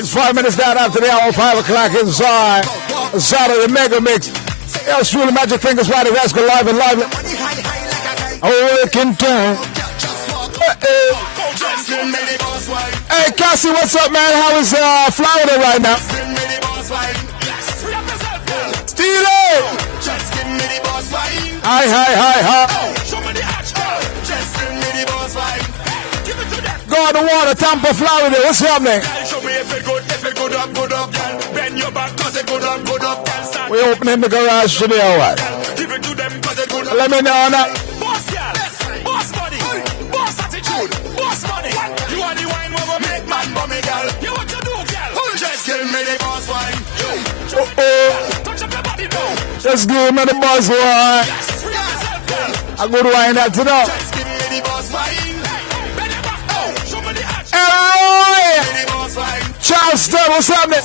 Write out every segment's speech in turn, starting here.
It's 5 minutes down after the hour, 5 o'clock inside the MegaMix. Yes, truly Magic Fingers, Ronnie, Rascal, live and lively. Working time. Hey, Cassie, what's up, man? How is Florida right now? Steely! Hi. Go on the water, Tampa, Florida. What's happening? We're opening the garage today, all right? Let me know now. Boss money, boss attitude, boss money. You are the wine where we make man bummy, girl. You what you do, girl? Just give me the boss wine. Touch up your body, no. Just give me the boss wine. I go to wine that tonight. Just give me the boss wine. Bend your back, oh, show me the action. Hey! Charleston, what's happening?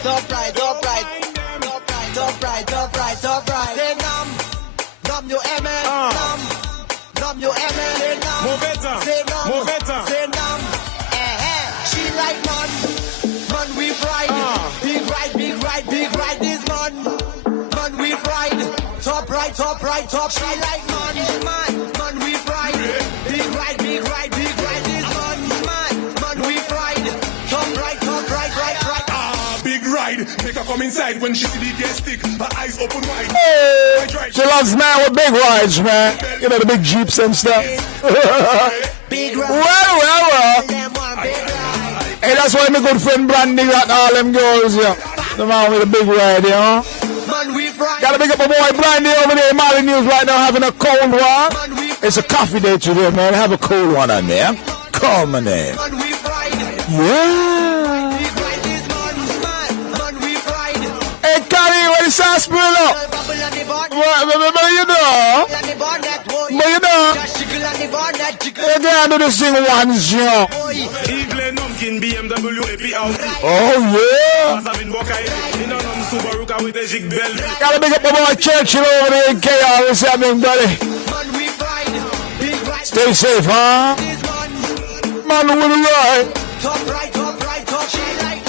Top, she like man, we fried. Big ride, this man, we fried. Top right. Ah, big ride, make her come inside when she see the gas stick, her eyes open wide. Hey, she loves man with big rides, man. You know, the big Jeeps and stuff. Big ride. Well. Hey, that's why my good friend Brandy got all them girls, yeah. The man with a big ride, you know. Gotta pick up my boy Brandy over there in Mali News right now having a cold one. It's a coffee day today, man. Have a cold one on there. Call my name. Yeah. Hey, Carrie, what is that spill up? What you know? You can't do this thing once, you know. Oh, yeah. Gotta pick up my boy Churchill over there in KR. What's happening, buddy? Stay safe, huh? Man with a ride. Top right. She like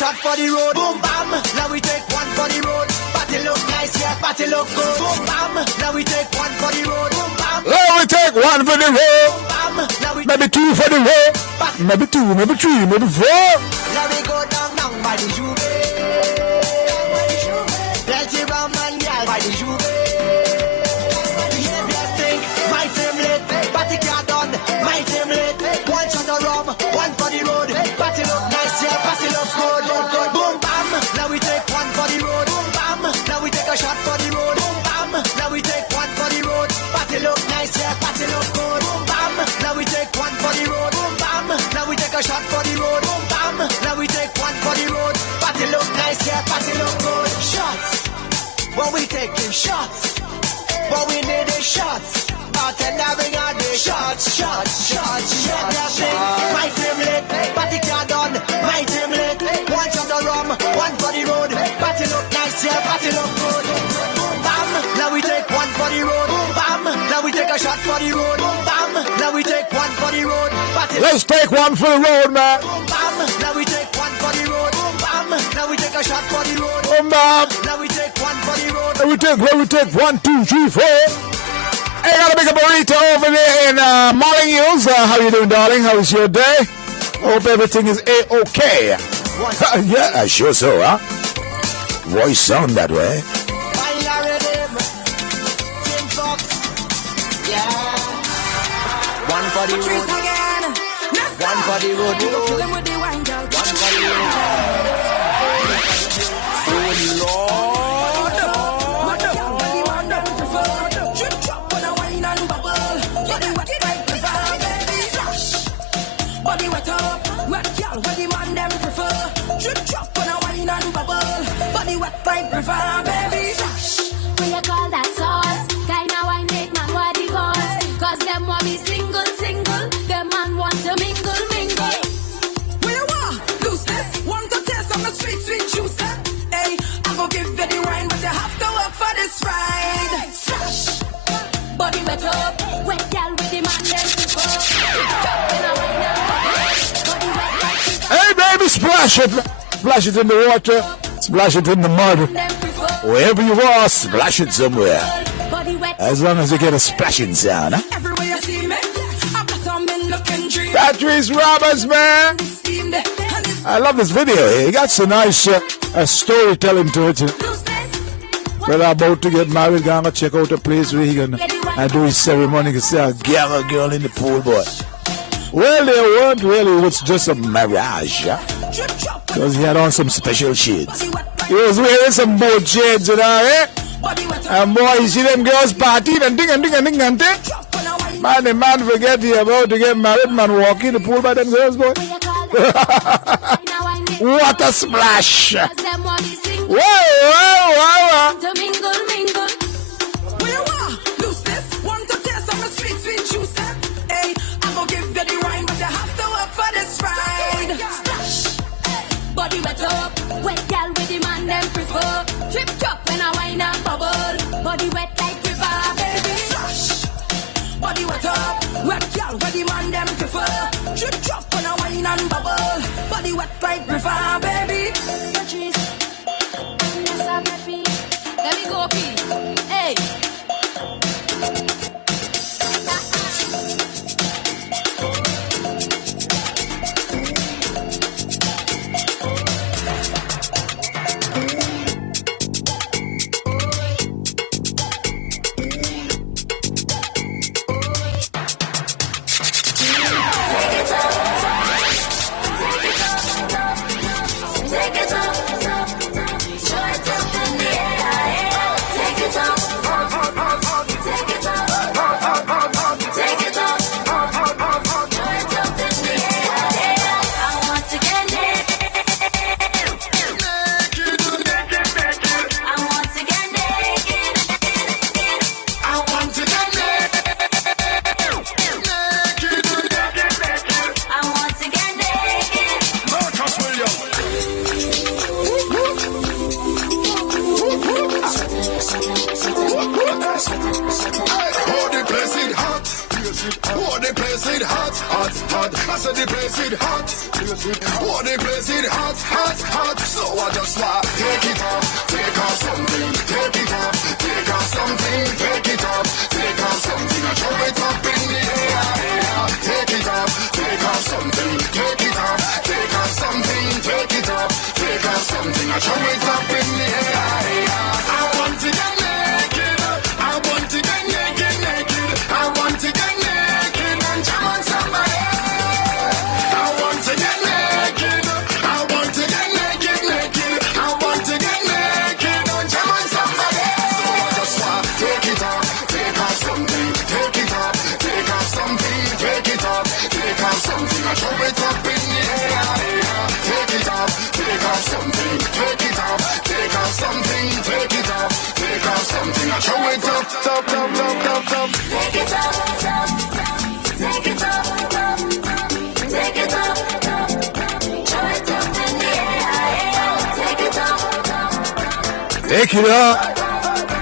shot for the road, boom bam. Now we take one for the road. Party look nice, yeah, party look good. Boom bam. Now we take one for the road, boom bam. Now we take one for the road. Boom bam. Now we maybe two for the road. Maybe two, maybe three, maybe four. Now we go down by the Juve. Plenty rum and gal by the Juve. Behavior stink, my team lit. Party car done, my team lit. One shot of rum, one for the road. Party look nice, yeah, party look good. Boom bam, now we take one for the road. Boom bam, now we take a shot for the road. Boom bam, now we take one for the road. Party look nice, yeah, party look good. Boom bam, now we take one for the road. Boom bam, now we take a shot for the road. Boom bam, now we take one for the road. Party look nice, yeah, party look good. Shots, but we taking shots. But we need is shots. Bartender bring out the shots. Yeah, take a shot for the road. Boom, bam. Now we take one for the road. Let's take one for the road, man. Boom, bam. Now we take one for the road. Boom, bam. Now we take a shot for the road. Boom, bam. Now we take one for the road. Now we take 1, 2, 3, 4. Hey, got a big burrito over there in Molyneux. How you doing, darling? How was your day? Hope everything is A-okay. Yeah, sure so, huh? Voice sound that way. One for the road. One for the road. One for the road. Oh Lord. Body wet up, wet girl, what the man them prefer. Drip drop on a wine and bubble. Body wet like river, baby. What you call that sauce? Kinda wine make man what the boss. Cause them want me single. Them man want to mingle. Where you are? Lose this. Want to taste on the sweet juice. Hey, I go give you the wine, but you have to work for this ride. Splash. Body wet up, wet girl with the man them prefer. Drop in a wine and bubble. Body wet like river. Hey, baby, splash it. Splash it in the water. Splash it in the mud. Wherever you are, splash it somewhere. Body wet. As long as you get a splashing sound, huh? Everywhere you see me, I've got some men looking dream. Patrice Roberts, man. I love this video. He got some nice storytelling to it. Well, I'm about to get married. Gonna check out a place where he can do his ceremony. You see a girl in the pool, boy. Well, they weren't really. It was just a mirage, because he had on some special shades. He was wearing some boat shades, you know, eh? And boy, you see them girls partying and ding. Man, the man forget he about to get married. Man, walk in the pool by them girls, boy. What a splash! Whoa. To mingle. Where you are? Lose this. Want to taste some sweet juice. Hey, I'm gonna give you the wine, but you have to work for this ride. Splash. Body wet up, wet girl with the man them prefer. Trip drop when I wine and bubble. Body wet like river, baby. Splash. Body wet up, wet girl with the man them prefer. Trip drop when I wine and bubble. Body wet like river, baby. Patrice, unless I'm happy. Let me go pee. Hey. Take it up.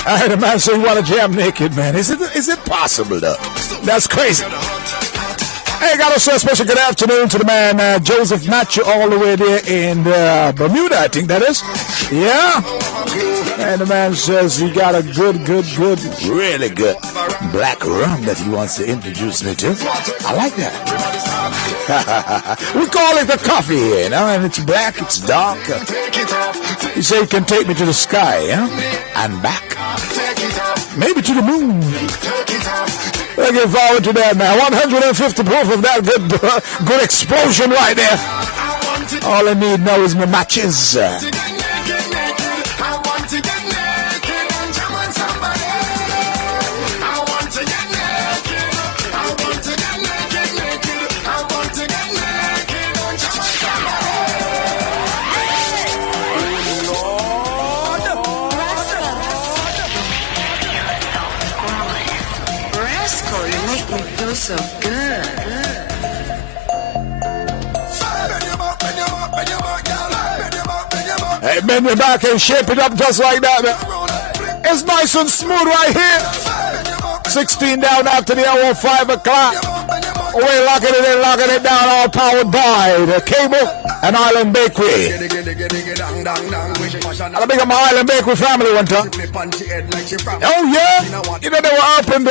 The man said you want to jam naked, man. Is it possible, though? That's crazy. Hey, got to say a special good afternoon to the man, Joseph Matthew, all the way there in Bermuda, I think that is. Yeah. And the man says he got a good, really good black rum that he wants to introduce me to. I like that. We call it the coffee here, you know, and it's black, it's dark. He said he can take me to the sky, and back. Maybe to the moon. Looking forward to that, man. 150 proof of that good explosion right there. All I need now is my matches. So good. Hey, bend me back and shape it up just like that. It's nice and smooth right here. 16 down after the hour, 5 o'clock. We're locking it in, locking it down, all powered by the Cable and Island Bakery. I'll big up my Island Bakery family one time. Oh yeah, you know they were open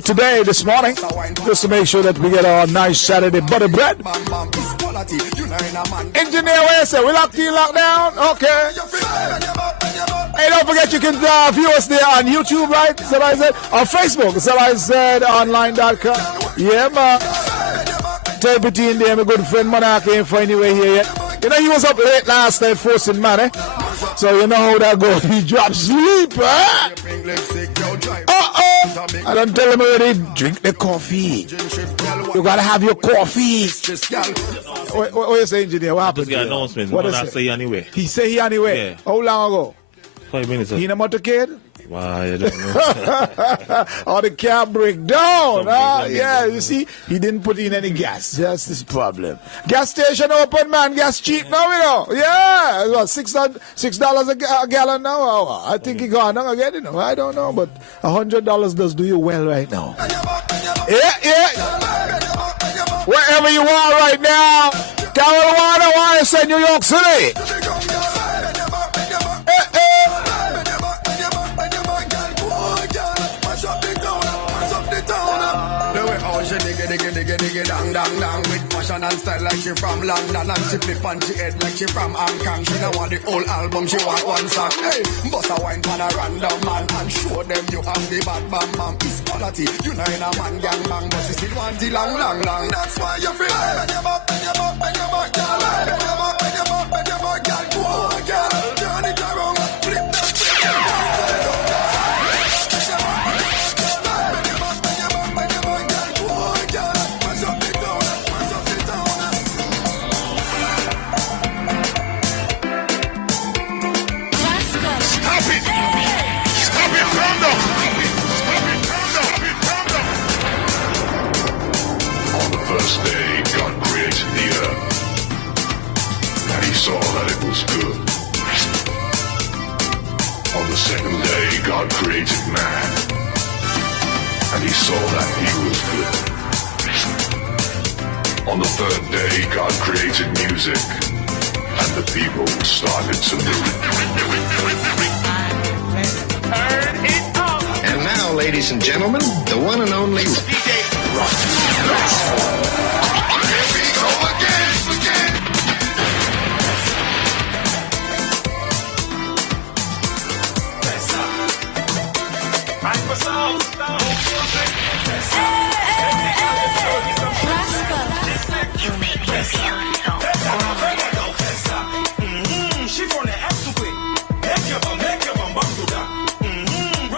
today, this morning, just to make sure that we get our nice Saturday butter bread. Engineer, where is it? We locked you locked down? Okay. Hey, don't forget you can view us there on YouTube, right? Is that what I said? On Facebook, is that what I said? Online.com. Yeah, man. Type it in there, my good friend Monarch ain't for anywhere here yet. You know, he was up late last night forcing money. So you know how that goes. He dropped sleep, huh? I don't tell him already, drink the coffee. You gotta have your coffee. What you say, engineer? What happened? Just got announcement. What is it? Say anyway. He say he anyway? Yeah. How long ago? 5 minutes. He in a motorcade? Wow, I don't know. Or the car break down. Yeah, you see, he didn't put in any gas. That's his problem. Gas station open, man. Gas cheap now, you know. Yeah, it's what, $6 a gallon now. I think he gone on again, you know. I don't know, but $100 does do you well right now. Yeah. Wherever you are right now, Carolina, why I said New York City. Dang with fashion and style like she from London, and she flip on she head like she from Hong Kong. She don't want the whole album, she want one song. Hey, bust a wine pan a random man and show them you have the bad bam bam. It's quality, you know in a man gang bang, but she still want the long. That's why you feel bend your butt, girl. Bend your butt, girl. Go on, girl. Turn it around, flip that First day God created the earth, and he saw that it was good. On the second day God created man, and he saw that he was good. On the third day God created music, and the people started to move. And now, ladies and gentlemen, the one and only DJ Rascal. You make me feel so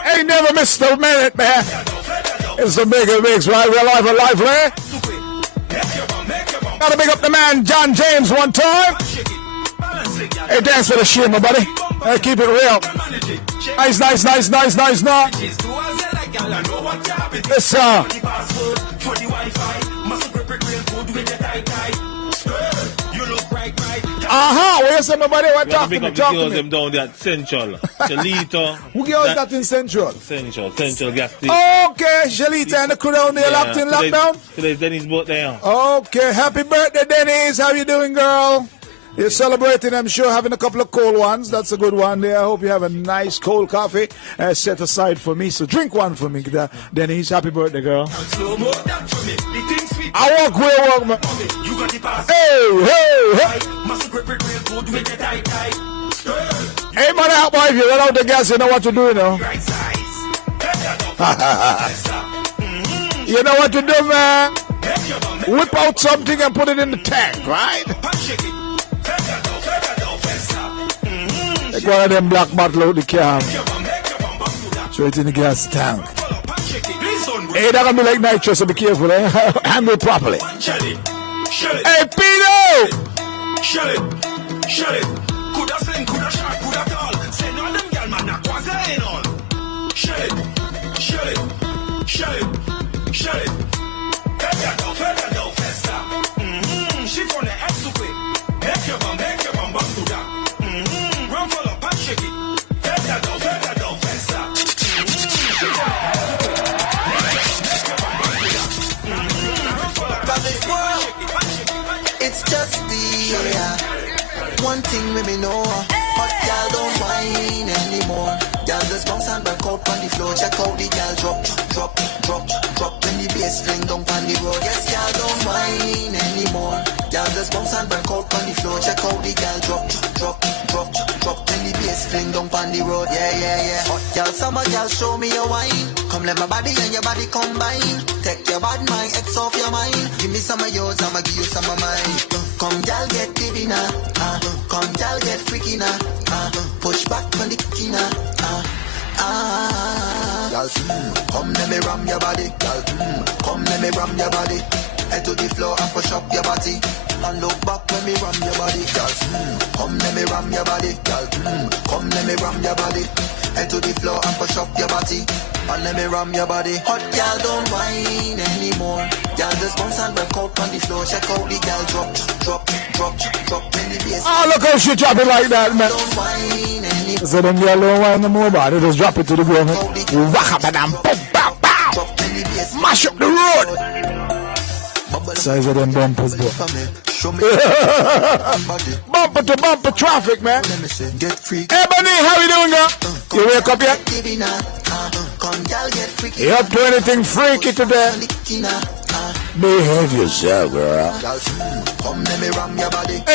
Ain't never missed a minute, man. It's the MegaMix, right? We're live and lively. Gotta big up the man John James one time. Hey, thanks for the shit, my buddy. Hey, keep it real. Nice. Yes, sir. Where you say, my buddy? What talking Pick me? up the girls them down there at Central. Shalita. Who girls that in Central? Central gas station. Okay, Shalita and the crew down there locked in lockdown. Today's Dennis' birthday. Okay, happy birthday, Dennis. How you doing, girl? You're celebrating, I'm sure, having a couple of cold ones. That's a good one there. I hope you have a nice cold coffee set aside for me. So drink one for me, Dennis. Happy birthday, girl. I walk where I walk, man. Hey, man, help if you run out the gas, you know what to do, you know. You know what to do, man. Whip out something and put it in the tank, right? Like one of them black bottle out the car. Throw it in the gas tank. Hey, that gonna be like nitro, so be careful, eh? Handle it properly. Hey, Pino! Shut it. Coulda sling, coulda shot, coulda tall. Send all them gal man not was ain't all. Shut it. Further down, festa. She from the X to quick. Make your bum back to that. Run full up and shake it. Further down, festa. It's just the one thing we know. Hot gal don't whine anymore. Gal just bounce and back out on the floor. Check out the gal drop. When the bass fling down on the road. Yes, gal don't whine anymore. Gal just bounce and back out on the floor. Check out the gal drop. When the bass fling down on the road. Yeah. Hot gal, summer gal, show me your wine. Come let my body and your body combine. Take your bad mind, X off your mind. Give me some of yours, I'ma give you some of mine. Come gal, get divina. Come gal, get freaky now. Push back on the kina. Gal, come let me ram your body. Gal, come let me ram your body. Head to the floor and push up your body. And look back when me ram your body. Gal, come let me ram your body. Gal, come let me ram your body. Head to the floor and push up your body. And let me ram your body. Hot gal don't whine anymore. Gal just bounce and back out on the floor. Check out the gal drop. In the bass. Oh, look how she drop it like that, man. Don't whine anymore. So them girl don't whine no more about it. Just drop it to the ground. Whack up and boom, bow. Mash up the road. Size of them bumpers, bro. Bumper to bumper traffic, man. Hey, Bunny, how you doing, girl? You wake up yet? You up to anything freaky today? Behave yourself, girl. Hey,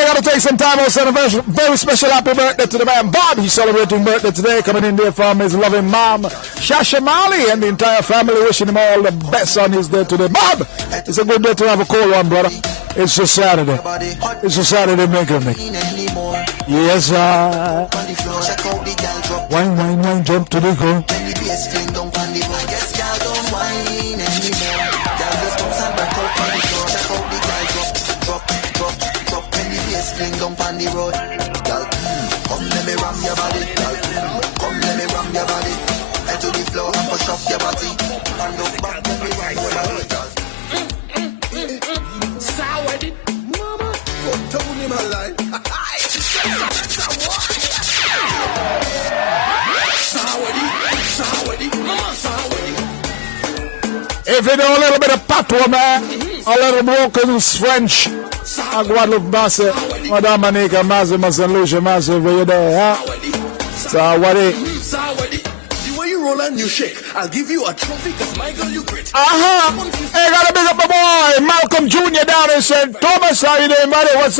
gotta take some time out to celebrate. Very special happy birthday to the man Bob. He's celebrating birthday today. Coming in there from his loving mom, Shasha Mali, and the entire family wishing him all the best on his day today. Bob, it's a good day to have a cold one, brother. It's a Saturday. It's a Saturday MegaMix. Yes, sir. Wine, jump to the go. Fling down on the road, girl. Come let me ram your body, girl. Come let me ram your body. Head to the floor and push up your body. And look back, let me ram your body, girl. Sourdy, mama. Go down in my life. Sourdy, mama, sourdy. If you know a little bit of patois, man, a little broken French. I Guadeloupe, Masse, Madame Manika, Masse, St. Lucia, Masse, over you there, huh? Sawadi. The way you roll and you shake, I'll give you a trophy, cause my girl, you great. Hey, gotta big up my boy, Malcolm Jr. down in St. Thomas. How you doing, buddy? What's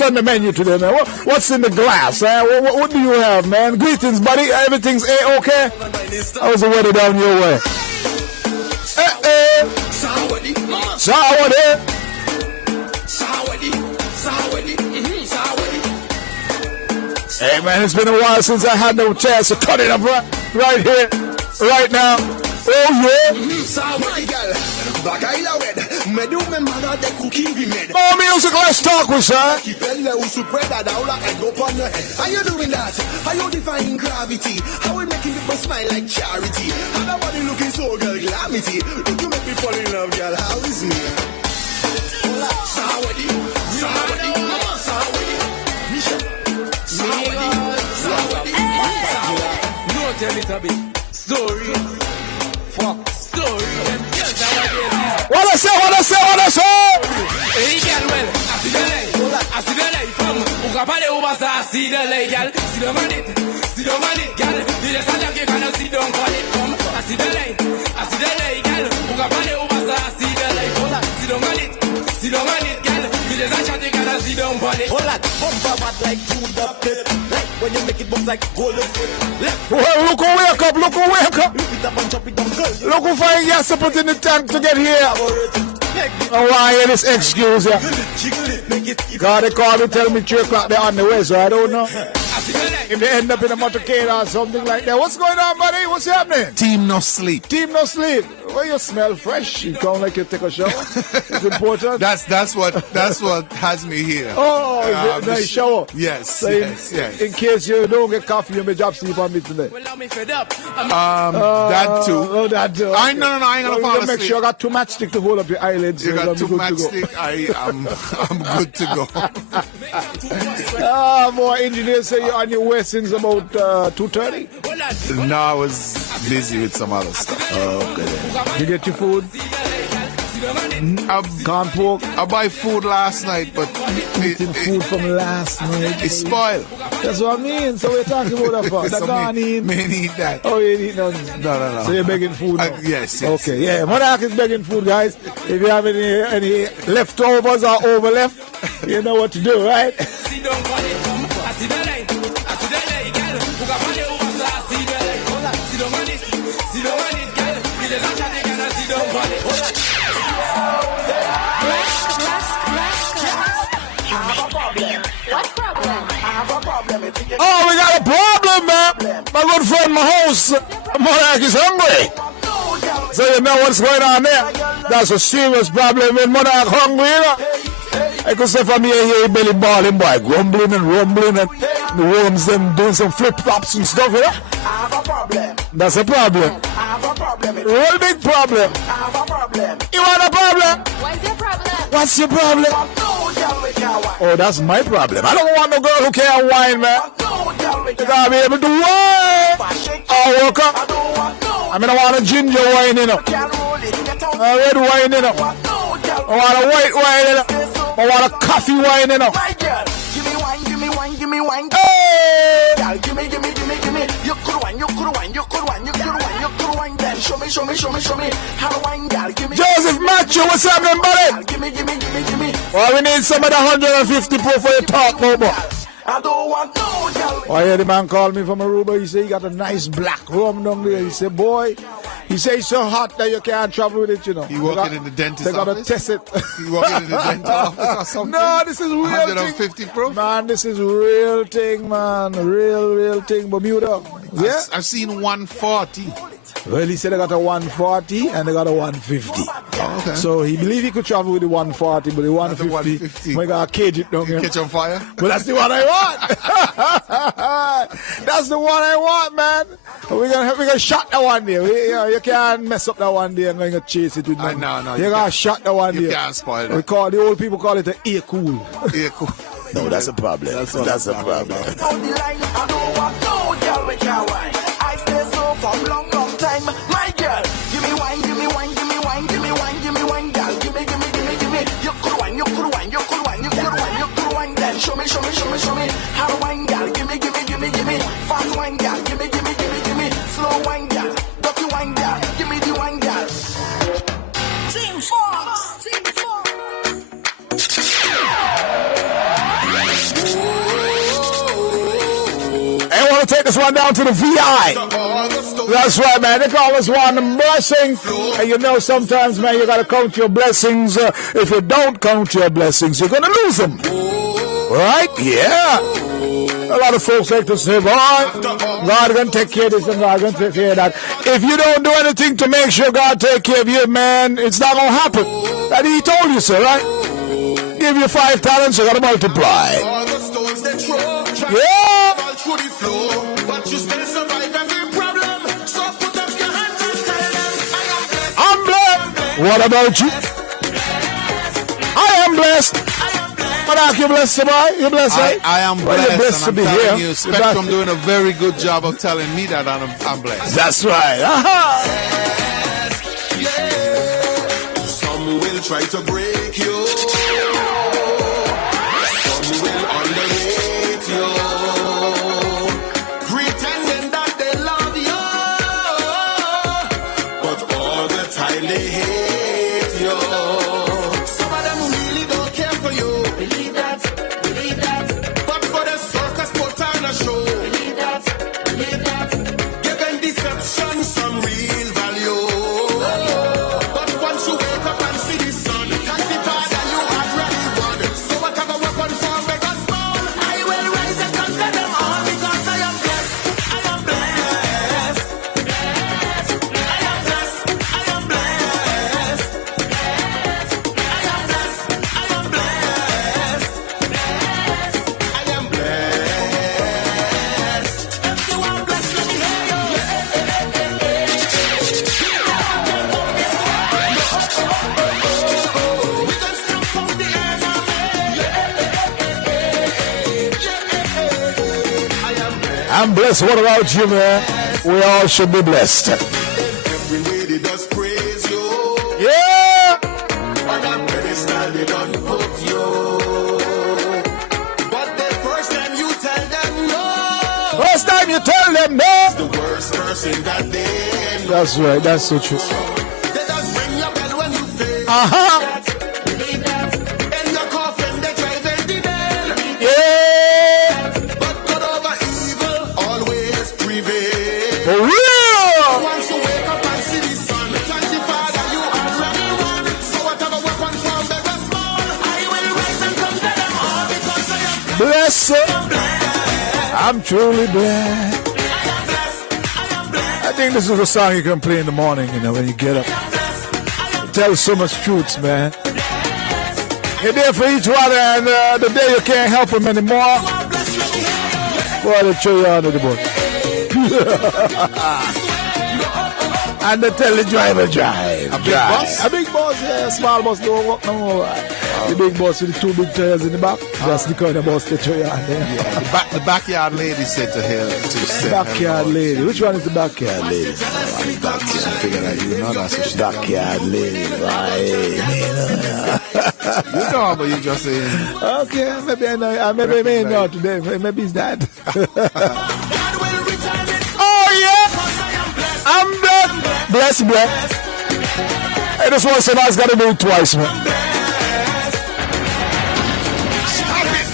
on the menu today, man? What's in the glass, eh? What do you have, man? Greetings, buddy. Everything's A-okay? How's the weather down your way? Sawadi. Hey man, it's been a while since I had no chance to cut it up right here, right now. Oh yeah. More music, let's talk with sir. How you doing that? How you defying gravity? How we making people smile like charity? How nobody looking so girl glamity? Look, you make me fall in love, girl. How is me? Sawadi, mama, sawadi. Me it a bit. Story. Fuck. Story. What I say? Hey, girl, well, I see the light from Ukapale Ubasa, I see the light, girl. See the money, girl. The rest of the game, I see don't call it come. I see the light, girl. Ukapale Ubasa, I see the light. See the money, girl. The rest of the game, I see don't call it. Hold on, bumper bad like to the pit. Like when you make it bump like gold. Well, look who wake up. Look it up and chop it down, girl. Look who find gas to put in the tank to get here. Oh, why hear this excuse here? God, they call me, tell me 3 o'clock they're on the way, so I don't know. If they end up in a motorcade or something like that. What's going on, buddy? What's happening? Team no sleep. Well, you smell fresh. You come like you take a shower. It's important. That's what has me here. Oh, nice shower. Yes, So yes. In case you don't get coffee, you may drop sleep on me today. That too. Oh, that too. I ain't gonna fall asleep. Make sure I got too much stick to hold up your eyelids. You got too much stick. I'm good to go. More engineers say you're on your way since about 2:30. No, I was busy with some other stuff. Oh, okay. You get your food? Can't pork? I buy food last night, but Eating food from last night. it's spoiled. That's what I mean. So we're talking about that for. So The gone in. may need that. Oh, you ain't eating nothing? No. So you're begging food now? Yes. Okay, yeah. Monarch is begging food, guys. If you have any leftovers or over left, you know what to do, right? Oh, we got a problem, man. My good friend, my host, Monarch is hungry. So you know what's going on there. That's a serious problem when Monarch hungry, you know. I could say from here, belly balling, boy, grumbling and rumbling, and the worms them doing some flip-flops and stuff, you know. That's a problem. Real big problem. You want a problem? What's your problem? What's your problem? Oh, that's my problem. I don't want no girl who can't whine, man. You gotta be able to whine. Oh, work up. I mean, I want a ginger wine, you know. A red wine, you know. I want a white wine, you know. I want a coffee wine, you know. Give me wine. Hey! Girl, give me. You could wine. Then show me. How to wine, girl. Give me. Joseph Matthew, what's happening, buddy? Give me. Well, we need some of the 150 pro for your talk, bobo. I don't want no girl. Oh, yeah, the man called me from Aruba. He said he got a nice black rum down there. He said, boy, he said it's so hot that you can't travel with it, you know. You working in the dentist They got to office? test it. You working in the dental office or something? No, this is real 150 thing. proof? Man, this is real thing, man. Real thing. Bermuda. Yeah? I've seen 140. Well, he said they got a 140 and they got a 150. Oh, okay. So he believed he could travel with the 140, but the 150, we got to cage it down here. Catch on fire? But that's the one I want. That's the one I want, man. We're gonna shot that one there. You can't mess up that one there and going to chase it with me. No. You got to shot that one there. You can't spoil it. The old people call it an air cool. Yeah, cool. No, that's a problem. That's a problem. On the line, I don't want no girl with your wine. I stay so for long time. My girl, give me wine, girl. Give me. You could wine. Then show me. How to wine, girl. Give me. Fast wine, girl. Give me. Slow wine, girl. Dirty wine, girl. Give me the wine, girl. Team Fox. I want to take this one down to the VI. That's right, man. They call this one a blessing. And you know, sometimes, man, you got to count your blessings. If you don't count your blessings, you're going to lose them. Right? Yeah. A lot of folks like to say, boy, God can take care of this and God can take care of that. If you don't do anything to make sure God take care of you, man, it's not going to happen. That he told you so, right? Give you 5 talents, you got to multiply. Yeah. I'm blessed. What about you? I am blessed. Monarch, you blessed, boy? You blessed, right? I am Well, blessed, you're blessed and to I'm be telling here. you, Spectrum doing a very good job of telling me that I'm blessed. That's right. Aha. Some will try to break you. Some will underrate you. Pretending that they love you. But all the time they hate you. Some of them really don't care for you. Believe that. But for the circus put on a show. Believe that. Giving deception some real value. But once you wake up and see the sun, thank the Father you already won. So whatever weapon form make us small, I will rise and conquer them all because I am blessed. I am blessed. I am blessed. I am blessed. I am blessed. I am blessed. I am blessed. If you are blessed, let me hear you. We can stamp out the enemy. I'm blessed. What about you, man? We all should be blessed. Every way they just praise you. Yeah. On a pedestal they don't put you. But the first time you tell them no, First time you tell them no. the worst person that they know. That's right. That's so true. They just ring your bell when you fail. Uh-huh. Believe that. In your coffin they drive empty nail. Yeah. But good over evil always prevail. For real. Once you wake up and see the sun, thank the Father you already won. So whatever weapon form big or small, I will rise and conquer them all because I am Blessed. I'm truly blessed. I think this is a song you can play in the morning, you know, when you get up. It tells so much truths, man. You're there for each one, and the day you can't help them anymore, boy, they throw you under the boat. And they tell the driver, drive. A big bus? A big bus, yeah. Small bus don't work no more. The big bus with the two big tires in the back. Just the kind of bus they throw you on there. Yeah, the backyard lady said to hell. Backyard lady. Which one is the backyard lady? Backyard. Figure that you know that's what she Backyard lady, right? You know, but you just saying. Okay, maybe I know. Maybe I may know today. Maybe it's that. Oh yeah, I'm blessed. Blessed. Hey, this one said I was gonna do it twice, man. Stop it!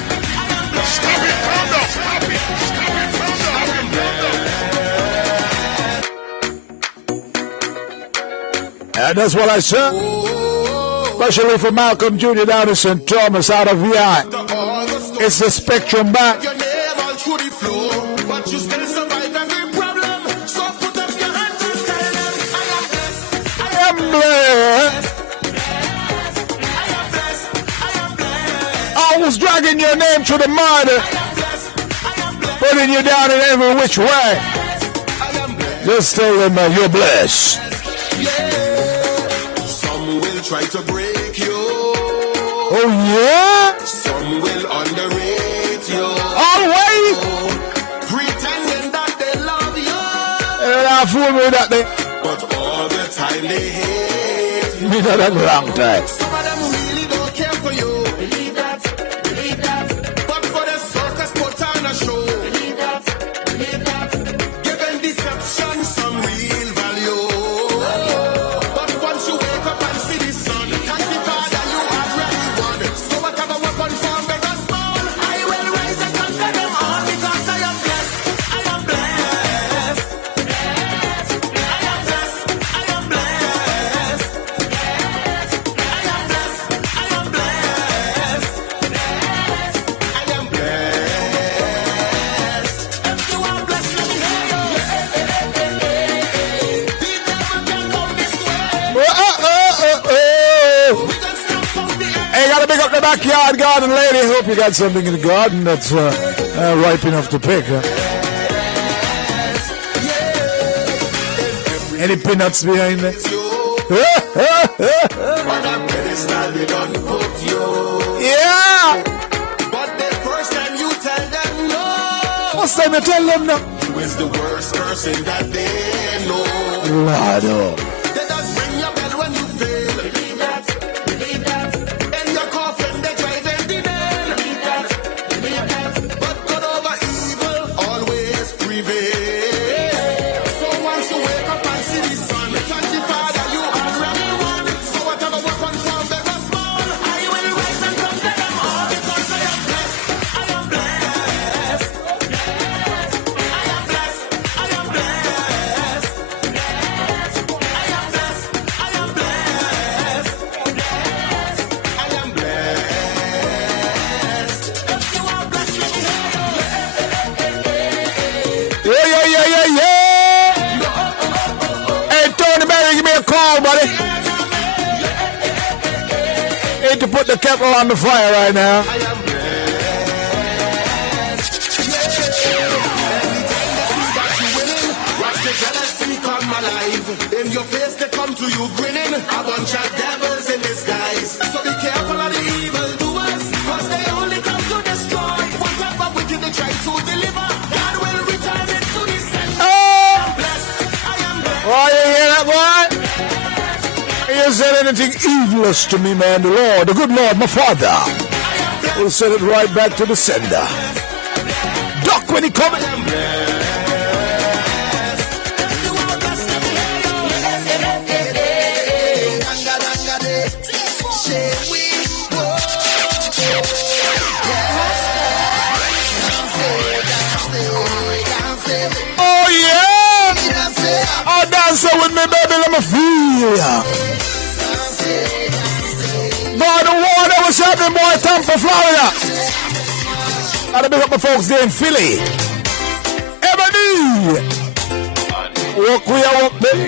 Calm down! And that's what I said. Especially for Malcolm Jr. down in St. Thomas out of VI. It's the Spectrum back. Your name all through the floor, but you still survive every problem. So put up your hands and tell them, I am blessed. I am blessed. I was dragging your name through the mud, putting you down in every which way. Just tell them you're blessed. Some will try to break you. Oh yeah? Some will underrate you. Always. Pretending that they love you. And I fool with that thing. But all the time they hate you. Me not a long time. Some of them really don't care for you. Believe that. But for the circus put on a show. Believe that. Giving deception some real value. But once you wake up and see the sun, thank the Father you already won. So whatever weapon form big or small, I will rise and conquer them all because I am blessed. I am blessed. I am blessed. I am blessed. I am blessed. I am blessed. I am blessed. If you are blessed, let me hear you. The devil can come this way. Hey, gotta pick up the backyard garden lady. Hope you got something in the garden that's ripe enough to pick. Any peanuts behind there? Yeah. time you tell them now. Who is the worst person that they know? Lord, oh. They just ring your bell when you fail. Believe that, believe that. In your coffin, they drive empty nail. Believe that, believe that. But good over evil always prevail. So once you wake up and see the sun, thank the Father you already won. So whatever weapon from big or small, I will rise and conquer them all because I am blessed. I am blessed. I am blessed. I am blessed. I am blessed. I am blessed. I am blessed. If you are blessed, let me hear you. Yeah. Hey, Tony Berry, give me a call, buddy. Need to put the kettle on the fire right now. I am blessed. Watch the jealousy come alive. In your face they come to you grinning. A bunch of devils in disguise. So be careful of the evil doers, cause they only come to destroy. Whatever wicked they try to deliver, God will return it to the sender. I am blessed. I am blessed. Oh, you hear that, boy? You said anything evilous to me, man. The Lord, the good Lord, my Father, will send it right back to the sender. Duck when he coming. Oh, yeah. Oh, dance with me, baby. Let me feel ya. Boy, the war that was happening, boy, Tampa, Florida. Gotta big up my folks there in Philly. Ebony. Walk we are walk, baby.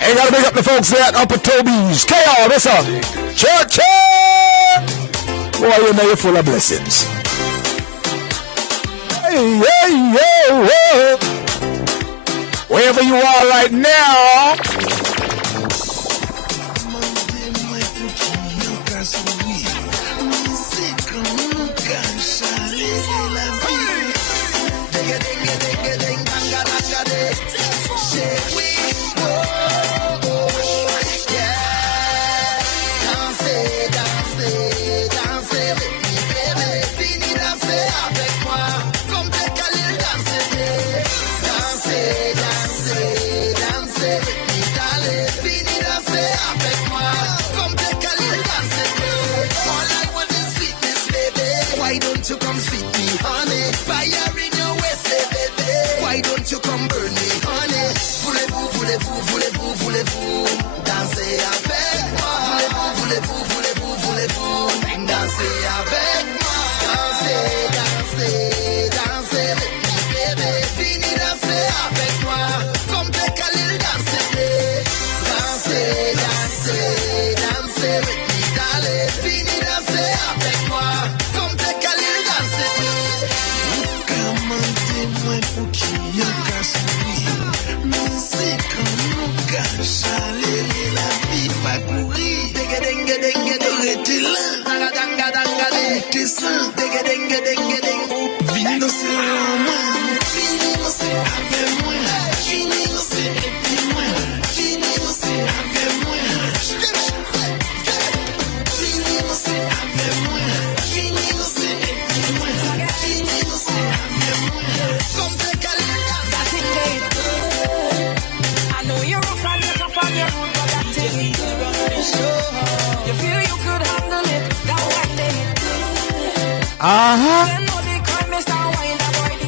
Hey, gotta big up the folks there at Upper Toby's. KR, what's up? Church! Boy, you know you're full of blessings. Hey. Wherever you are right now.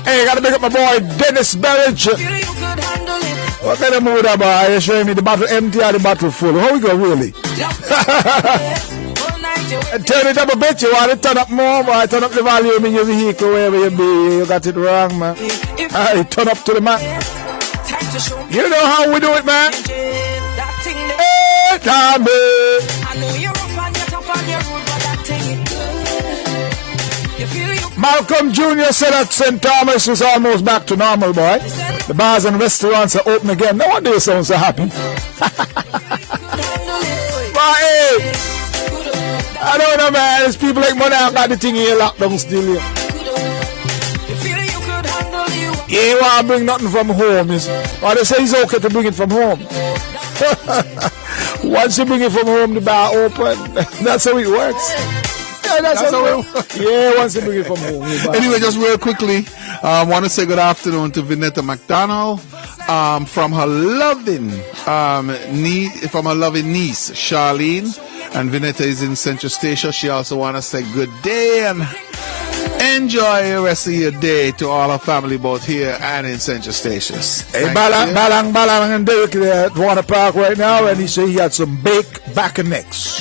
Hey, gotta pick up my boy Dennis Barrage. What kind of mood about? Are you showing me the bottle empty or the bottle full? How we go, really? Turn it up a bit. You want to turn up more, boy. Turn up the volume in your vehicle, wherever you be. You got it wrong, man. Alright, turn up to the man. You know how we do it, man. Hey, Tommy. Malcolm Jr. said that St. Thomas is almost back to normal, boy. The bars and restaurants are open again. No wonder you sound so happy. But hey, I don't know, man. There's people like Monarch got the thing here locked down still here. You ain't want to bring nothing from home. Or they say it's okay to bring it from home. Once you bring it from home, the bar open. That's how it works. Yeah, that's how it works. Yeah, once you bring it from home. Anyway, just real quickly, I want to say good afternoon to Vinetta McDonald from her loving niece, Charlene. And Vinetta is in Central Station. She also want to say good day and enjoy the rest of your day to all our family, both here and in Central Stations. Hey, Balang and Derek there at Warner Park right now, and he said he had some baked back and necks.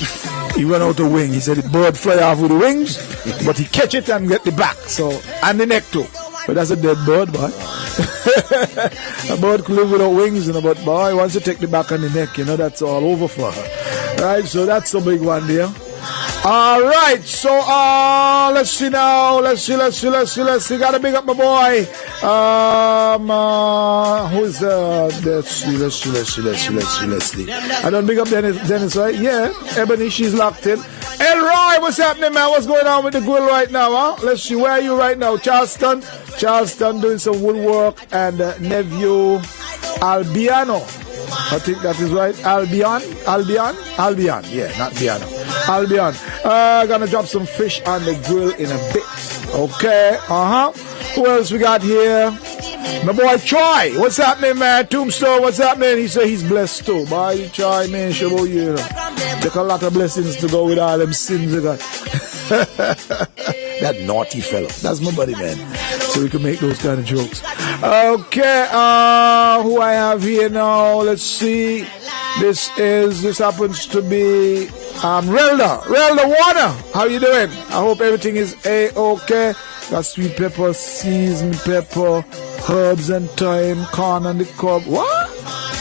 He went out the wing. He said the bird fly off with the wings, but he catch it and get the back, so and the neck too. But that's a dead bird, boy. A bird could live without wings, but boy, once you take the back and the neck, that's all over for her. Right, so that's a big one there. All right, so let's see now. Let's see. Gotta big up my boy. Who's let's see. I don't big up Dennis, right? Yeah, Ebony, she's locked in. Elroy, what's happening, man? What's going on with the grill right now, huh? Let's see, where are you right now? Charleston doing some woodwork, and nephew Albiano. I think that is right. Albion. Yeah, not piano. Albion. Gonna drop some fish on the grill in a bit. Okay. Who else we got here? My boy Troy. What's happening, man? Tombstone. What's happening? He said he's blessed too. Boy, Troy, man, show you. Take a lot of blessings to go with all them sins you got. That naughty fellow. That's my buddy, man. So we can make those kind of jokes. Okay, who I have here now? Let's see. This happens to be Relda Warner. How you doing? I hope everything is A-okay. Got sweet pepper, seasoned pepper, herbs and thyme, corn on the cob. What?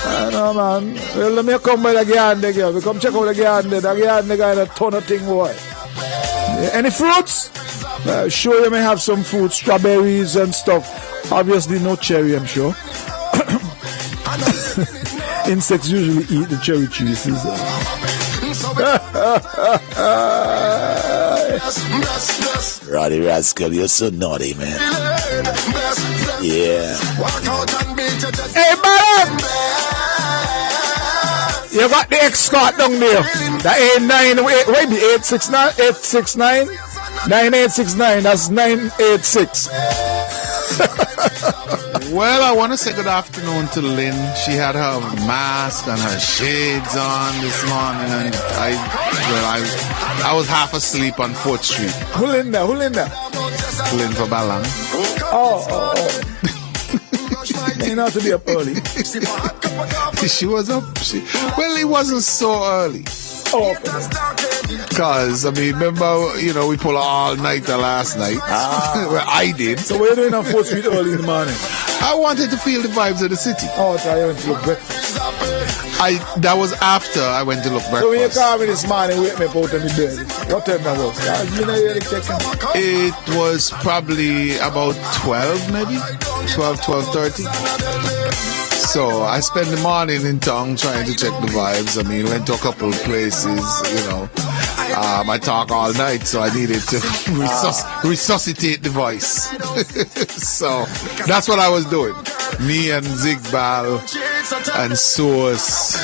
I know, man. Well, let me come by the garden again. We come check out the garden. The garden got a ton of thing, boy. Any fruits? Sure, you may have some fruits, strawberries and stuff. Obviously, no cherry, I'm sure. Insects usually eat the cherry juices. Roddy Rascal, you're so naughty, man. Yeah. Hey, man! You got the escort down there. The A9, wait, 869? 9869, that's 986. Well, I want to say good afternoon to Lynn. She had her mask and her shades on this morning, and I was half asleep on 4th Street. Who Linda? Lynn for Balang. Oh. You know to be up early. She was up. Well, it wasn't so early. Oh, okay. Because, remember, we pulled an all-nighter last night. Well, I did. So what are you doing on 4th Street early in the morning? I wanted to feel the vibes of the city. Oh, so I went to look breakfast. That was after I went to look breakfast. So when you called me this morning, wake me up out of the bed. What time that was? It was probably about 12, maybe? 12:30. So I spent the morning in town trying to check the vibes. Went to a couple of places, I talk all night, so I needed to resuscitate the voice. So that's what I was doing. Me and Zigbal and Source.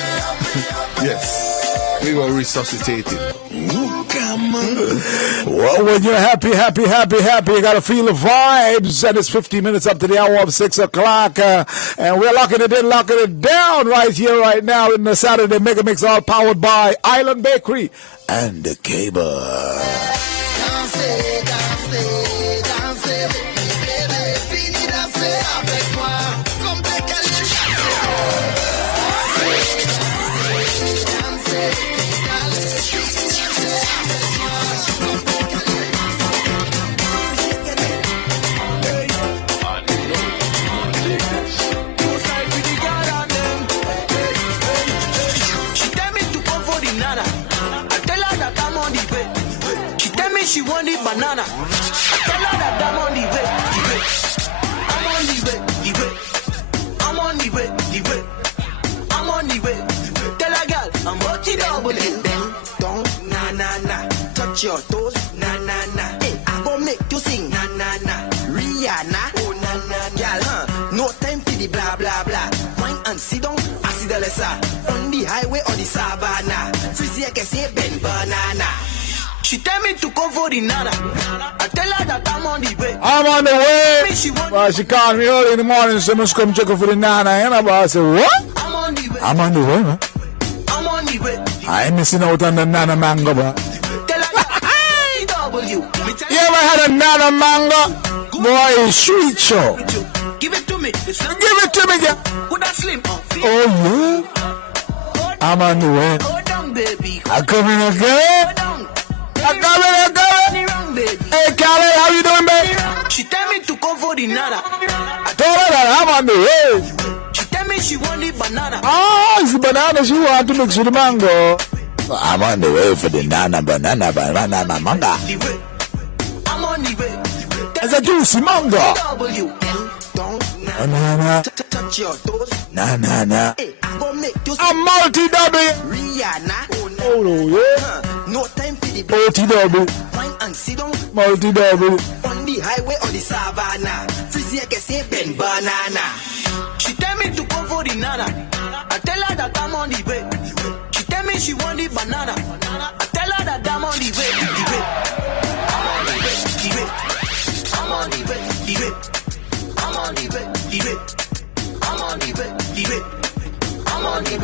Yes, we were resuscitating. Well, when you're happy, you gotta feel the vibes. And it's 50 minutes up to the hour of 6 o'clock. And we're locking it down right here, right now in the Saturday MegaMix, all powered by Island Bakery and the Cable. banana. Tell her that I'm on the way, the way. I'm on the way, the way. I'm on the way, the way. I'm on the way. Tell a girl I'm working double it. Bend down, na na na. Touch your toes, na na na. Hey, I gon' make you sing, na na na. Rihanna, oh na na, girl, no time for the blah blah blah. Wine and sit down, I see the lesser. On the highway or the savannah, Frizzy I can say Ben banana. She tell me to come for the nana. I tell her that I'm on the way. I'm on the way. Well, she called me early in the morning, so I must come check her for the nana. And I said, what? I'm on the way. I'm on the way, man. I'm on the way. I ain't missing out on the nana mango, bro. Tell her that W. You ever had a nana mango? Boy, it's sweet show. Give it to me. Give it to me, girl. Put that slim. Oh, yeah. I'm on the way. Go down, baby. I'm coming again. Go down. I'm coming again. Hey, Callie, how you doing, baby? She tell me to come for the nana. I told her that I'm on the way. She tell me she want the banana. Oh, it's the banana she want to mix with the mango. I'm on the way for the nana, banana, mango. I'm on the way. It's a juicy mango. Banana. Touch your toes. Na na na. Hey, I gon' make you I'm multi-double. Rihanna. Oh no, yeah. No time for the Multi-double. wine and sit down. Multi-double. On the highway or the savannah, Frizzy I can say Ben banana. She tell me to come for the nana. I tell her that I'm on the way. She tell me she want the banana. I tell her that I'm on the way. The way. I'm on the way. The way. I'm on the way. The way. I'm on the way. The way. I'm on the way. The way. I'm on the way. The way.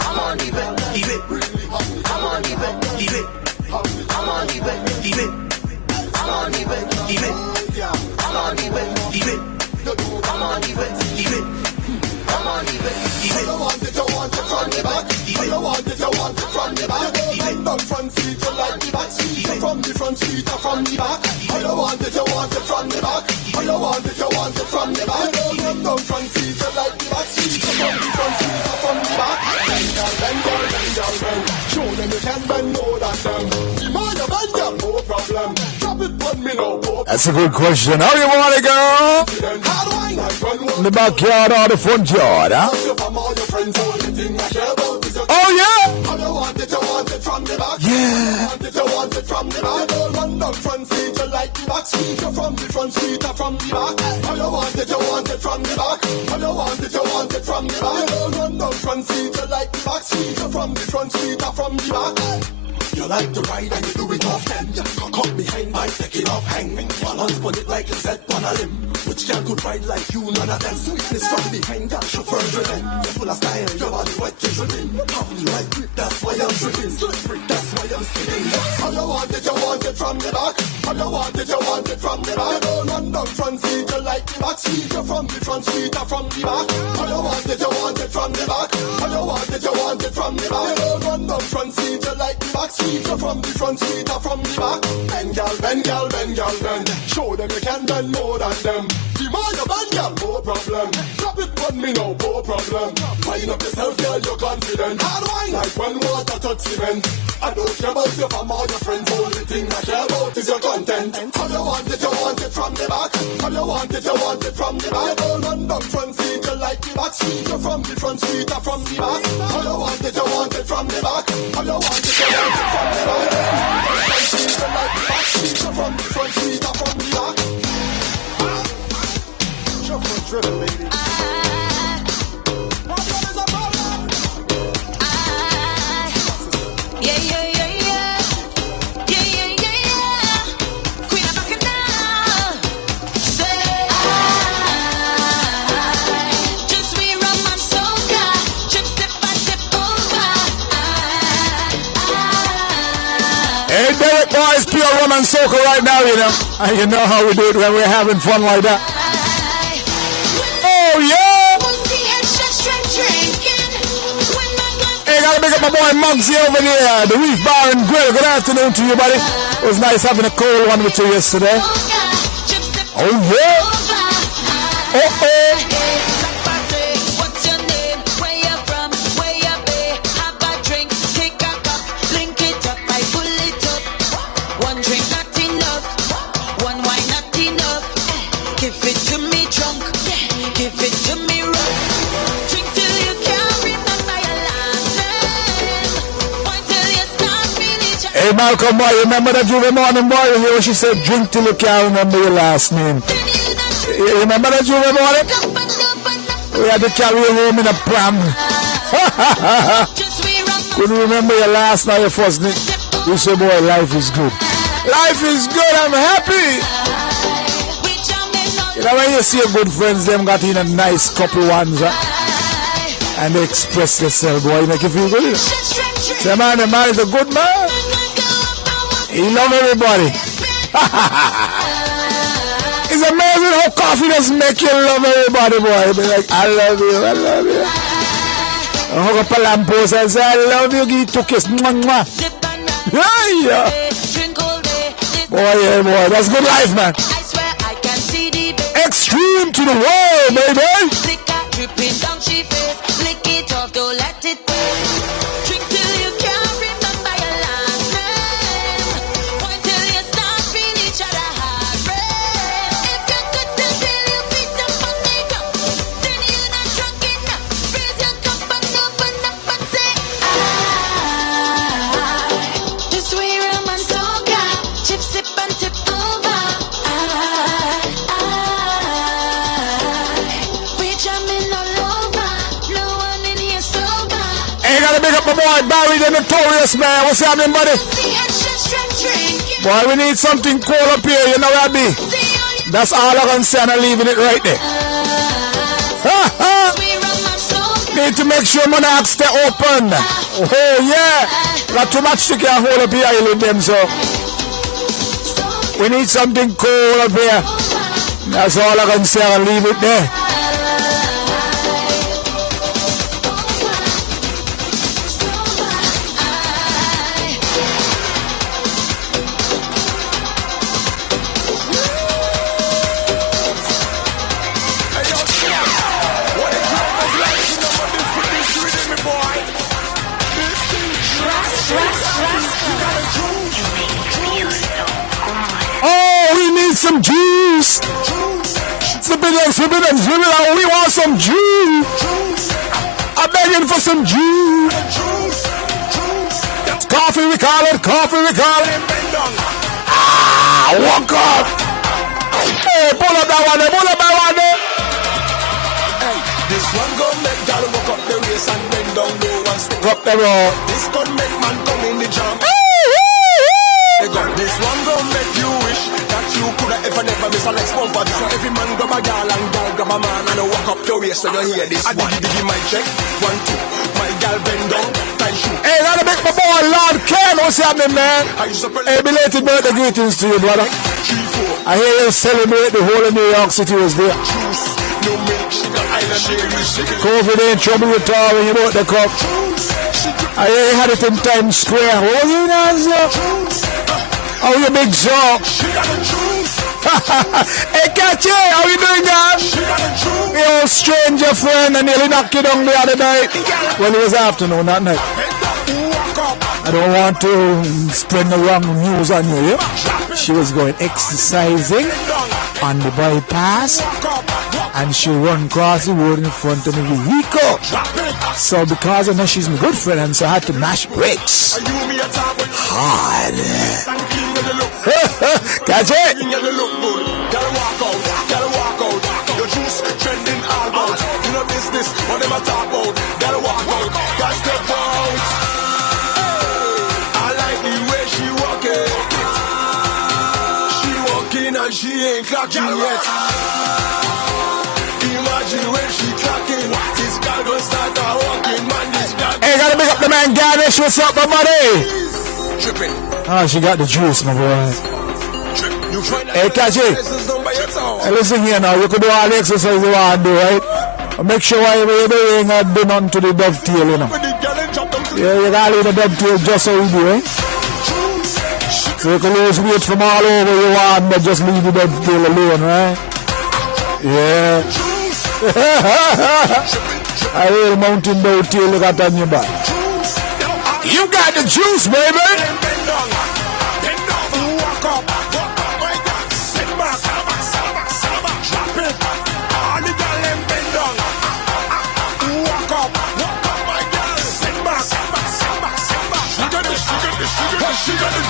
I'm on the way. The way. I'm on the way. The way. I'm on the way. The way. I'm on the way. The way. I'm on the way. The way. I'm on the way. The way. I'm on the way. The way. I want it, I want it from the back. I want it, I want it from the back. From front seat, you like the back seat. From the front seat, or from the back. I want it, I want it from the back. I want it, I want it from the back. From front seat, you like the back seat. From the front seat, or from the back. Bend. Show them you can bend more than them. The more you bend, girl, no problem. Drop it, put me no more. That's a good question. How you want it, girl? In the backyard or the front yard, huh? Oh, yeah? I want it from the back. Yeah. I want it from the back. Run down front seat, you like the back seat. You're from the front seat, or from the back. I want it from the back. I want it from the back. Run down front seat, you like the back seat. You're from the front seat, or from the back. You like to ride and you do it often. You cock up behind by taking off hanging. Balance put it like you said on a limb. Which girl could ride like you, none of them. Sweetness from behind, that chauffeur driven. You're full of style, your body wet, you're driven. Come like grip, that's why I'm driven. Slip brick, that's why I'm spinning. I want it from the back. I want it from the back. Run down front seat, you like the back seat. You're from the front seat, or from the back. I want it from the back. I want it from the back. Run down front seat, you like the back seat. You're from the front seat, or from the back. Bend, girl, bend, girl, bend, girl, bend. Show them you can bend more than them. The more you bend, girl, no problem. Drop it on me now, no problem. Wind up yourself, girl, you're confident. Hard wine, like when water touch cement. I don't care about your fam or your friends. Only thing I care about is your content. How you want it from the back. How you want it from the back. Run down front seat, you like the back seat. You're from the front seat, or from the back. How you want it from the back. How you want it from the back. Front seat, you like the back seat. You're from the front seat, or from the back. Shuffle driven, baby. Hey, Derek boys, pure rum and soca right now, you know. And you know how we do it when we're having fun like that. Oh, yeah. Hey, gotta pick up my boy Muggsy over there, the Reef Bar and Grill. Good afternoon to you, buddy. It was nice having a cold one with you yesterday. Oh, yeah. Oh. One drink, not Malcolm boy, you remember that Juve morning boy? You hear what she said? Drink till you can't remember your last name. You remember that Juve morning? We had to carry you home in a pram. Couldn't remember your last name, your first name. You say, boy, life is good. Life is good, I'm happy. You know when you see your good friends, them got in a nice couple ones, and they express themselves, boy, you make you feel good, you know? Say, man, the man is a good man. He love everybody. It's amazing how coffee does make you love everybody, boy. Be like, I love you, I love you. I hug up a lamppost and say, I love you, give you a kiss. Mwah. Yeah. Boy, yeah, boy, that's good life, man. Extreme to the world, baby. Big up my boy Barry the Notorious, man. What's happening, buddy? Boy, we need something cool up here, you know where I be. That's all I can say, and I'm leaving it right there. Need to make sure Monarch stay open. Oh yeah, not too much to can hold up here, island them, so we need something cool up here. That's all I can say, I'll leave it there. Some juice. Flip it up. We want some juice. I'm begging for some juice. Coffee, we call it. Ah, walk up. Hey, pull up that one there. Hey, this one gon' make y'all walk up the race and bend down low and step up the road. This gon' make man come in the jam. This one gon' make you wish that you coulda ever never miss a next one for this. So every man grab a girl and girl grab a man and walk up your waist so you hear this. I diggy my check. 1, 2. My girl bend down, tight shoe. Hey, gotta make my boy Lord Ken. What's happening, man? Hey, belated birthday greetings to you, brother. 3, 4. I hear you celebrate the whole of New York City was there. Juice, no milk, sugar, island dairy. COVID ain't trouble with all when you bought the cup. I hear you had it in Times Square. What was you now, oh, you big show. Hey, catch it. How you doing, guys? Your old stranger friend and nearly knocked you down the other night. Well, it was afternoon, that night. I don't want to spread the wrong news on you, yeah? She was going exercising on the bypass and she run across the road in front of the vehicle. So because I know she's my good friend, and so I had to mash brakes. Hard. Catch it. She ain't clocking yet. Imagine when she clocking. This girl gonna start walking, man. This girl. Hey, gotta pick up the man Garnish. What's up, my buddy? Tripping. Oh, she got the juice, my boy. Hey, catch it. Hey, listen here now. You could do all the exercise you want to do, right? But make sure whatever you're doing, do none to the dovetail, you know. Yeah, you gotta leave the dovetail just so we do, eh? So you can lose weight from all over you want, but just leave the dovetail alone, right? Yeah. I will mountain dovetail, look at on your back. You got the juice, baby! She got the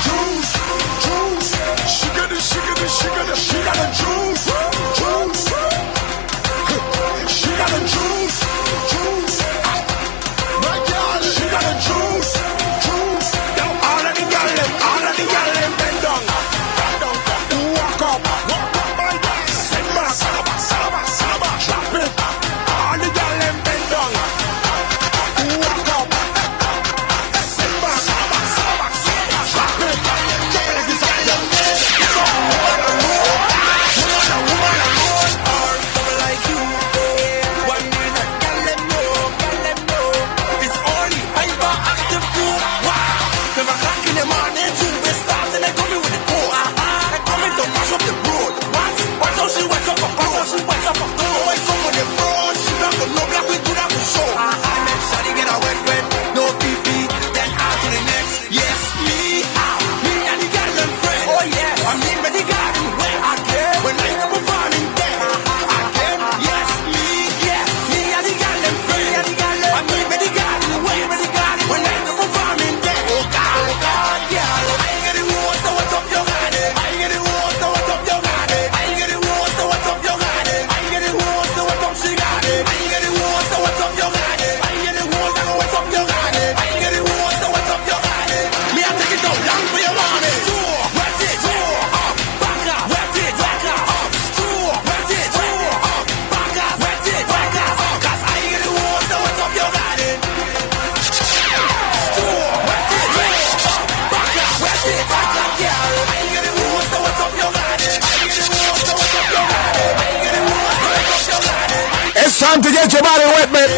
It's time to get your body wet, man.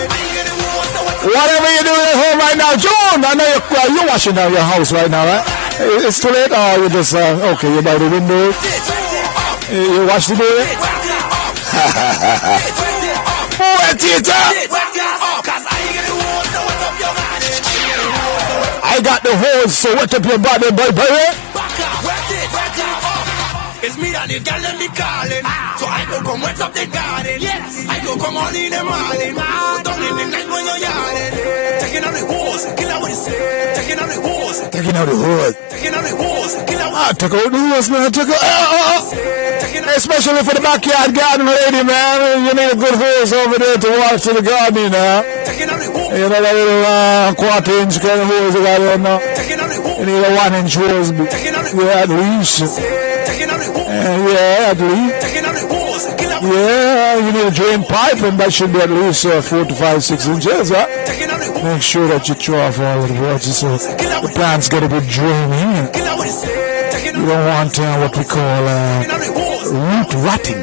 Whatever you're doing at home right now, John, I know you're washing down your house right now, right? It's too late, or you just, okay, you're by the window. You wash the door? Wet it up! I got the hose, so wet up your body, baby. It's me and the girl and me calling. So I go come wet up the garden. Yes, I go come on in the morning. Down in the night when you're yarding. Taking out the hose, kill out what it say. Taking out the hose. Taking out the hose. Taking out the hose, kill out what it say. Took out the hose, man. Took out. Especially for the backyard garden lady, man. You need a good hose over there to wash to the garden, you know. Taking out the hose. You know that little quarter-inch kind of hose you got there now. You need a 1-inch hose. Yeah, at least. Yeah, at least. Yeah, you need a drain pipe, and that should be at least 4 to 5, 6 inches, huh? Make sure that you throw off all of the water so the plant's got a good draining. You don't want what we call root rotting.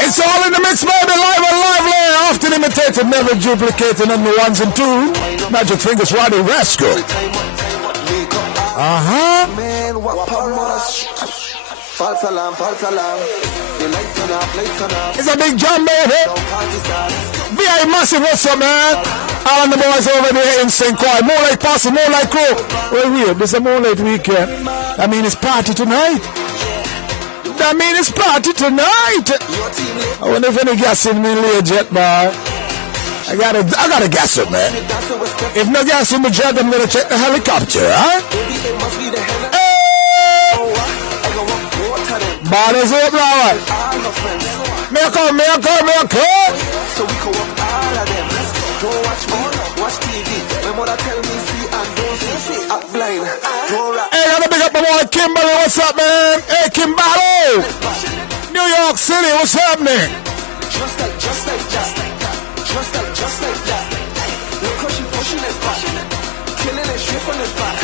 It's all in the mix, baby, live and lively. Often imitated, never duplicated on the ones and twos. Magic Fingers, Ronnie, Rascal. Man, what false alarm, false alarm. The lights on off, lights on off. It's a big jam, baby. B.I. Massive, what's up, man? All of the boys over there in St. Croix. Moonlight Posse, Moonlight Crew. Well, here, this is a Moonlight weekend. I mean, it's party tonight. I mean, it's party tonight. I wonder if any gas in me late jet, man. I gotta gas it, man. If no gas in the jet, I'm gonna check the helicopter, huh? Hey! Borders up, Lord. May I come? So we go up all of them. Don't watch me, watch TV. My mother tell me see and don't see. Up blind, don't rap. Hey, I gotta big up my boy Kimberly. What's up, man? Hey, Kimberly. New York City, what's happening? Just like that. Look how she pushing it back. Killing it straight from the back.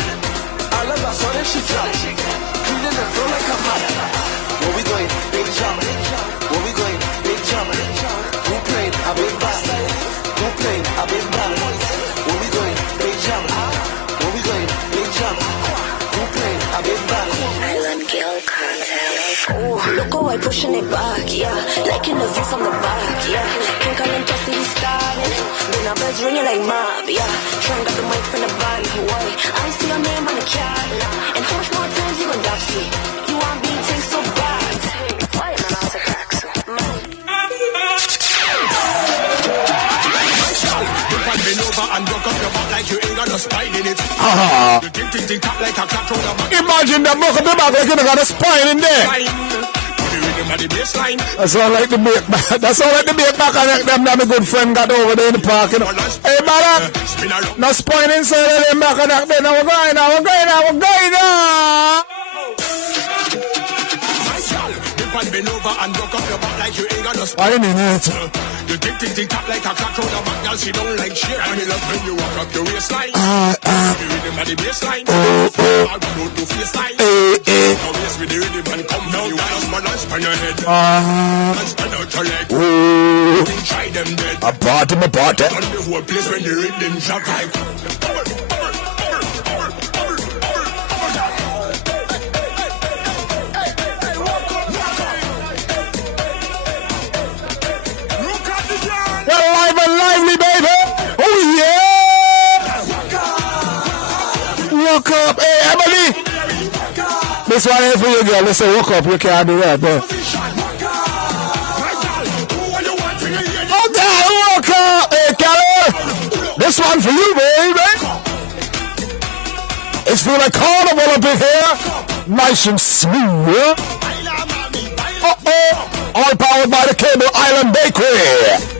All of us on it, she drop. Cleaning the floor like a map. Where we going? Big jump. Where we going? Big jump. Who playing? I've been back. Who playing? I've been back. Where we going? Big jump. Where we going? Big jump. Who playing? I've been back. Island Girl Contest. Oh, look how I pushing it back, yeah. Like in the view from the back, yeah. Can't call him just see starting. Then our bells ringing like mob, yeah. Trying got the mic from the band, why? I see a man on the cat. And how much more times you gonna dab see? You want me to take so bad? Why am I not to crack so? Imagine that broke up the back like you got a spine in there. That's all like the bake back. That's all like the bake back and them that my good friend got over there in the park, you know. Hey, brother, no spine inside of them back and that there. Now we're going now. Bend over and broke up your back like you ain't got no spine. I mean it. You tick tap like a clock on the back, girl. She don't like shit. And me love when you walk up your waistline. You rhythm at the baseline. I don't do face line. Now yes, with the rhythm and come now. You got my lunch on your head. And stand out your leg. Try them dead. A party. On the whole place when the rhythm drop like. Lively, baby. Oh, yeah. Walk up. Hey, Emily. This one here for you, girl. Let's say walk up. You can't do that, bro. Okay, walk up. Hey, Carol. This one for you, baby. It's for the carnival up in here. Nice and smooth. All powered by the Cable Island Bakery.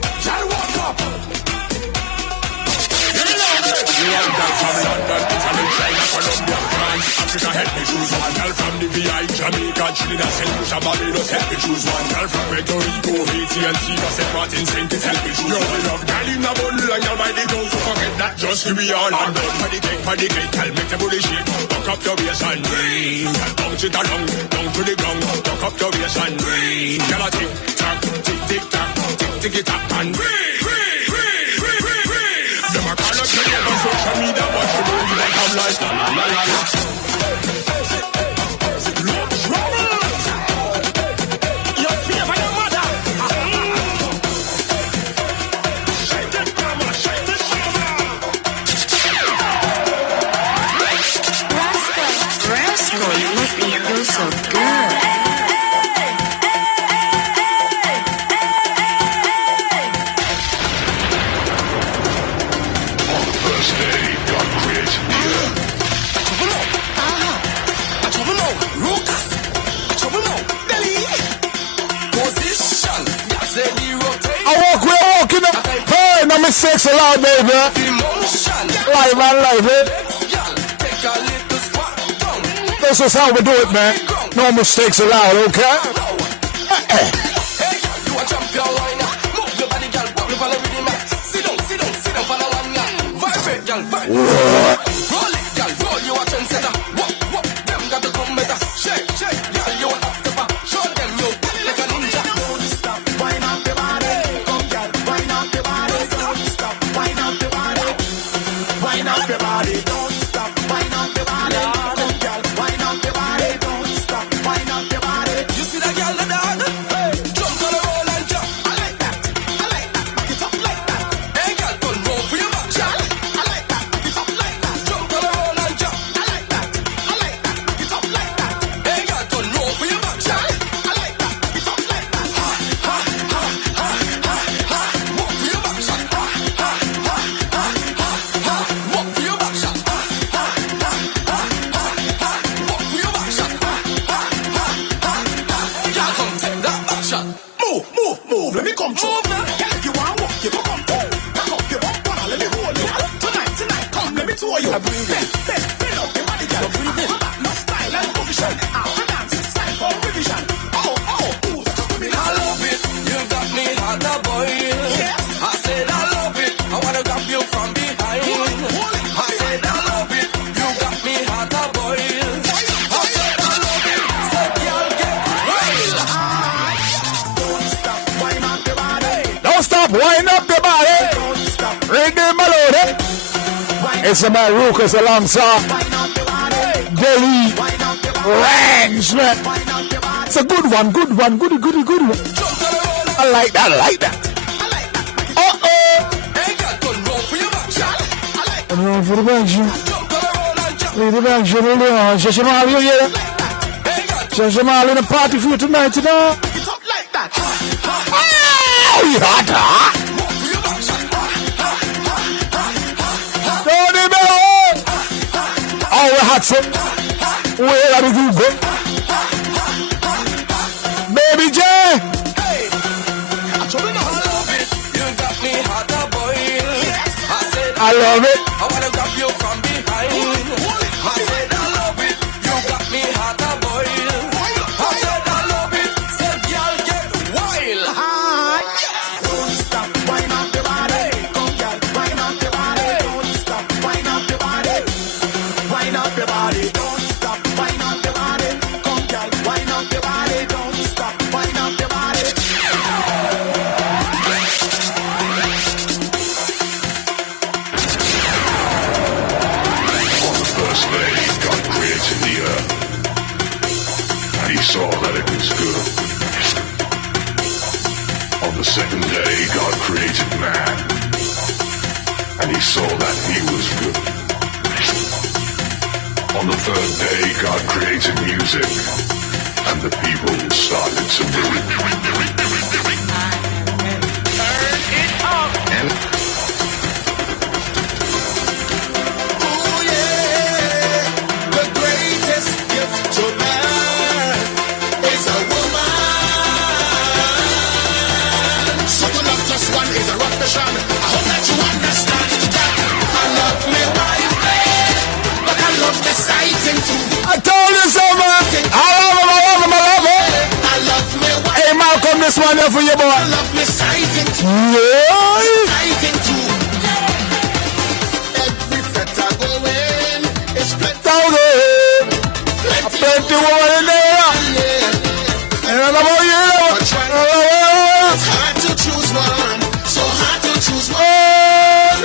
Africa help me choose one girl from the VI, Jamaica, Trinidad, St. Lucia, Barbados, help me choose one girl from Puerto Rico, Haiti, Antigua, St. Martin, St. Kitts, help me choose one. You love girl in a bundle and you're by the toes, so forget that, just give me all and down. For the cake, girl, make the booty shake. Buck up your waist and breathe. Bounce it along, down to the ground. Buck up your waist and breathe. Girl, a tick tock, tick tick tock, tick tick tock and breathe. Them a call up your name on social media, but you don't even have like la la la la. Me sex aloud, baby. Live and live, eh? This is how we do it, man. No mistakes allowed, okay? It's about Ruckus alongside Delhi Range, man. It's a good one, good one. I like that. I'm going for the bench. Leave the bench, Shashamal, you hear? Shashamal in a party for you tonight, you know? Oh, you hot, Hudson, where are you go? Baby J. Hey. I love it. I wanna grab you from behind. I said I love it. You got me hot a boil. I said I love it. Said y'all get wild. Don't stop, wind up your body. Come girl, wind up your body. Don't stop, wind up your body. Wind up your body, don't stop, wind up your body. Come girl, wind up your body, don't stop, wind up your body. On the first day, God created the earth, and he saw that it was good. On the second day, God created man, and he saw that he was good. On the third day, God created music, and the people started to move. Turn it up. Oh yeah, the greatest gift to man is a woman. this one there for you, boy. I love me sighting too. Yeah. Sighting too. Every fete I go in, it's plenty. Plenty woman in there. And I love you. It's hard to choose one. So hard to choose one.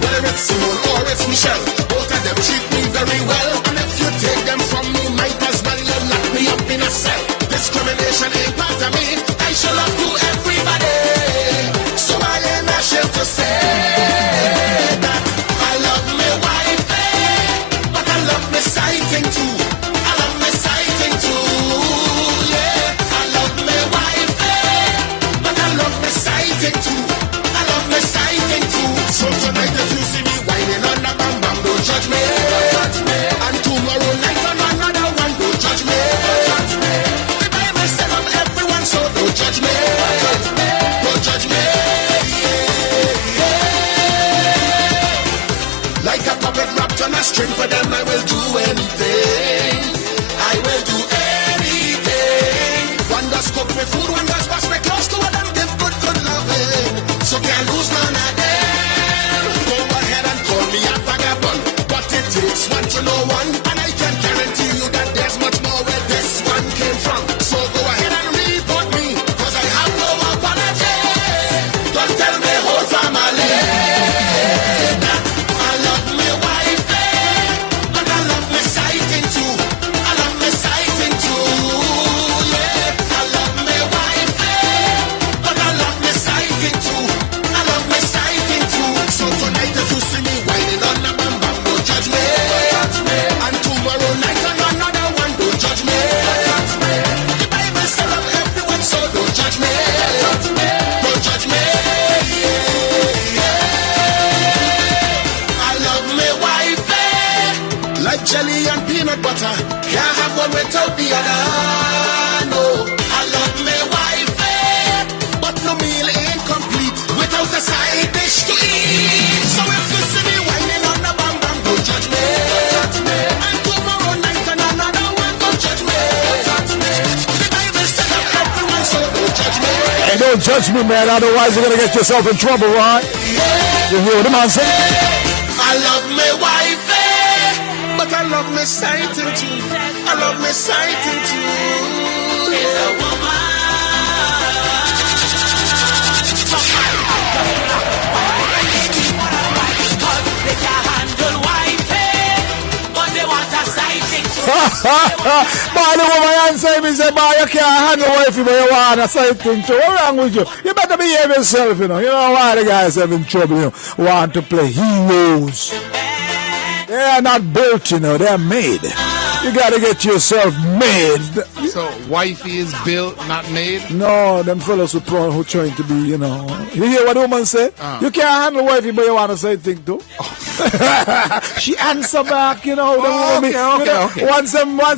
Whether it's Simone or it's Michelle, both of them treat me very well. And if you take them from me, might as well you lock me up in a cell. Discrimination ain't part of me. I show love to everybody. So I ain't ashamed to say that I love me wife, but I love me sighting too. I love me sighting too. Yeah, I love me wife, but I love me sighting too. I love me sighting too. So tonight if you see me whining on the bam bam, don't judge me. And tomorrow night on another one, don't judge me. The Bible said I'm everyone, so don't judge me. Don't judge me. Like a puppet wrapped on a string, for them I will do anything. I will do anything. One does cook me food, one does wash me clothes, two of them give good loving. So can't lose none of them. Go ahead and call me a vagabond, but it takes one to know one. And I can guarantee you that there's much more where this one came from. So go ahead and report me, cause I have no apology. Don't tell me whole family that I love me wife, but I love me sighting too. I love me sighting too. Yeah, I love me wife, but I love me sighting too. I love me sighting too. So tonight if you see me whining on the bam bam, don't judge me. And tomorrow night on another one, don't judge me. The Bible said love everyone, so don't judge me. Don't judge me. I love me wife, like jelly and peanut butter. Can't have one without the other. No, I love me wife, but no meal ain't complete without a side dish to eat. So if you see me whining on the bam bam, don't judge me. And tomorrow night on another one, don't judge me. The Bible said that everyone, so don't judge me. Hey, don't judge me, man. Otherwise, you're gonna get yourself in trouble, right? You hear what the man say? I love me wife, but I love me sighting too. I love me sighting too. It's a woman. They can't handle wife, but they want a sighting too. Boy, the woman answer me say, boy, you can't handle wifey, but you want a side thing too. What's wrong with you? You better behave yourself, you know. You know why the guys have in trouble, you know, want to play heroes. They are not built, you know, they're made. You gotta get yourself made. So, wifey is built, not made? No, them fellas who trying to be, you know. You hear what the woman say? You can't handle wifey, but you want to say thing too. She answer back, you know. Okay. Once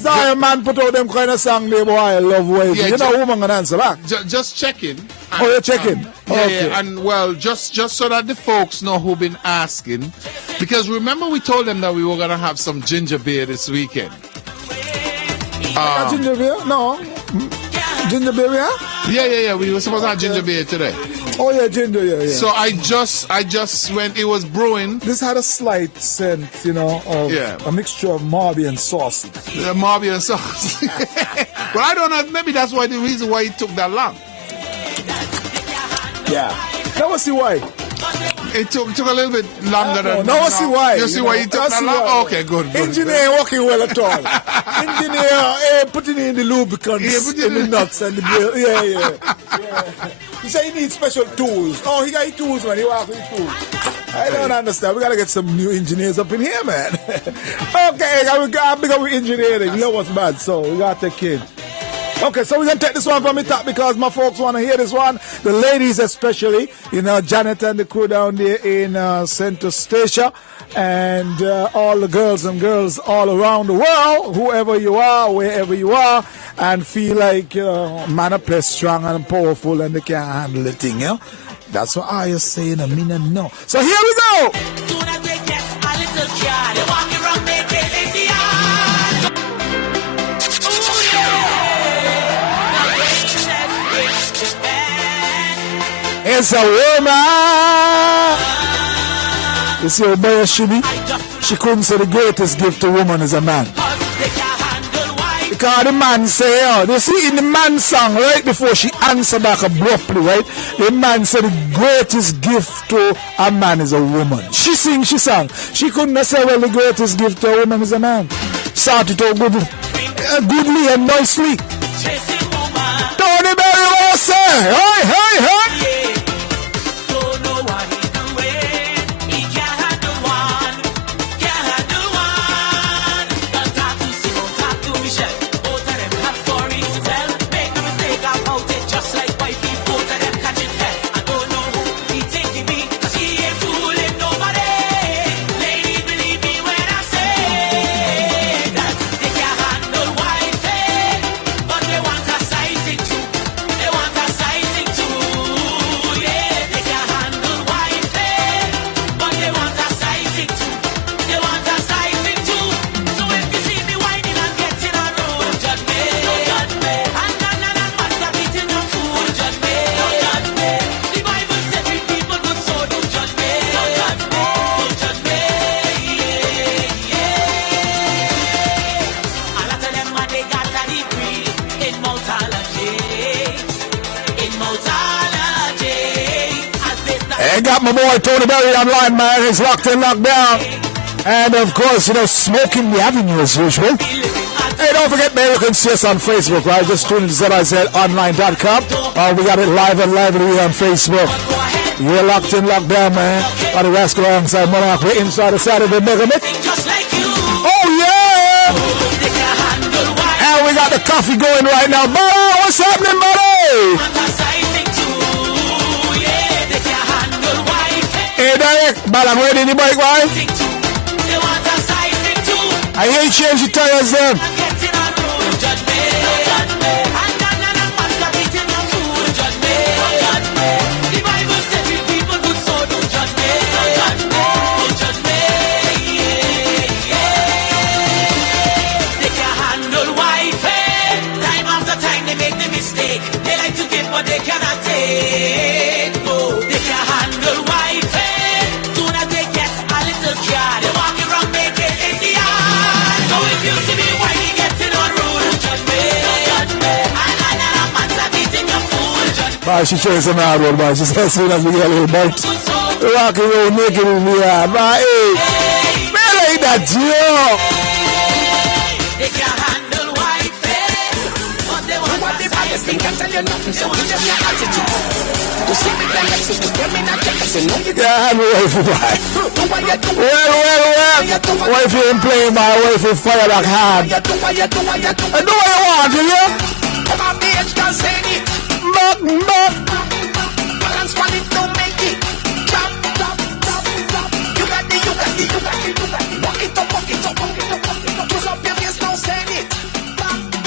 Iron Man put out them kind of song, they boy, I love wifey. Yeah, you know, woman gonna answer back. Just checking. Oh, you're checking? Okay. Yeah, and well, just so that the folks know who've been asking, because remember we told them that we were gonna have some ginger beer this weekend. Ginger beer? No. Ginger beer, yeah? Yeah. We were supposed to have ginger beer today. Oh yeah, ginger, yeah. So I just when it was brewing. This had a slight scent, you know, of a mixture of Marby and sauce. Marby and sauce. But I don't know, maybe that's why the reason why it took that long. Yeah. Now I see why. It took a little bit longer than. Now I see why. You see why it took that long? Okay, good. Engineer ain't working well at all. Engineer putting in the lubricants in the nuts and the beer. Yeah. He said he needs special tools. Oh, he got his tools, man. He works with his tools. I don't understand. We gotta get some new engineers up in here, man. Okay, I big up with engineering. You know what's bad, so we gotta take care. Okay, so we're going to take this one from the top because my folks want to hear this one. The ladies especially, you know, Janet and the crew down there in Center Station. And all the girls and girls all around the world, whoever you are, wherever you are, and feel like, you know, man are play strong and powerful and they can handle the thing, you know. That's what I say in a minute, no. So here we go. Soon as they get a little car, they walk around making in the yard. Ooh, yeah. is a woman. You see how boy she be? She couldn't say the greatest gift to woman is a man. Because the man say, oh, you see in the man song, right before she answered back abruptly, right? The man said the greatest gift to a man is a woman. She sang. She couldn't say, well, the greatest gift to a woman is a man. Start it out goodly and nicely. Tony Berry will say, hey. Got my boy Tony Berry online, man. He's locked in, locked down. And of course, you know, smoking the avenue as usual. Hey, don't forget, man, you can see us on Facebook, right? Just tune in to ZIZonline.com. We got it live and lively on Facebook. You're locked in, locked down, man. On the Rascal alongside Monarch. We're inside the Saturday MegaMix. Oh, yeah! And we got the coffee going right now. Buddy, what's happening, buddy? Hey, Derek, Balang, ready in the bike, right? I hear you change the tires then. She shows some hard one, man. She says as soon as we get a little bite, walking around naked in the yard, man. Hey, man, like that, yo. They can't handle white face, but they want to say they can tell you nothing, so we just your attitude. You see me like that, so tell me not to say no. You can't handle wife, boy. Well. Wife ain't playing, my wife is fire like hard. I do what you want, you know? Come on, the edge can say it. Balance on it, don't make it. Drop. You got the. Walk it up. Twist up your face, don't send it.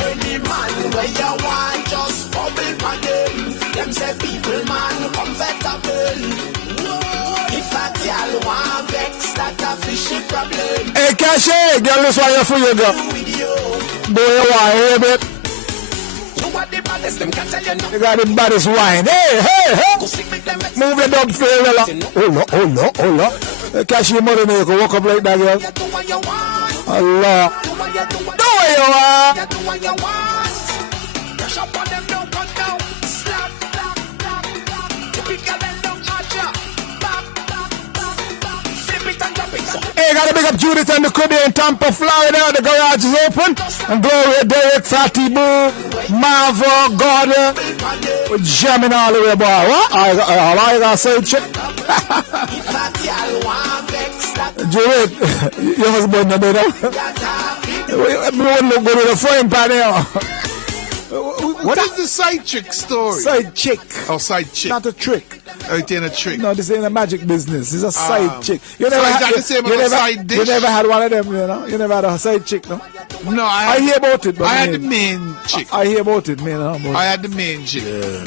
Any man where you want, just bubble for them. Them say people, man, comfortable. If a girl want vex, that's a fishy problem. Hey, Cashe, girl, this one for you, girl. Boy, you want, hey, babe. You got the baddest wine. Hey. Move your dog favor. Oh, no. Catch your mother, you can walk up like that, girl. Allah. Do what you want. Rush up on them, don't cut down. Slap. Typical and don't match up. Flip it and drop it. Hey, gotta big up Judith and the Caribbean in Tampa, Florida. The garage is open. And Gloria, Derek, Fatty Boo, Marva, Gordon. We're jamming all the way, boy. What? I gotta say, chick. Judith, your husband, you know. Everyone look good with a frame pan here. What is the side chick story? Side chick. Oh, side chick. Not a trick. Oh, it ain't a trick. No, this ain't a magic business. It's a side chick. You never side dish? You never had one of them, you know? You never had a side chick, no? No, I hear about it. But I had the main chick. I hear about it, man. I had the main chick. Yeah.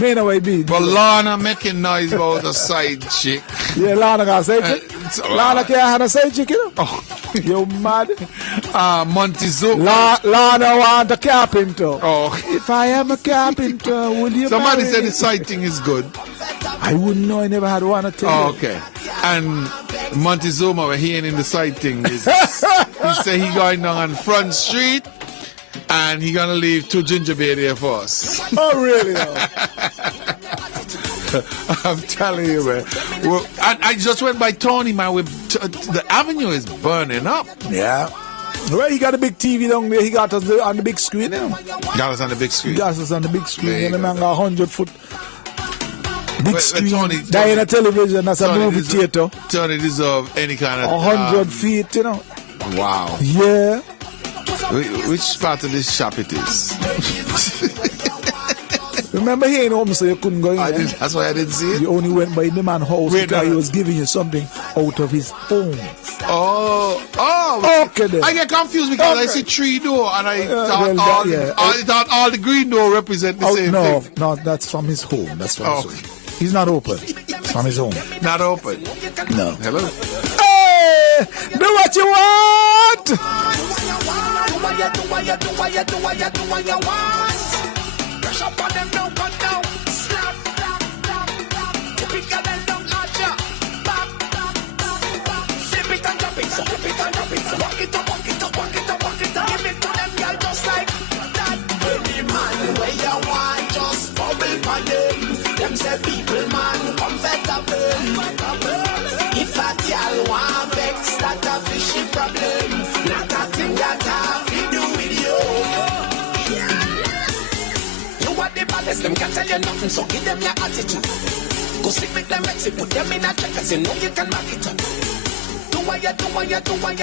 Main away be. But Lana making noise about a side chick. Yeah, Lana got a side chick. Lana can't have a side chick, you know? Oh. You mad? Montezuma. Lana want a carpenter. Oh. If I am a carpenter, will you Somebody marry said me? the side thing is good. I wouldn't know. I never had one at all. Oh, okay. And Montezuma, where he ain't in the side thing, he say he going down on Front Street and he gonna leave 2 ginger beer there for us. Oh, really? I'm telling you, man. Well, I just went by Tony, man. The avenue is burning up. Yeah. Well, he got a big TV down there. He got us on the big screen. Got us on the big screen. Got us on the big screen. And the man got 100-foot big screen. Tony, Diana television. That's a movie theater. Tony deserve any kind of 100 feet, you know. Wow. Yeah. Which part of this shop it is? Remember he ain't home, so you couldn't go in there. That's why I didn't see it. You only went by the man's house because he was giving you something out of his home. Oh. Okay then. I get confused because I see 3 door and I thought all the green door represent the same thing. No, that's from his home. That's from his home. He's not open. It's from his home. Not open. No. Hello. Hey, do what you want. Do what you want. Press up on them, don't cut down. Slap. Typical them, don't notch ya. Bop. Flip it and drop it. Flip it and drop it. Walk it up. Give it to them, girl, just like that. Any man where you want, just bubble for them. Them say people, man, comfortable. If a girl want vex, that a fishy problem. Not a thing that have to do with you. The baddest, them can't tell you nothing, so give them your attitude. Go sleep with them, let's put them in a check, cause you know you can back it up. Do what you want. Do what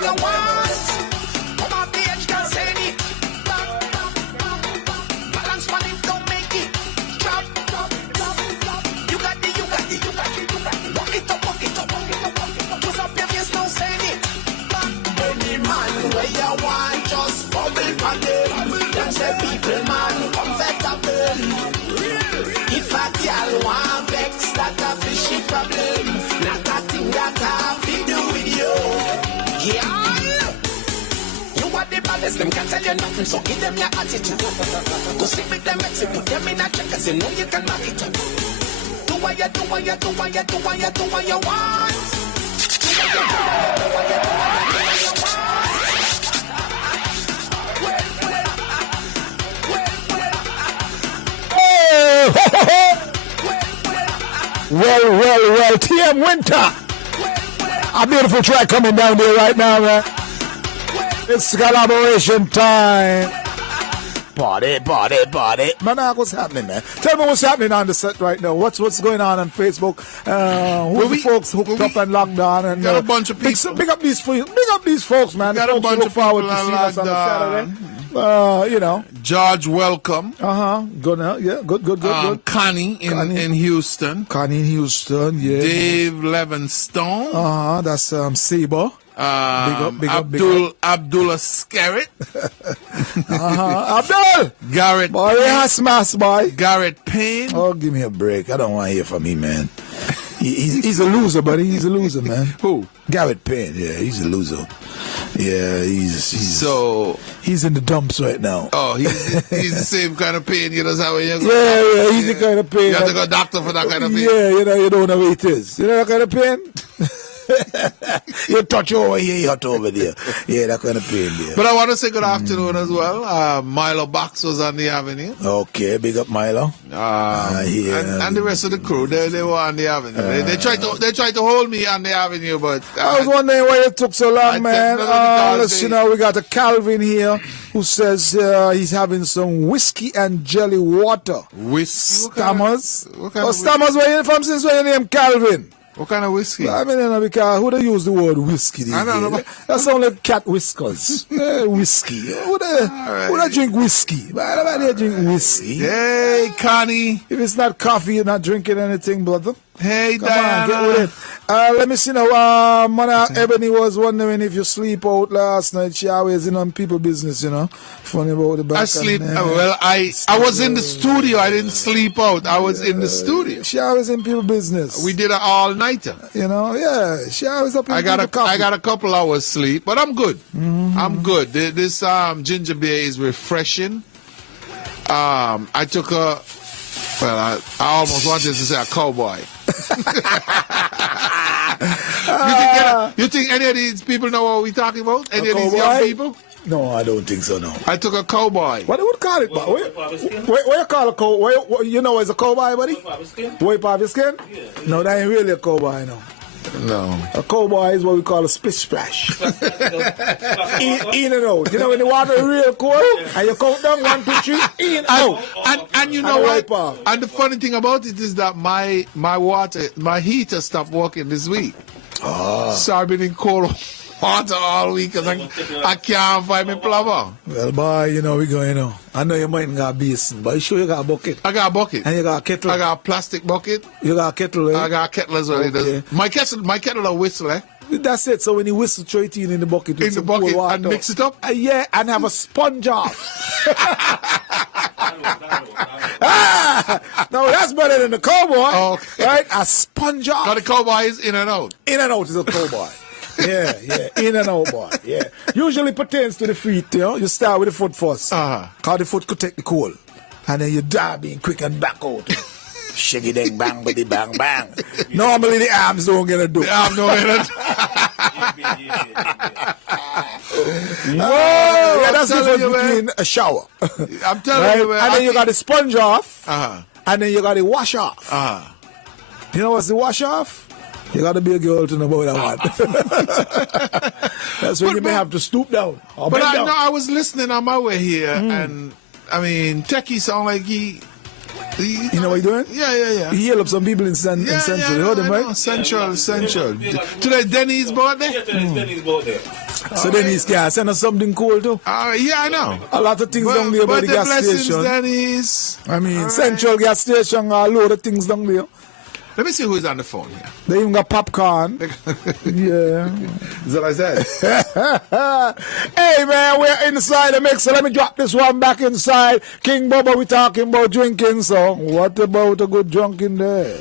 you want. Come off the edge, girl, say it. Balance money, don't make it. Drop. You got it. Walk it up. Put up your face, don't say it. Any man where you want, just bubble for them. Them say people, man, comfortable. If a girl want vex, that a fishy problem. Not a thing that have to do with you. Yeah. You are the baddest, them can't tell you nothing, so give them your attitude. Go sleep with them, let's put them in a check, cause you know you can back it up. Do what you want. Do what you want. Well, TM Winter. A beautiful track coming down there right now, man. It's collaboration time. Party. Man, what's happening, man? Tell me what's happening on the set right now. What's going on Facebook? Who's the folks hooked up and locked on? And got a bunch of people. Big up these folks, man. Got a bunch of people to see us on Saturday. George Welcome. Good now. Yeah, good. Connie in Houston. Connie in Houston, yeah. Dave Levinstone. That's Saber. Big up. Abdullah Scarrett. Abdul! Garrett. Boy, he has smash, boy. Garrett Payne. Oh, give me a break. I don't want to hear from him, man. He's a loser, buddy. He's a loser, man. Who? Garrett Payne. Yeah, he's a loser. Yeah, he's in the dumps right now. Oh, he's the same kind of pain you know how you go. Yeah, he's the kind of pain. You have to go to doctor for that kind of pain. Yeah, you don't know what it is. You know that kind of pain? You touch over here, you hurt over there. Yeah, that kind of pain there. But I want to say good afternoon as well. Milo Box was on the avenue. Okay, big up Milo. And the rest of the crew, they were on the avenue. They tried to hold me on the avenue, but I was wondering why it took so long, man. Listen, we got a Calvin here who says he's having some whiskey and jelly water. Stammers. Stammers, where you from since when your name Calvin? What kind of whiskey? I mean, because who they use the word whiskey these I don't know. That sounds like cat whiskers. Whiskey. Who they drink whiskey? Nobody drink whiskey. Hey, Connie. If it's not coffee, you're not drinking anything, brother. Hey, Come Diana. on, get with it. Let me see now. Monarch Ebony was wondering if you sleep out last night. She always in on people business, you know. Funny about the back. I sleep. I was in the studio. I didn't sleep out. I was in the studio. She always in people business. We did an all-nighter. You know, yeah. She always up in I got a couple hours sleep, but I'm good. I'm good. This ginger beer is refreshing. I took a, well, I almost wanted to say a cowboy. You think any of these people know what we're talking about? Any of these young people? No, I don't think so, no. I took a cowboy. What would call it? What you call a cowboy? You know it's a cowboy, buddy? Wipe off your skin? Yeah. No, that ain't really a cowboy, no. No. A cowboy is what we call a split splash. In and out. You know when the water is real cold and you count down 1, 2, 3, in and out. And you know what? And the funny thing about it is that my heater stopped working this week. So I've been in cold water all week because I can't find my plumber. Well, boy, you know, we go, you know. I know you might got a basin, but you sure you got a bucket? I got a bucket. And you got a kettle? I got a plastic bucket. You got a kettle, eh? I got a kettle as well. Okay. My kettle a whistle, eh? That's it. So when you whistle, throw it in the bucket. In the bucket and mix it up? Yeah, and have a sponge off. No, that's better than the cowboy. Okay. Right? A sponge off. Now the cowboy is in and out. In and out is a cowboy. Yeah, in and out, boy. Yeah. Usually pertains to the feet, you know. You start with the foot first. Because the foot could take the cold. And then you dab in quick and back out. Shiggy dang bang, buddy bang bang. Normally the arms don't get a do. The arms don't get a do. Yeah, that's the difference between a shower. I'm telling you, man. And then you got the sponge off. And then you got the wash off. You know what's the wash off? You got to be a girl to know about that one. That's when you may have to stoop down. But I was listening on my way here, and I mean, Techie sound like he. You know what he's doing? Yeah. He yelled up some people in Central. You heard him, right? Central. Today Denny's birthday? Yeah, today's Denny's birthday. So Denny's can send us something cool too. Yeah, I know. A lot of things down there about the gas station. Denny's. I mean, Central gas station, a load of things down there. Let me see who's on the phone here. They even got popcorn. Yeah. Is that what I said? Hey, man, we're inside the mix. So let me drop this one back inside. King Bubba, we talking about drinking. So what about a good drunk in there?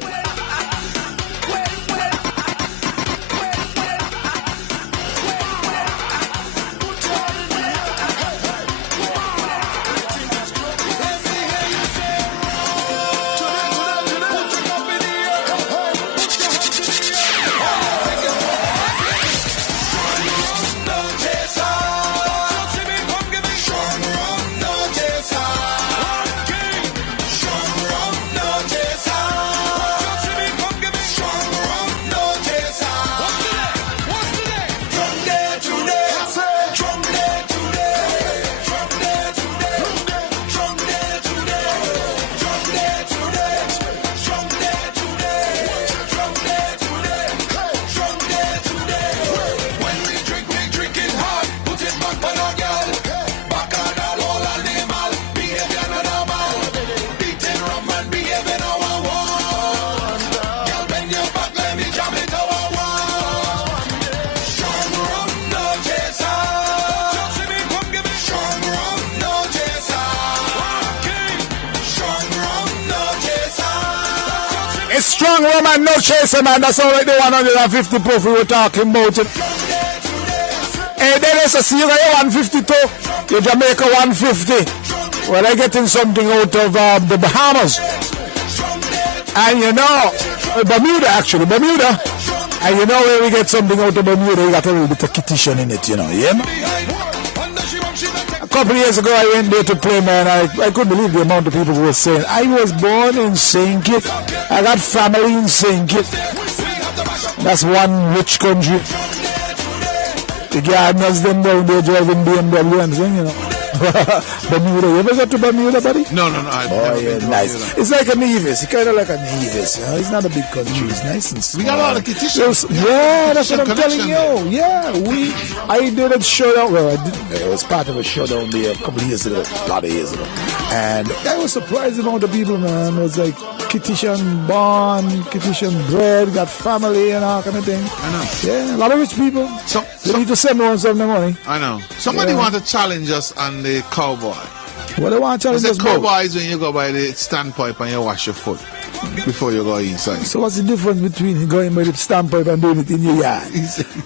Strong rum and no chaser, man. That's all like the 150 proof we were talking about. Hey, Dennis, I see you got your 152. Your Jamaica 150. Well, they're getting something out of the Bahamas. And you know, Bermuda. And you know where we get something out of Bermuda, we got a little bit of kittition in it, you know. Yeah, man? A couple of years ago, I went there to play, man. I couldn't believe the amount of people who were saying, I was born in St. Kitts. I got family in St. Kitts. That's one rich country. The gardeners, them down there driving BMW and thing, you know. Bermuda. You ever got to Bermuda, buddy? No. Oh, yeah, nice. It's like a Nevis. It's kind of like a Nevis. You know? It's not a big country. It's nice and small. We got a lot of kitchen. Yeah, that's what I'm telling you. Yeah, I did a showdown. Well, I didn't. It was part of a showdown there a couple of years ago, a lot of years ago. And I was surprised amount of people, man. It was like Kittitian born, Kittitian bred, got family and all kind of thing. I know. Yeah, a lot of rich people. They need to send me some money. I know. Somebody want to challenge us on the cowboy. What do I want to challenge us about? Cowboy is when you go by the standpipe and you wash your foot. before you go inside. So what's the difference between going with the stamp pipe and doing it in your yard?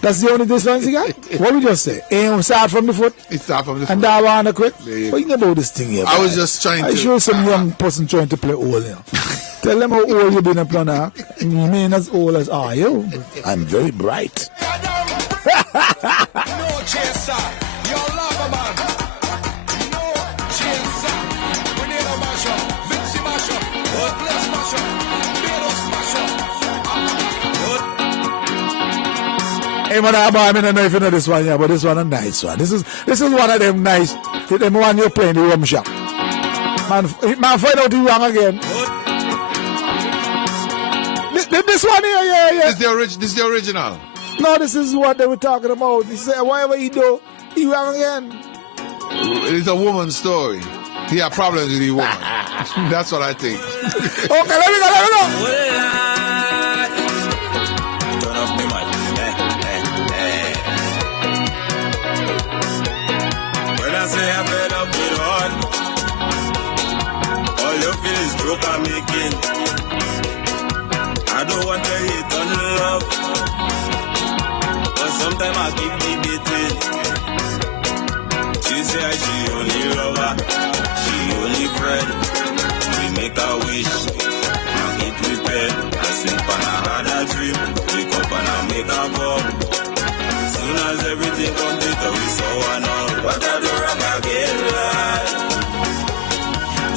That's the only difference you got? What we just say? Aim start from the foot? It start from the foot. And that one the quick? What you know about this thing here? I was just trying I to... show some young person trying to play old, you know. Tell them how old you been up on now. You mean as old as are you? I'm very bright. No chaser, your lover man. No chaser, we need a mashup, Vinci mashup, worthless mashup, Beatles mashup. Hey man, I don't know if you know this one, yeah, but this one a nice one. This is one of them nice. Them one you play in the rum shop. Man, find out you wrong again. This one here, yeah. This is the original. No, this is what they were talking about. He said, whatever he do, he wrong again. It's a woman's story. He had problems with the woman. That's what I think. Okay, let me go. Turn up me mic. When I say I'm fed up with all you feel is broke and making. I don't want to hate on love, but sometimes I keep debating. She say she only lover, she only friend. We make a wish, I get prepared. I sleep and I had a dream, wake up and I make a vow. Soon as everything complete, we saw one out. What I do wrong again, lad?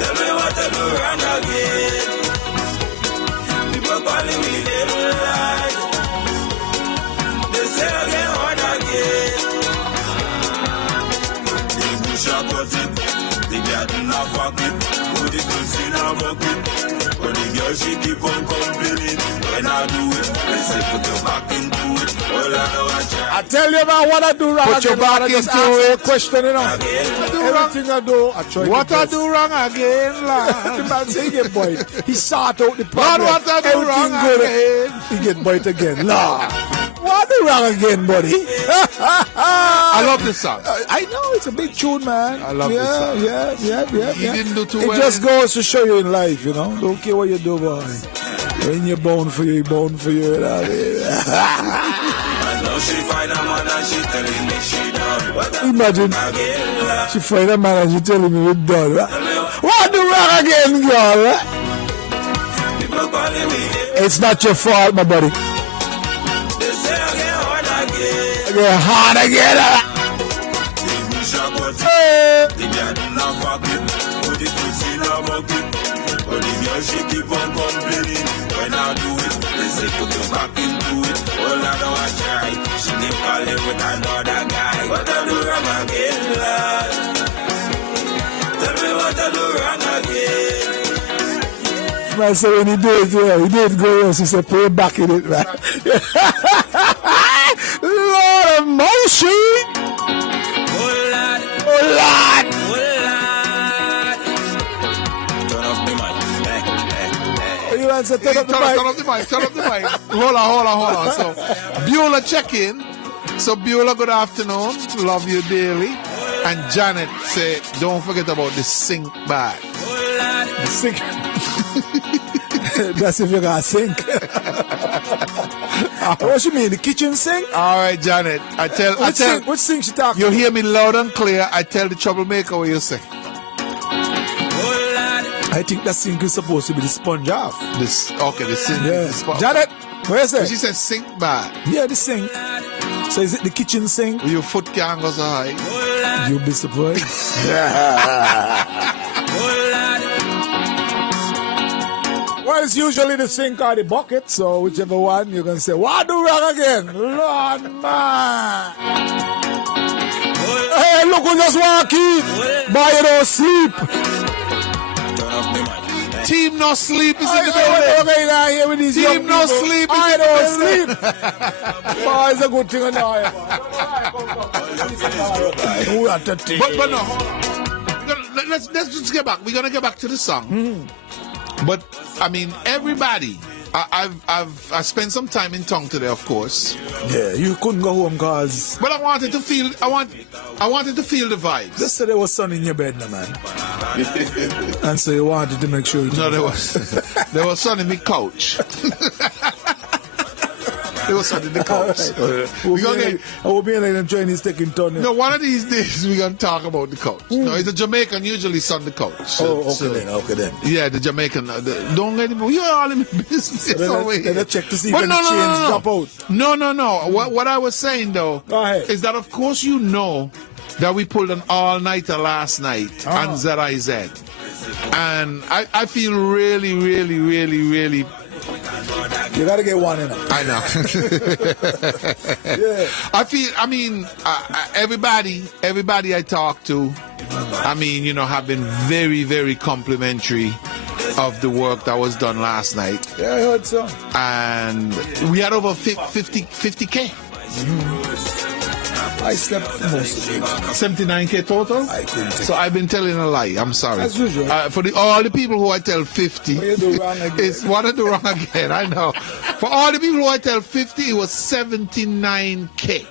Tell me what I do wrong again. Calling me little light. They say again, hard again. The bush a cut it, the garden a fuck it, put the goods in a bucket. But the girl she keep on complaining. When I do it, they say put your back into it. All I know I try. I tell you about what I do wrong. Put your back into it. Question, you know. Everything I do, I try. What I do wrong again, lad? The man say, "Yeah, boy." He sort out the problem. What I do wrong again? He get bite again. Lord, what I do wrong again, buddy? I love this song. I know it's a big tune, man. I love this song. Yeah. You didn't do too it well. It just goes to show you in life, you know. Don't care what you do, boy. When you're born for you, born for you. Now she find a man and she telling me she done. Imagine she find a man and she telling me we're done. What do wrong again, girl? It's not your fault, my buddy. They say again, hard again. Again, hard again. The bush a cut it, the garden a fuck it, put the goods in a bucket. But the girl she keep on complaining. When I do it, they say put your back into it. All I know I try. She keep calling with another guy. What I do wrong again, lad? Tell me what I do wrong again. Man said when he did, he did go, she said, put it back in it, man. Lord of mercy. Oh, lad. Turn up the mic. You answer, turn up the mic. Hold on. So, Beulah check-in. So, Beulah, good afternoon. Love you daily. And Janet said, don't forget about the sink bag. The sink. That's if you're going to sink. What you mean, the kitchen sink? All right, Janet. Which sink she talking? You hear me loud and clear. I tell the troublemaker what you say. I think that sink is supposed to be the sponge off. The sink. Yeah. The Janet, what you say? She said sink bag. Yeah, the sink. So is it the kitchen sink? Your foot can't go so high. You'll be surprised. Well, it's usually the sink or the bucket, so whichever one you're going to say, what do wrong again? Lord, man. Hey, look who just walk in. Boy, you don't sleep. Team no sleep is in the building. Team no sleep is in the building. Boy, it's a good thing. But no, let's just get back. We're going to get back to the song. Mm-hmm. But, I mean, everybody I spent some time in town today, of course. Yeah, you couldn't go home because. But I wanted to feel the vibes. Just said there was sun in your bed, no, man. And so you wanted to make sure. No, there was sun in my couch. There was sun in the couch. I will be like them Chinese taking turn. No, one of these days we're gonna talk about the couch. No, it's a Jamaican usually sun the couch. Okay then. Yeah, the Jamaican. Don't let him. You're all in business. So then check to see if any chains drop out. No. What I was saying though is that of course you know that we pulled an all-nighter last night on ZIZ, and I feel really. You gotta get one in them. I know. Yeah. Everybody I talk to, have been very, very complimentary of the work that was done last night. Yeah, I heard so. And we had over 50K. I slept most of it. 79K total? I couldn't take So I've been telling a lie. I'm sorry. As usual. For all the people who I tell 50, you do wrong again. It's what I do wrong again. I know. For all the people who I tell 50, it was 79K.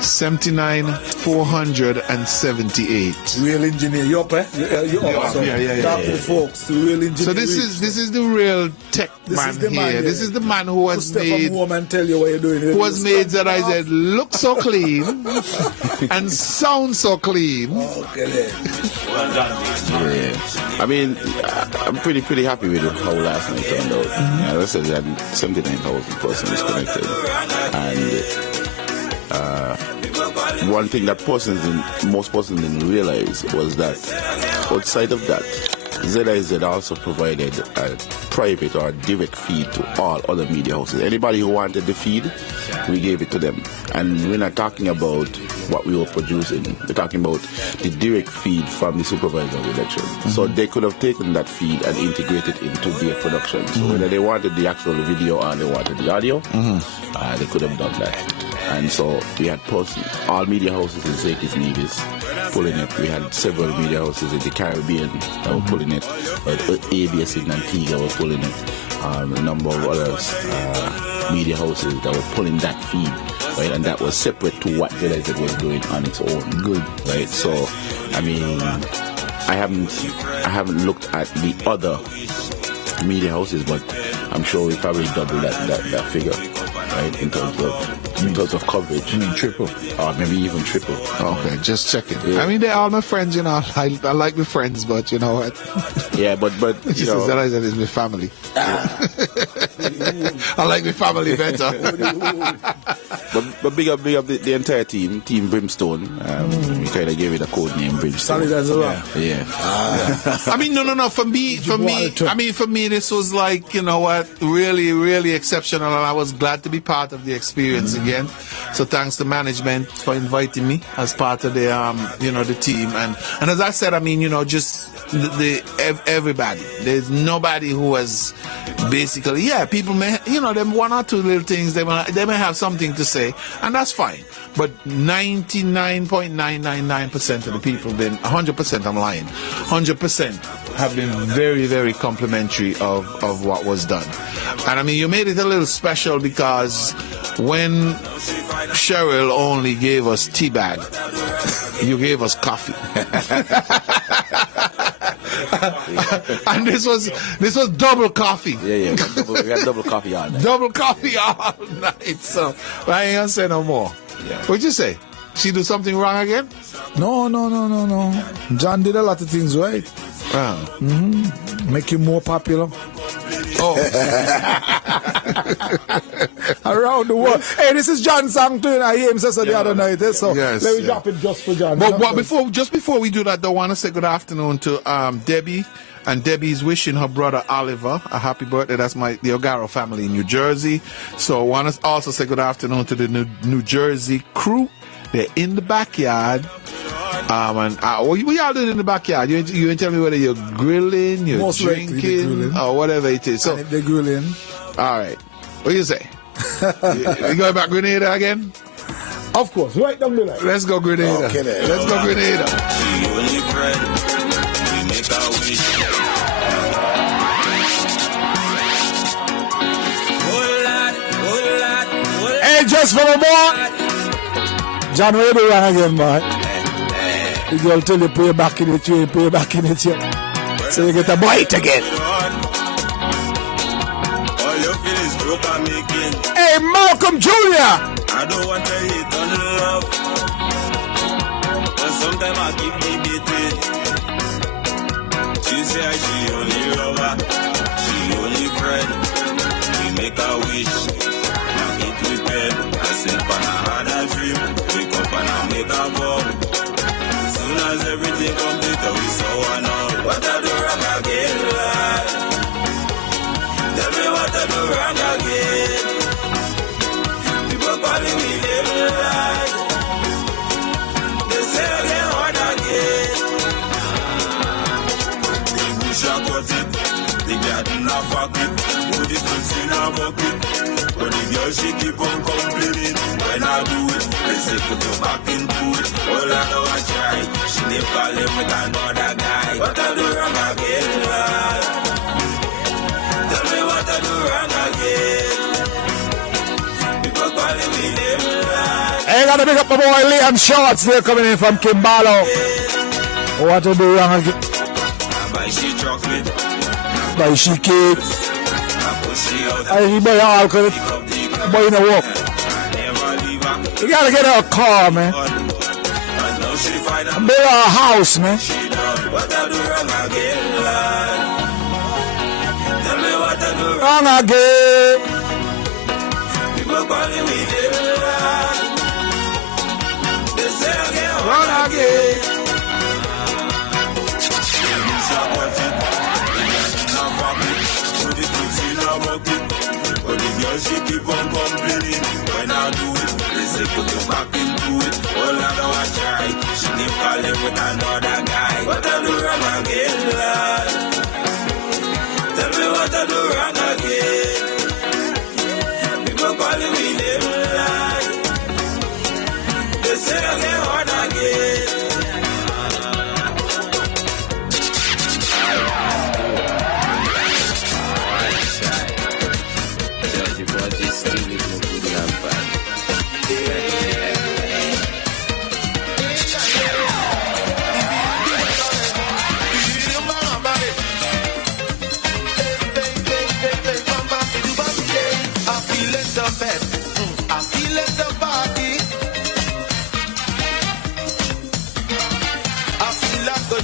79,478. Real engineer, you up, eh? You up, so yeah. Talk to the folks. The real engineer. So this is the real tech man here. This is the man who has made. And tell you what you're doing. Who has made ZIZ look so clean and sound so clean. Okay then. Yeah. I mean, I'm pretty happy with how last night turned out. As I said, we had 79,000 persons connected, and one thing that most persons didn't realize was that outside of that, ZIZ also provided a private or a direct feed to all other media houses. Anybody who wanted the feed, we gave it to them. And we're not talking about what we were producing. We're talking about the direct feed from the supervisor of election. So they could have taken that feed and integrated it into their production. So whether they wanted the actual video or they wanted the audio, they could have done that. And so we had all media houses in St. Nevis pulling it. We had several media houses in the Caribbean that were pulling it. ABS in Antigua were pulling it. A number of others, media houses that were pulling that feed, right? And that was separate to what ZIZ was doing on its own. Good, right? So, I mean, I haven't looked at the other media houses, but I'm sure we probably double that figure, right? In terms of coverage. Triple. Or maybe even triple. Okay, just checking. Yeah. I mean, they're all my friends, you know. I like my friends, but you know what? Yeah, but you know. ZIZ is my family. I like my family better. but big up the entire team Brimstone. We kind of gave it a code name, Brimstone. Solid as well. Yeah. I mean, no. For me, this was like, you know what, really, really exceptional, and I was glad to be part of the experience again. So thanks to management for inviting me as part of the the team, and as I said, I mean, you know, just everybody. There's nobody who has basically, people may, you know, them one or two little things they may have something to say, and that's fine. But 99.999% of the people, been 100%. I'm lying. 100% have been very, very complimentary of what was done. And I mean, you made it a little special because when Cheryl only gave us tea bag, you gave us coffee. And this was double coffee. Yeah. We had double coffee all night. Double coffee all night. So I ain't gonna say no more. Yeah. What'd you say? She do something wrong again? No. John did a lot of things right. Make you more popular. Oh. Around the world. Hey, this is John's song too. I hear him say so the other night. So yes, let me drop it just for John. But before we do that, though, I want to say good afternoon to Debbie. And Debbie's wishing her brother Oliver a happy birthday. That's the Ogarro family in New Jersey. So I want to also say good afternoon to the New Jersey crew. They're in the backyard. What y'all doing in the backyard? You ain't tell me whether you're grilling, you're most drinking, or whatever it is. So and if they're grilling. All right. What do you say? you going back Grenada again? Of course. Right down the line. Let's go Grenada. Okay, then. Let's go Grenada. Hey, just for a moment. John, where you wrong again, boy? The girl tell you pay back in it, you ain't pay back in it, yeah. So you get a bite again. All you feel is broke and making. Hey, Malcolm Jr. I don't want to hate on love, but sometimes I keep debating. She say she only lover, she only friend. We make a wish, now it with pen. I sleep and I had a dream. Wake up and I make a vow. Soon as everything complete, we saw one out. What I do wrong again, lad? Tell me what I do wrong again. People calling me little lad. They say again, what again? The bush a cut it, the garden a fuck it, put the fruits in a bucket. But the girl she keep on complaining. When I do it, they say put you back into it. All I know I try, she never calling with another guy. What I do wrong again, lad? Tell me what I do wrong again. People calling me little lad. Hey, gotta pick up my boy Liam Shorts. They're coming in from Kimbalo. What to do wrong again? Buy she chocolate, Buy she cake. I push she out. I buy alcohol. Boy in a walk. You gotta get her a car, man. And build her a house, man. What I do wrong again, lad? Tell me what I do Wrong again. People calling me little lad. They say again, wrong again. But the girl she keep on complaining. When I do it, they say put you back into it. All I know I try, she keep calling with another guy. What I do wrong again, lad? Tell me what I do wrong again. People calling me little lad. They say again, what again?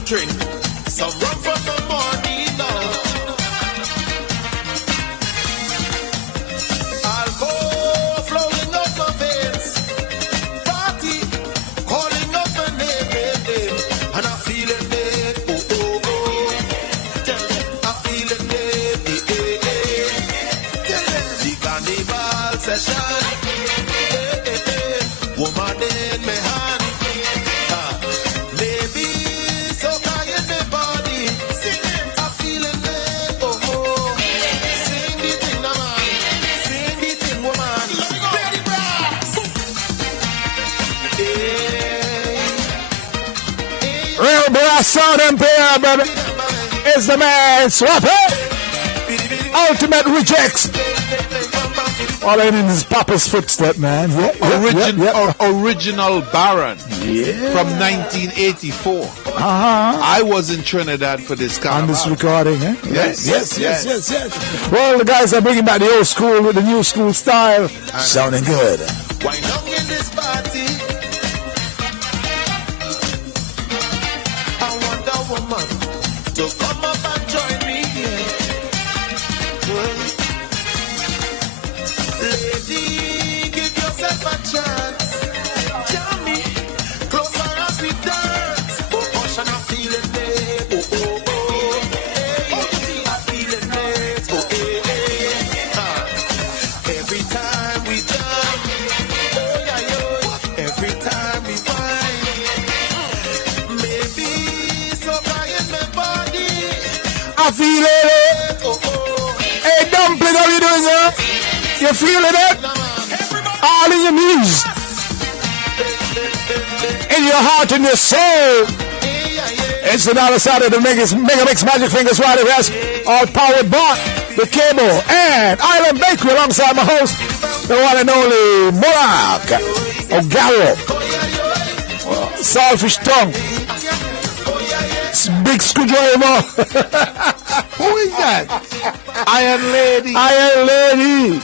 Drink some rum from the morning now. Alcohol flowing up my veins. Party calling up my name. And I'm feeling it. Oh, oh, oh. Tell them I'm feeling it. Tell them the carnival session. Woman in my hand. Real brass sound and pair, baby. It's the man Swappy. Ultimate rejects. All in his papa's footstep, man. Original Baron. From 1984. I was in Trinidad for this carnival. On this recording, eh? Yes. Well, the guys are bringing back the old school with the new school style. Sounding good. Why not in this party? I want a woman to come up and join me here. Lady, give yourself a chance. Jam me closer as we dance. Oh, gosh, and I'm feeling it. Oh, oh, oh. Oh, you see, I'm feeling it. Oh, eh, eh. Every time we jam. Oh, yeah, yo. Every time we find. Maybe so high in my body. I feel it. Hey, Dumpling, how you doing, huh? You feeling it? All in your knees. In your heart and your soul. It's the other side of the MegaMix Magic Fingers right here. All powered by the cable and Island Bakery alongside my host, The one and only Monarch, Ogarro, Saltfish Tongue, Big Screwdriver. Who is that? Iron Lady. Iron Lady.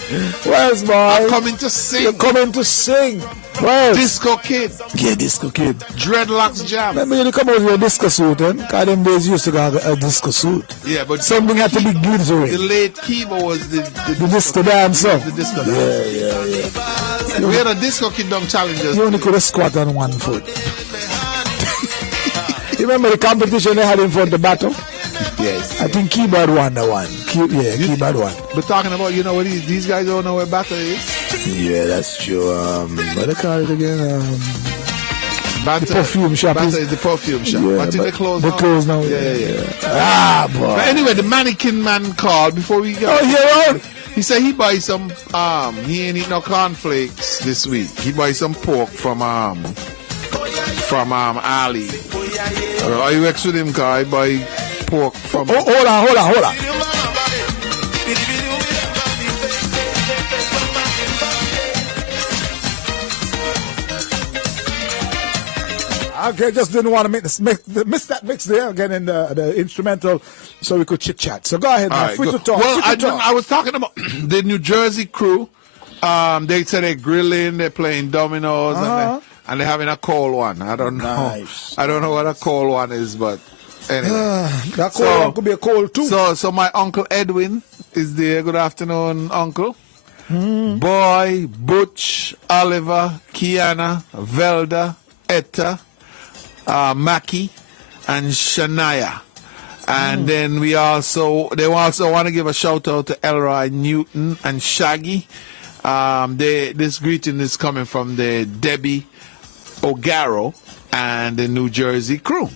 Where's my? I'm coming to sing. You're coming to sing. Where's? Disco Kid. Yeah, Disco Kid. Dreadlocks Jam. Remember you come out with a disco suit, eh? Because them days used to have a disco suit. Yeah, but something had to be glittery. The late Kibo was the disco dancer. The disco dancer. Yeah. We had a Disco Kid Dunk Challengers. You only could have squat on one foot. You remember the competition they had in front of the battle? Yes. I think Keyboard won the one. Keyboard won. But talking about, you know what, these guys don't know where battle is. Yeah, that's true. What they call it again? Battle. The perfume shop. Battle is the perfume shop. Yeah, I think they closed now. They closed now. Yeah. Ah, boy. But anyway, the mannequin man called before we got. Oh, yeah. He said he buy some. He ain't eat no cornflakes this week. He buy some pork from Ali. Are you ex with him, Kai? I buy pork from. Oh, hold on. Okay, just didn't want to miss that mix there again in the instrumental, so we could chit chat. So go ahead, man. Right, Free to talk. Well, I was talking about the New Jersey crew. They said they're grilling, they're playing dominoes, and they're having a cold one. I don't know. Nice. I don't know what a cold one is, but anyway. That cold one could be a cold too. So my uncle Edwin is there. Good afternoon, uncle. Boy, Butch, Oliver, Kiana, Velda, Etta, Mackie, and Shania. And then they also want to give a shout out to Elroy Newton and Shaggy. This greeting is coming from the Debbie Ogarro and the New Jersey crew.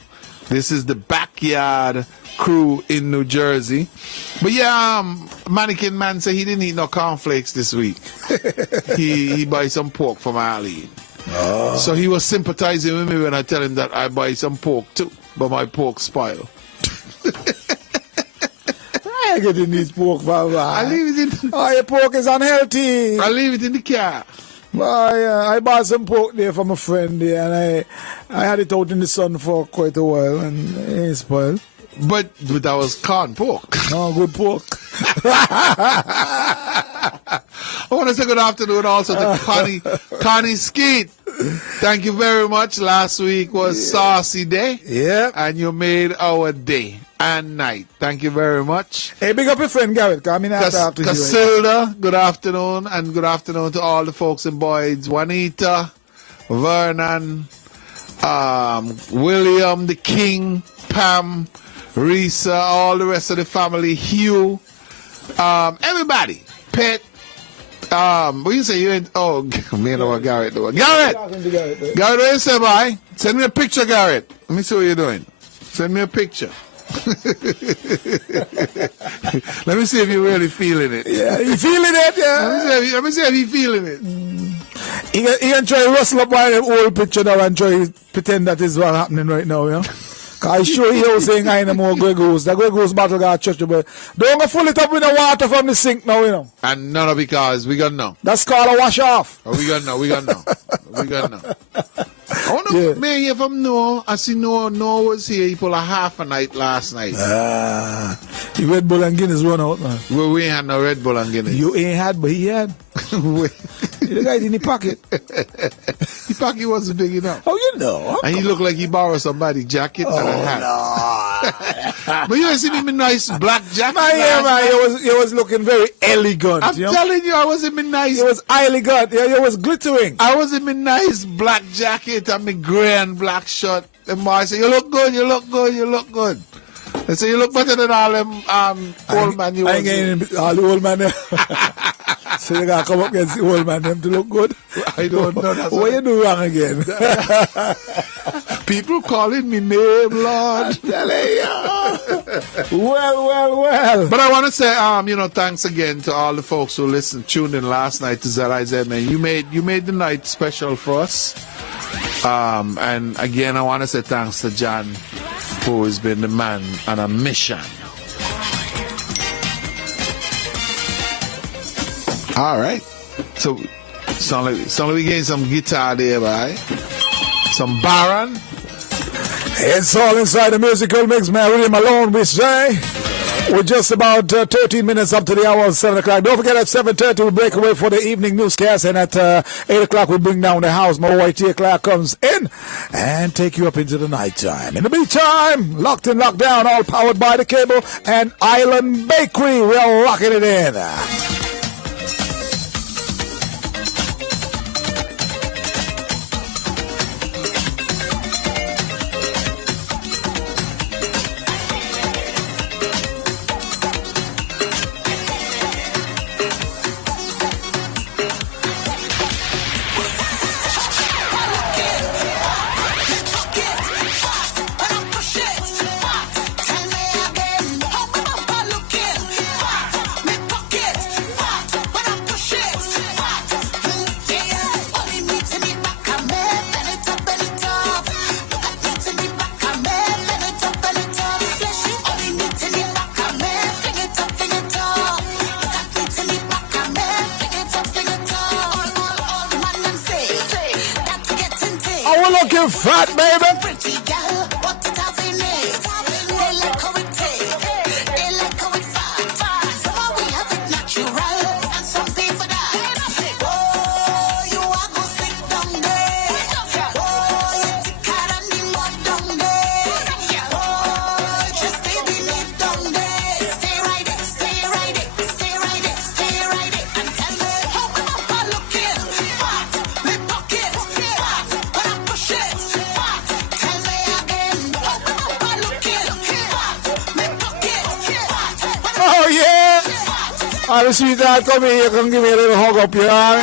This is the backyard crew in New Jersey. But yeah, Mannequin Man said he didn't eat no cornflakes this week. he buy some pork from Ali. So he was sympathizing with me when I tell him that I buy some pork too, but my pork spoil. I ain't getting this pork, Baba. I leave it in. Oh, your pork is unhealthy. I leave it in the car. I bought some pork there from a friend there, and I had it out in the sun for quite a while, and it ain't spoiled. But that was corn pork. No, good pork. I want to say good afternoon also to Connie Skeet. Thank you very much. Last week was Saucy Day. Yeah. And you made our day and night. Thank you very much. Hey, big up your friend Garrett. Come in and talk to you. Casilda, good afternoon. And good afternoon to all the folks in Boyd's. Juanita, Vernon, William, the King, Pam, Risa, all the rest of the family, Hugh, everybody, Pet. What you say? You ain't. Oh, me and what Garrett doing. Garrett, what you say, boy? Send me a picture, Garrett. Let me see what you're doing. Send me a picture. Let me see if you're really feeling it. Yeah, you feeling it? Yeah. Let me see if you're feeling it. He can try to rustle up by the old picture now and try to pretend that is what's happening right now, you know? Because I sure he was saying I ain't no more Grey Goose. The Grey Goose bottle got church, but don't go full it up with the water from the sink now, you know. And no, because we gonna know. That's called a wash off. Oh, we gonna know. We gonna know. I want to man hear from Noah. I see Noah was here. He pulled a half a night last night. The Red Bull and Guinness run out, man. Well, we ain't had no Red Bull and Guinness. You ain't had, but he had. The guy in the pocket. The pocket wasn't big enough. Oh, you know. And he looked like he borrowed somebody's jacket and a hat. No. But you ain't seen him in nice black jacket. Man, he was looking very elegant. I'm telling you, I was in my nice. It was elegant. Yeah, it was glittering. I was in my nice black jacket and my grey and black shirt. And I said, you look good, you look good, you look good. They say, you look better than all them old man you I ain't getting all the old man there. So you got to come up against the old man them to look good. I don't know. That's what you do wrong again? People calling me name, Lord. I'm telling you. Well. But I want to say, thanks again to all the folks who tuned in last night to ZIZ, man. You made the night special for us. And again, I want to say thanks to John, who has been the man on a mission. All right. So, sound like we getting some guitar there, boy. Some Baron. It's all inside the musical mix, man. William Malone, we say. We're just about 13 minutes up to the hour of 7 o'clock. Don't forget at 7:30 we break away for the evening newscast, and at 8 o'clock we bring down the house. My boy T. Clark comes in and take you up into the night time. In the meantime, locked in, locked down, all powered by the cable and Island Bakery. We're locking it in. Fat baby. Pretty girl, what it has in it. They like how it tastes. They like how it's fat. Some we have it natural, and some pay for that. Oh, you are gonna stick down there. Oh, you thicker than the mud down there. Oh, just stay beneath down there. Stay right it, stay right it, stay right it, stay right it, and tell me how I'm looking fat. Me pocket fat, when I push it. Oh yeah! All the sweetheart, come here, you can give me a little hug up your arm.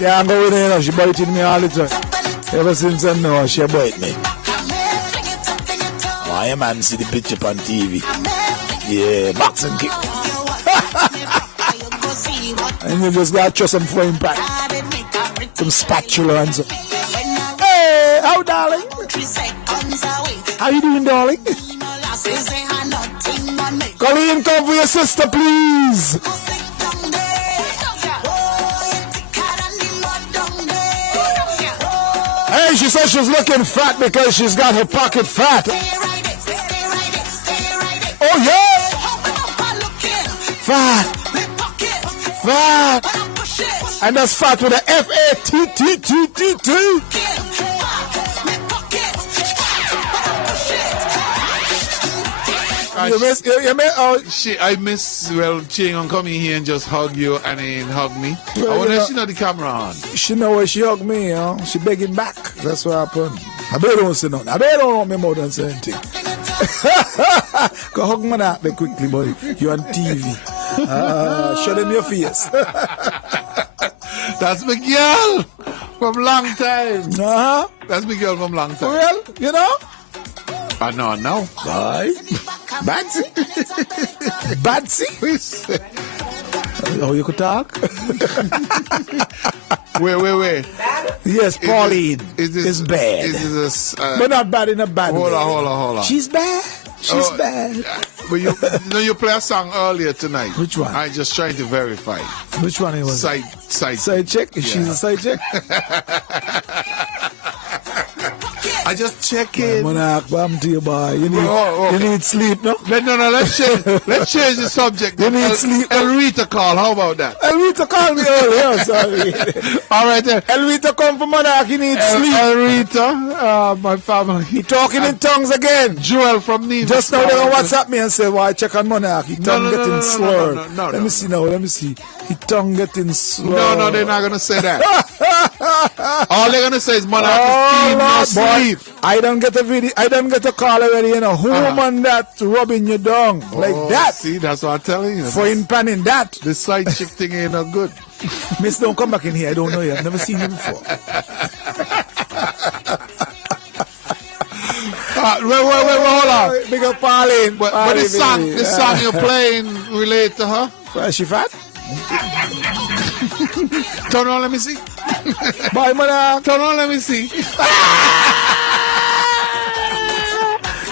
Yeah, I'm going in, she biting me all the time. Ever since I know she bite me. Why a man see the picture on TV? Yeah, boxing kick. And you just got to throw some frying pan, some spatula and so. Hey, how darling? How you doing, darling? Colleen, come for your sister, please. Hey, she said she's looking fat because she's got her pocket fat. Oh, yeah. Fat. Fat. And that's fat with a F-A-T-T-T-T-T. You miss, oh shit, I miss, well, Ching coming here and just hug you and then hug me. Well, I wonder if she know the camera on. She know where she hug me, you know. She begging back. That's what happened. I bet don't say nothing. I bet don't want me more than say anything. Go hug me that there quickly, boy. You on TV. Show them your face. That's my girl from long time. Uh-huh. That's my girl from long time. Well, you know? I know now. Bye. Batsy. Batsy. Oh, you could talk? Wait. Yes, Pauline is bad. Is this, but not bad in a bad way. Hold on. She's bad. She's bad. But you play a song earlier tonight. Which one? I just trying to verify. Which one it was? Side check? Yeah. She's a side check? I just check in. Monarch, bam to you, boy. You need sleep, no? No, let's change the subject. You need sleep. Elrita call, how about that? Elrita called me earlier, sorry. All right then. Elrita come from Monarch, he needs sleep. Elrita, my family. He talking in tongues again. Joel from Nevis. Just now they gonna WhatsApp me and say, why check on Monarch? He tongue getting slurred. Let me see now, let me see. He tongue getting slurred. No, they're not gonna say that. All they're gonna say is Monarch is team no sleep. I don't get a video. I don't get a call already. You know, woman that rubbing you down like that. See, that's what I'm telling you. For in panning that. The side chick thing ain't no good. Miss, don't come back in here. I don't know you. I've never seen you before. Hold on. Big up Pauline. But this song you're playing relate to her? Is she fat? Turn on, let me see. Bye, Monarch. Turn on, let me see.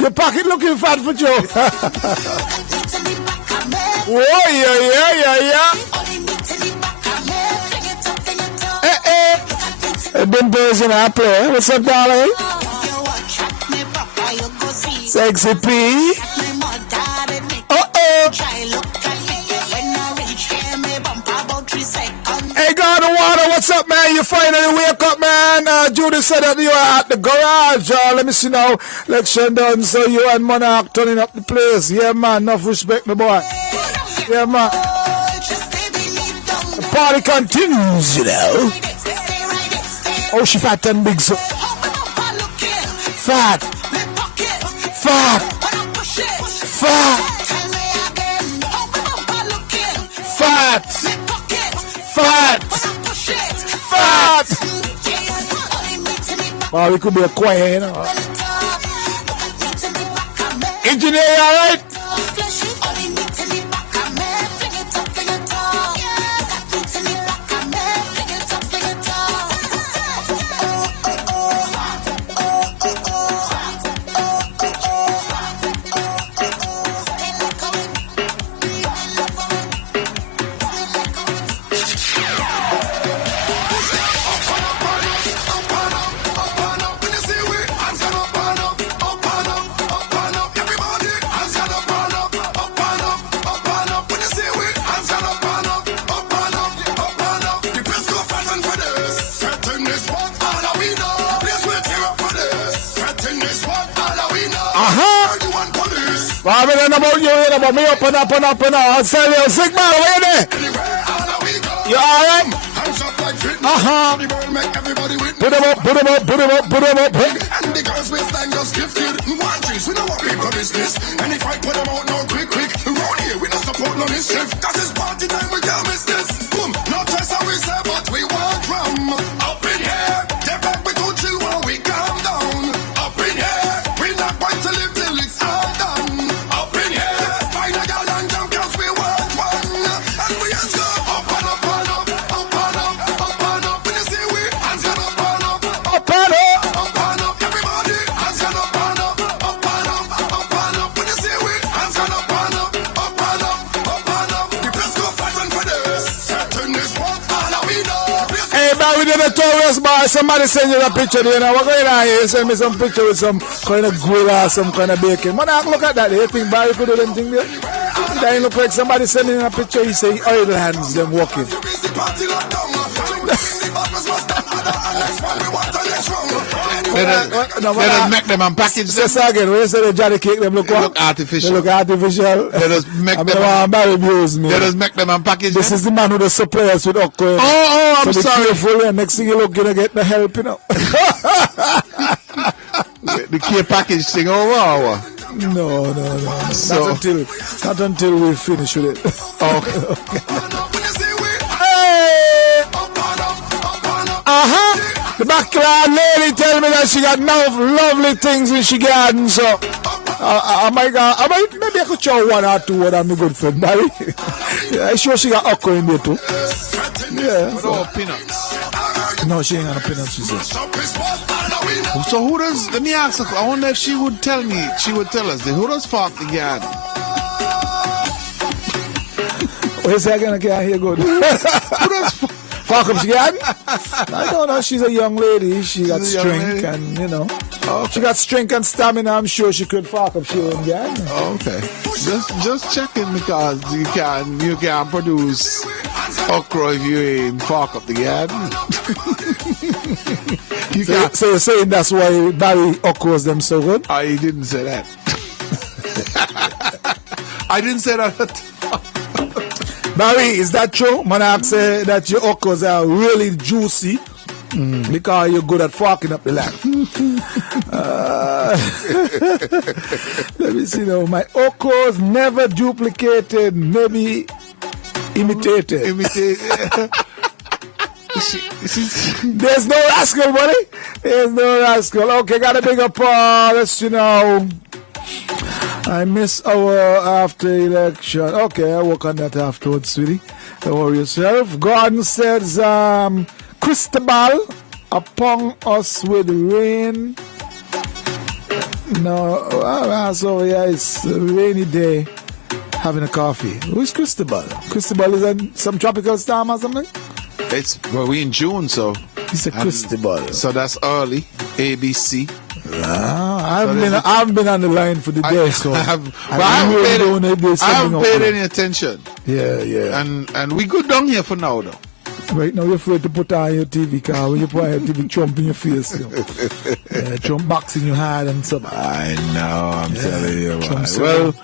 Your pocket looking fat for Joe. Oh, yeah. Dimples in our play. What's up, darling? Sexy P. Hey, God of Water, what's up, man? You finally wake up, man. Judy said that you are at the garage. Let me see now. Election done, so you and Monarch turning up the place. Yeah, man. Enough respect, my boy. Yeah, man. The party continues, you know. Oh, she fat and big, so. Fat. Fat. Fat. Fat. Fat. Fat. Well, we could be a choir, you know. Engineer, you alright? Well, I mean, about you, about me, up and up and up and up. I'll tell you, Sigma, where you there? You alright? Put them up, put them up, put them up, put them up. And the girls waistline just gifted. One juice, we know what people business. And if I put them out now quick, around here, we don't support no mischief. Cause it's party time, we can't miss this. Boom, no choice how we say, but we want rum. Up in here, they back we too chill while we calm down. Up in here, we not going to live till it's all done. Up in here, find a girl and jump cause we want one. And we hands go up and up and up, up and up, up and up. When you see we, hands go up and up, up and up, up and up. Everybody, hands go up and up, up and up, up and up. When you see we, hands go up and up, up and up, up and up. The place go fighting for this. Certain is what all we know. Hey, man, we did a tourist bar. Somebody send you a picture there. Now, what's going on here? Send me some picture with some kind of grill or some kind of bacon. Man, look at that. You think Barry could do them thing there? It don't look like somebody sending a picture. He say idle hands, them walking. Let us make them and package them. Just again, when you say the Johnny cake, them look artificial. They look artificial. Let us make them. Let us make them and package this them. is the man who the suppliers with Okko. Oh, I'm so sorry. Careful, and next thing you look, gonna get the help, you know. The care package thing over or what? No. So, not until we finish with it. Okay. Hey! The backyard lady tell me that she got lovely things in she garden, so maybe I could show one or two of my good friend Barry. Yeah, I'm sure she got okra in there too. Yeah. So, peanuts. No, she ain't got no peanuts, she says. So who does, let me ask her, I wonder if she would tell us, who does fuck the garden? What is that gonna get here good? Who does fuck up the garden? I don't know, she's a young lady, she got strength and, you know. Okay. She got strength and stamina, I'm sure she could fuck up she own garden. Okay. Just checking because you can produce okra if you ain't fuck up the garden. So you're saying that's why Barry okras them so good? I didn't say that. I didn't say that. Barry, is that true? Monarch say that your okras are really juicy because you're good at fucking up the land. Let me see now. My okras never duplicated, maybe imitated. There's no rascal, buddy. There's no rascal. Okay, gotta big up let's I miss our after election. Okay, I'll work on that afterwards, sweetie. Don't worry yourself. Gordon says, Cristobal upon us with rain. No, so yeah, it's a rainy day having a coffee. Who's Cristobal? Cristobal is some tropical storm or something? We in June, so He's a Cristobal. So that's early. ABC. I haven't been on the line for the day, so I haven't paid any attention. Yeah. And we good down here for now, though. Right now, you're afraid to put on your TV car. When you put on your TV, Trump in your face. You know. Trump boxing your hand and stuff. I know, I'm telling you. Well,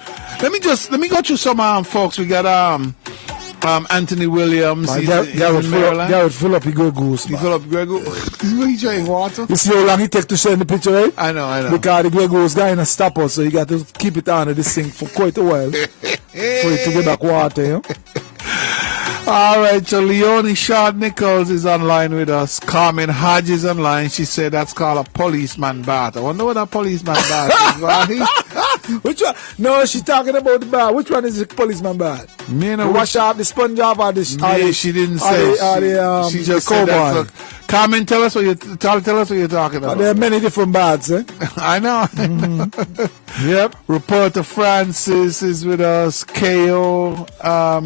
let me go through some folks. We got Anthony Williams. Garrett fill up your Grey Goose. He fill up Grey Goose. He drank water. You see how long he take to send the picture, right? I know. Because the Grey Goose guy in a stopper, so you got to keep it on at this thing for quite a while for it to get back water, you know? All right, so Leonie Shaw Nichols is online with us. Carmen Hodge is online. She said that's called a policeman bath. I wonder what a policeman bath is, right? Which one? No, she's talking about the bath. Which one is the policeman bath? Me know wash off the sponge off or the... she didn't say. She just said that. Look, Carmen, tell us what you're talking about. There are many different baths, eh? I know. Yep. Reporter Francis is with us. KO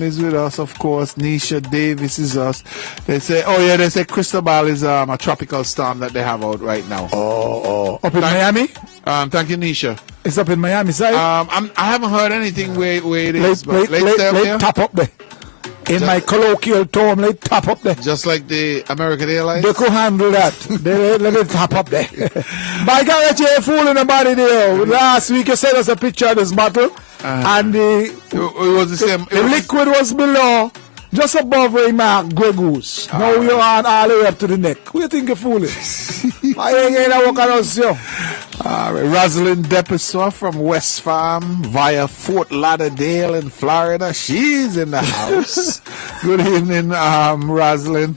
is with us, of course. Nisha Davis is us. They say Cristobal is a tropical storm that they have out right now. Up in Miami? Thank you, Nisha. It's up in Miami side? I haven't heard anything where it is. Late top up there. In my colloquial term, they top up there. Just like the American Airlines? They could handle that. They let it top up there. By God, you're fooling nobody there. Last week you sent us a picture of this bottle, and the liquid was below, just above where you mark Grey Goose. Now you're on all the way up to the neck. Who you think you're fooling? I ain't going to work on us, yo. Rosalind Depesois from West Farm via Fort Lauderdale in Florida. She's in the house. Good evening, Rosalind.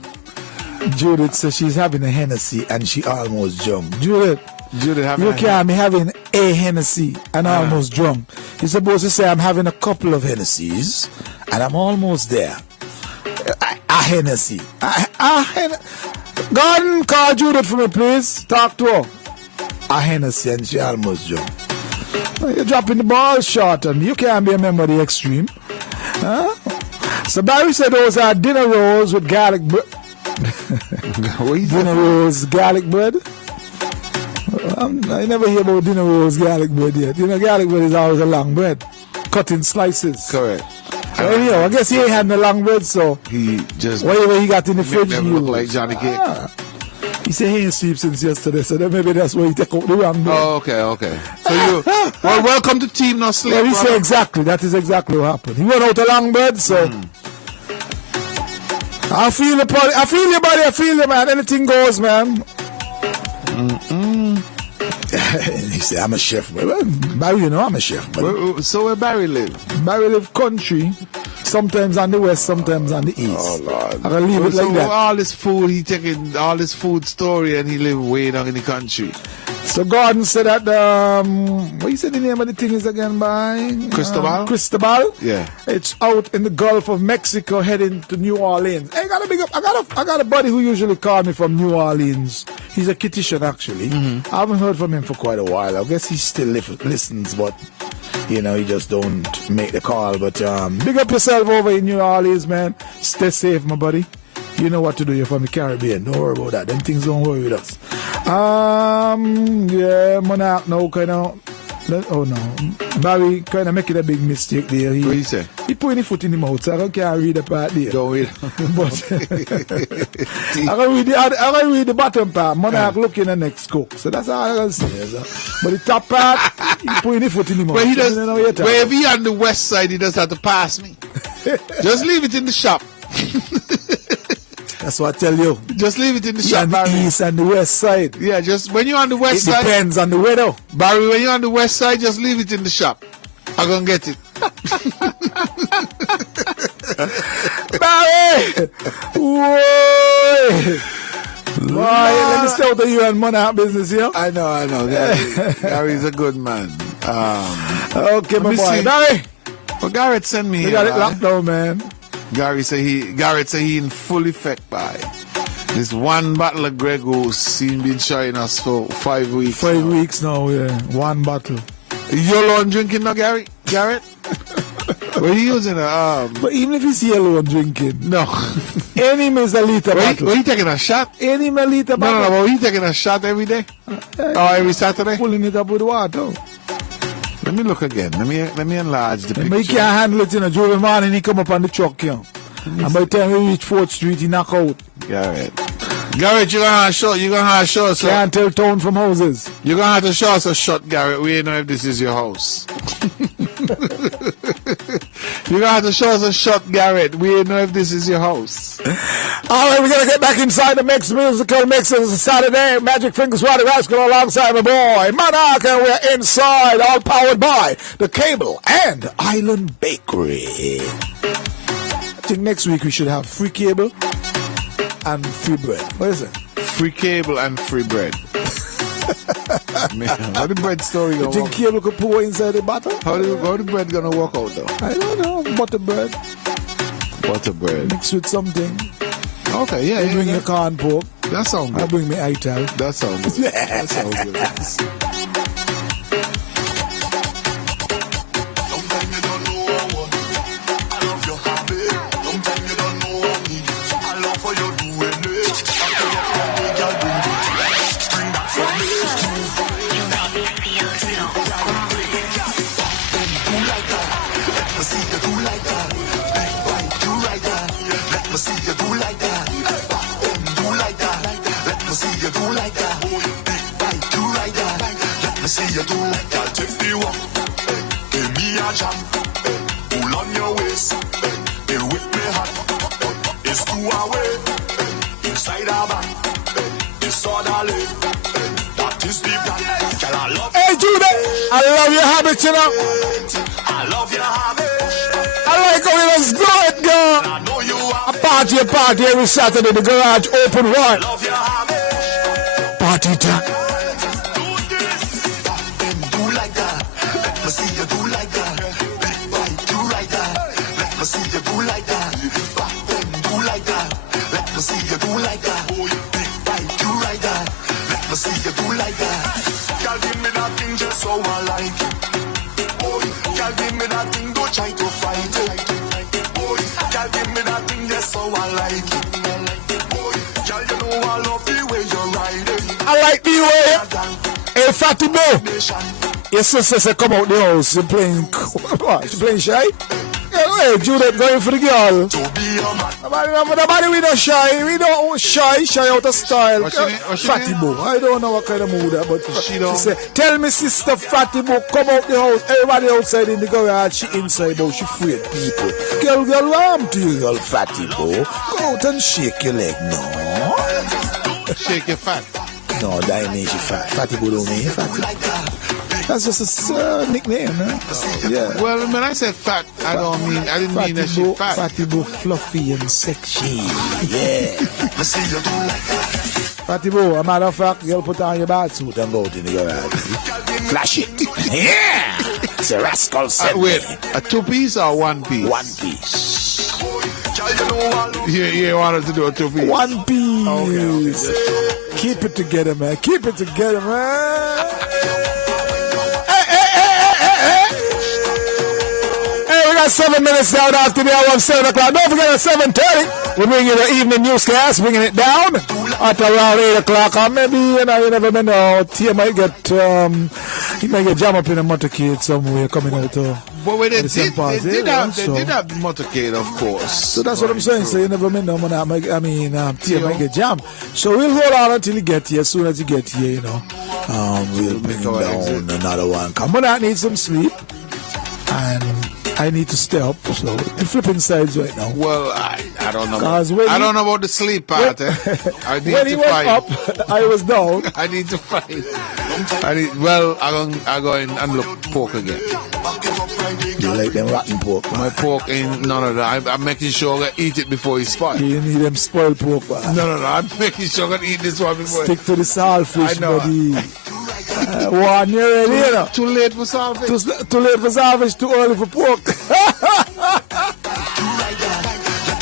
Judith says she's having a Hennessy and she almost drunk. Judith, you can't be having a Hennessy and almost drunk. You're supposed to say I'm having a couple of Hennessy's and I'm almost there. A Hennessy. Go and call Judith for me, please. Talk to her. A Hennessy and she almost drunk. You're dropping the ball short and you can't be a member of the extreme. So Barry said those are dinner rolls with garlic bread. Dinner rolls, garlic bread. I never hear about dinner rolls, garlic bread yet. You know, garlic bread is always a long bread, cut in slices. Correct. Anyhow, I guess he ain't had the long bread, so he just whatever he got in the fridge, he look like Johnny Cake. He said he ain't sleep since yesterday, so then maybe that's why he take out the wrong bread. Oh, okay. So you welcome to Team No Sleep. Well, he said exactly. That is exactly what happened. He went out a long bread, so. I feel your body, I feel you, man. Anything goes, man. He said, I'm a chef. Well, Barry, you know I'm a chef. So where Barry live? Barry live country. Sometimes on the west, sometimes on the east. Oh, Lord. I'm going to leave it like that. All this food, he taking all this food story and he live way down in the country. So Gordon said that, what you said the name of the thing is again, by? Cristobal? Cristobal? Yeah. It's out in the Gulf of Mexico heading to New Orleans. Hey, I got a buddy who usually called me from New Orleans. He's a Kititian, actually. I haven't heard from him for quite a while. I guess he still listens, but, you know, he just don't make the call. But big up yourself over in New Orleans, man. Stay safe, my buddy. You know what to do. You're from the Caribbean. Don't worry about that. Them things don't worry with us. Yeah, Monarch now kind of. Oh no, Barry kind of making a big mistake there. What you say? He putting his foot in the mouth, so I can't read the part there. Don't read. But I can read the bottom part. Monarch looking the next cook. So that's all I can say. So. But the top part, he putting his foot in the mouth. But he does. So if he on the west side, he doesn't have to pass me. Just leave it in the shop. That's what I tell you. Just leave it in the shop, on the east and the west side. Yeah, just when you're on the west side. It depends on the weather. Barry, when you're on the west side, just leave it in the shop. I'm going to get it. Barry! Whoa! Boy, let me stay out of you and Monarch business here. I know. Gary's a good man. Okay, my boy. Barry! Well, Garrett sent me You got it locked down, man. Garrett say he in full effect by this one bottle of Grey Goose he's been showing us for 5 weeks. 5 weeks now, yeah. One bottle. Yellow and drinking now, Garrett? What are you using? But even if he's yellow and drinking. No. Any milliliter bottle. Were you taking a shot? Any milliliter bottle. No. Were you taking a shot every day? Or every Saturday? Pulling it up with water. Let me look again. Let me enlarge the picture. He can't handle it, Juve morning, he come up on the truck, And by the time we reach 4th Street, he knock out. Garrett, you're gonna have to show us. Can't tell town from houses. You're gonna have to show us a shot, Garrett. We don't know if this is your house. You're gonna have to show us a shot, Garrett. We don't know if this is your house. Alright, we're gonna get back inside the mix, musical mix. It's a Saturday. Magic Fingers, Ronnie, Rascal alongside my boy Monarch, and we're inside, all powered by the Cable and Island Bakery. I think next week we should have free cable and free bread. What is it? Free cable and free bread. Man, how the bread story You gonna think work? cable could pour inside the bottle? How the bread gonna work out though? I don't know. Butter bread. Butter bread. Mixed with something. Okay, yeah. You bring your corn pork. That sounds good. I'll bring me ital. That sounds good. That sounds good. Hey Judah, I love your habit, you know. I love your habit. I like how it was good, girl. A party every Saturday, the garage open wide. Party time. Do like that. Let me see you do like that. Big boy, do like that. Let me see you do like that. Back then, do like that. Let me see you do like that. Big boy, do like that. Let me see you do like that. Girl, give me that thing just so I like it. Boy, girl, give me that thing, don't try to fight it. Boy, girl, give me that thing just so I like it. Boy, girl, you know I love the way you ride it. I like the way. Hey, Fatty Bo. Your sister said come out the house. You're playing, what? You playing shy? Hey, Judith going for the girl. Nobody we don't shy. We don't shy out of style. Fatty Bo. I don't know what kind of mood that, but she said, tell me sister Fatty Bo, come out the house. Everybody outside in the garage, she inside though. She afraid people. Girl, what happened to you, girl, Fatty Bo? Go out and shake your leg, no. Shake your fat. No, that ain't mean she fat. Fatty Bo don't mean fatty. That's just a nickname, man. Yeah. Well, when I said fat, I didn't mean that she fat. Fatty Bo fluffy and sexy. Yeah. Fatty Bo, a matter of fact, you'll put on your bad suit and go out in the garage. Flash it. Yeah. It's a Rascal set. Wait, a 2-piece or 1 piece? 1 piece. You wanted to do a 2-piece? 1 piece. Okay. Keep it together, man. Keep it together, man. We got 7 minutes down after the hour of 7 o'clock. Don't forget at 7:30, we're bringing the evening newscast, bringing it down at around 8 o'clock. Or maybe, you never know. Tia might get, he might get jammed up in a motorcade somewhere coming out of. But they did have the motorcade, of course. So that's what I'm saying. So you never know. Tia might get jammed. So we'll hold on until you get here. As soon as you get here, we'll bring down another one. Come on, I need some sleep. And I need to stay up, so I'm flipping sides right now. Well, I don't know. I don't know about the sleep part. I need when to he went find. up, I was down. I need to find. I'm going and look pork again. You like them rotten pork? My pork ain't none of that. I'm making sure I eat it before it's spoiled. You need them spoiled pork, man. No. I'm making sure I eat this one before. Stick to the saltfish, I know. buddy. One, you ready, you know? Too late for saltfish. Too late for saltfish, too early for pork. Let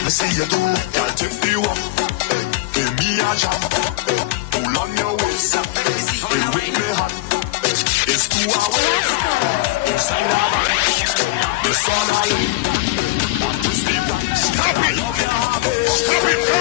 me see you do that. Take the walk. Give me a jam. Pull on your waist. You make me hot. It's 2 hours. Inside our band. The sun I that is the plan. Stop it. I love your habit. Stop it.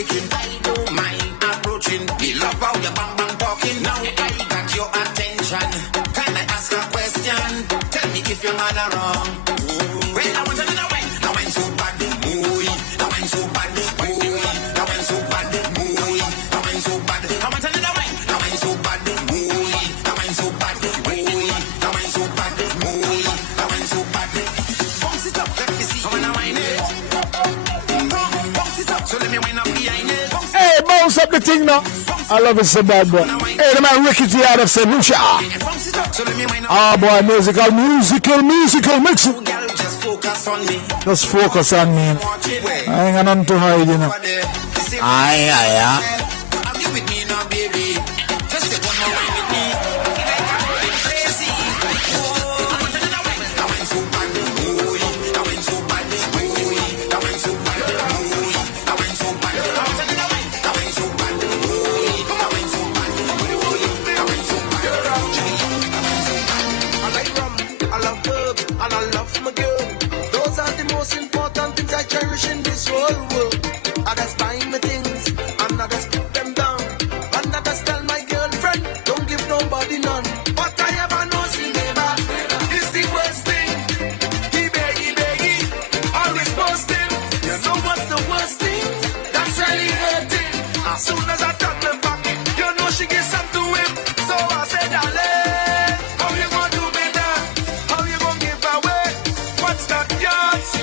making. I don't mind approaching. We love how you bang bang talking. Now I got your attention. Can I ask a question? Tell me if your man are wrong. Well, I want to know when. Now I'm so bad, boy. Now I'm so bad, boy. Now I'm so bad, boy. Now I'm so bad. I want to know when. Now I'm so bad, boy. Now I'm so bad, boy. Now I'm so bad, boy. Now I'm so bad. Bounce it up, let me see. I wanna wind it. Bounce it up, so let me wind up behind it. Hey, bounce up the thing now. I love it so bad, boy. Hey, the man Ricky T out of St. Lucia. Oh, boy, musical mixing. Just focus on me. I ain't got nothing to hide, you know. Aye. In this whole world, others buy me things, and others put them down, and others tell my girlfriend, don't give nobody none. But I ever know see neighbor, it's the worst thing. He beggy, always posting. You know what's the worst thing? That's really hurting. As soon as I turn them back, you know she gets some to him. So I said, darling, how you gonna do me that? How you gonna give away? What's that yours?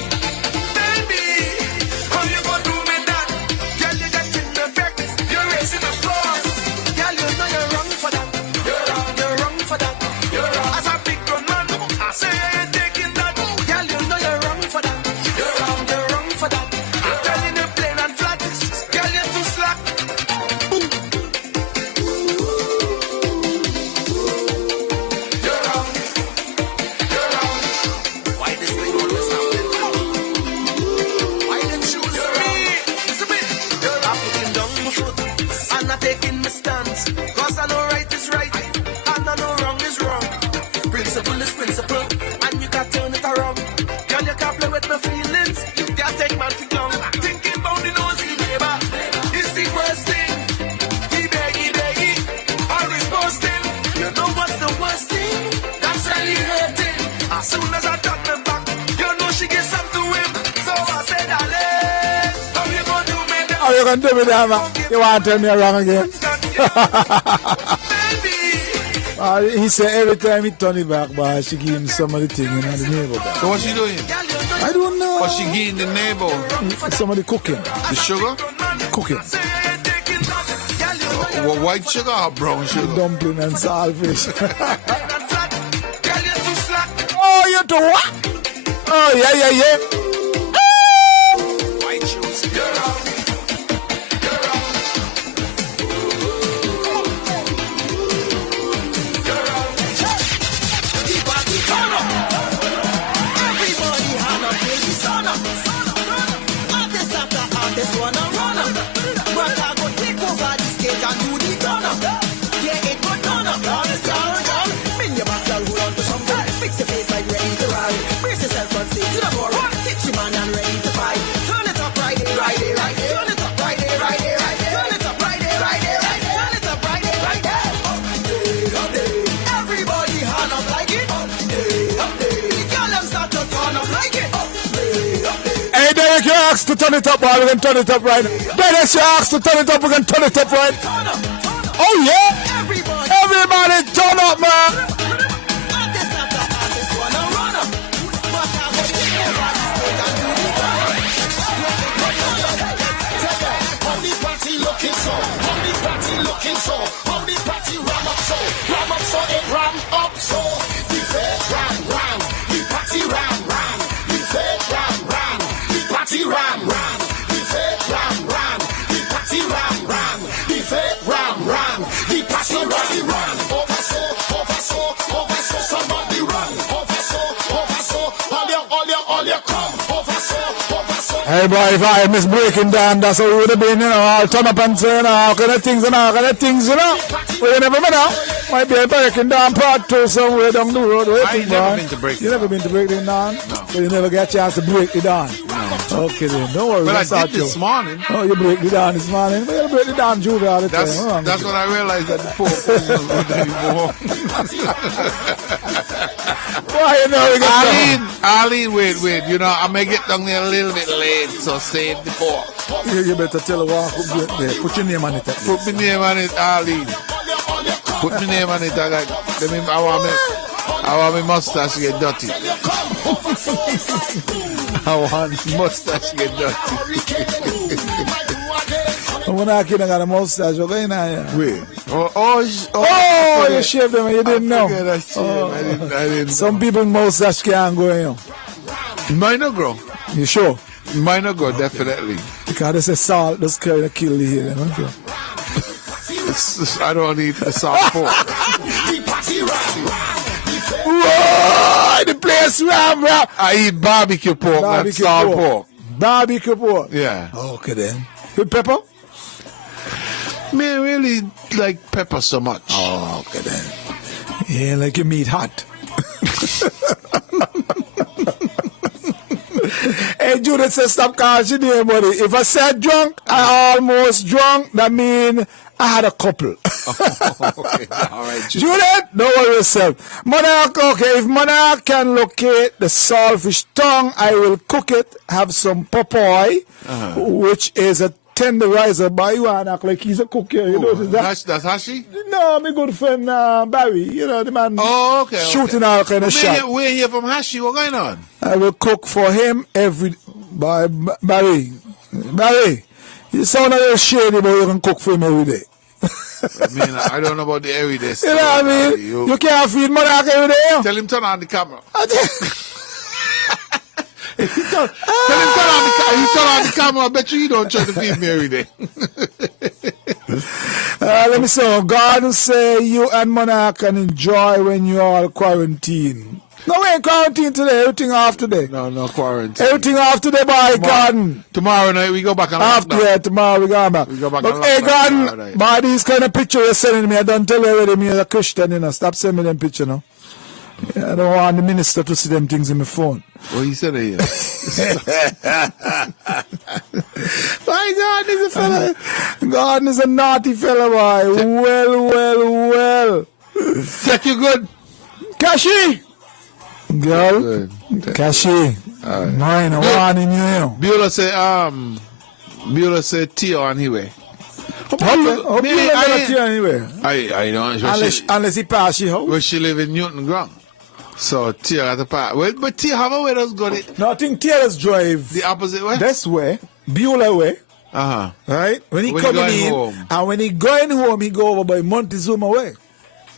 You can do it, man. You want to tell me wrong again? He said every time he turn it back, but she give him some of the thing in the neighbor back. So what's she doing? I don't know. What's she giving the neighbor? Some of the cooking. The sugar? Cooking. White sugar or brown sugar? The dumpling and saltfish. Oh, you do what? Oh, yeah. You asked to turn it up, boy, we can turn it up right now. Dennis, you asked to turn it up, we can turn it up right. Oh yeah? Everybody turn up, man. Hey boy, if I miss breaking down, that's how we would have been, you know. I'll turn up and say, you know, all kind of things, you know. But you never know. Might be a breaking down part 2 somewhere down the road. I've never been to break it down. You never been to break it down? No. So you never get a chance to break it down? No. Okay then, don't worry. Well, I that's did this morning. Oh, you break it down this morning? Well, you break it down, Judah, all the time. That's when I realized that the poor person was going to Why you know we got Arlene, wait. You know, I may get down there a little bit late, so save the pork. You better tell her what there. Put your name on it. Put my name on it, Arlene. Put my name on it. I want my mustache to get dirty. I want mustache to get dirty. When I kid, I got a mustache. What's going on here? Wait. You shaved them and you didn't know. I didn't Some people mustache can't go in. Mine no grow. You sure? Mine no grow, definitely. Because they say salt does kill the hair. Okay? I don't eat the salt pork. Whoa, the place ram. I eat barbecue pork, not salt pork. Barbecue pork? Yeah. Okay then. With pepper? Me really like pepper so much. Oh, okay then. Yeah, like your meat hot. Hey, Judith says stop calling your name, buddy. If I said drunk, I almost drunk. That mean I had a couple. Okay. All right, Judith, don't worry yourself. Monarch, okay, if Monarch can locate the saltfish tongue, I will cook it, have some papoy, which is a tenderizer, but you want to act like he's a cook here. You notice that? That's Hashi? No, my good friend Barry, you know, the man shooting all kind of shot. We're here from Hashi, what going on? I will cook for him Barry, you sound a little shady, but you can cook for him every day. I mean, I don't know about the everyday stuff. You know what I mean? You can't feed Monarch every day. Tell him turn on the camera. Tell him turn on the camera. I bet you don't try to feed me every day. Let me say, God say you and Monarch can enjoy when you are quarantined. No, we ain't quarantine today. Everything off today. No quarantine. Everything off today, boy, Garden. Tomorrow night we go back and after yeah, tomorrow we go back. But hey, Garden, by these kind of pictures you're sending me, I don't tell you already me as a Christian, you know. Stop sending me them pictures, no. Yeah, I don't want the minister to see them things in my phone. What you said here? My God is a fella. God is a naughty fella, boy. Well. Take you good. Kashi. Girl. Kashi. Mine, I want in you. Beulah say Tio on his way. Okay. Anyway. I don't. Unless he pass you home. Where she live in Newton Ground. So Tia at the part. Well, but Tia have a way that's got it. No, I think Tia does drive the opposite way. This way, Beulah way. Right? When he coming in home. And when he going home, he go over by Montezuma way.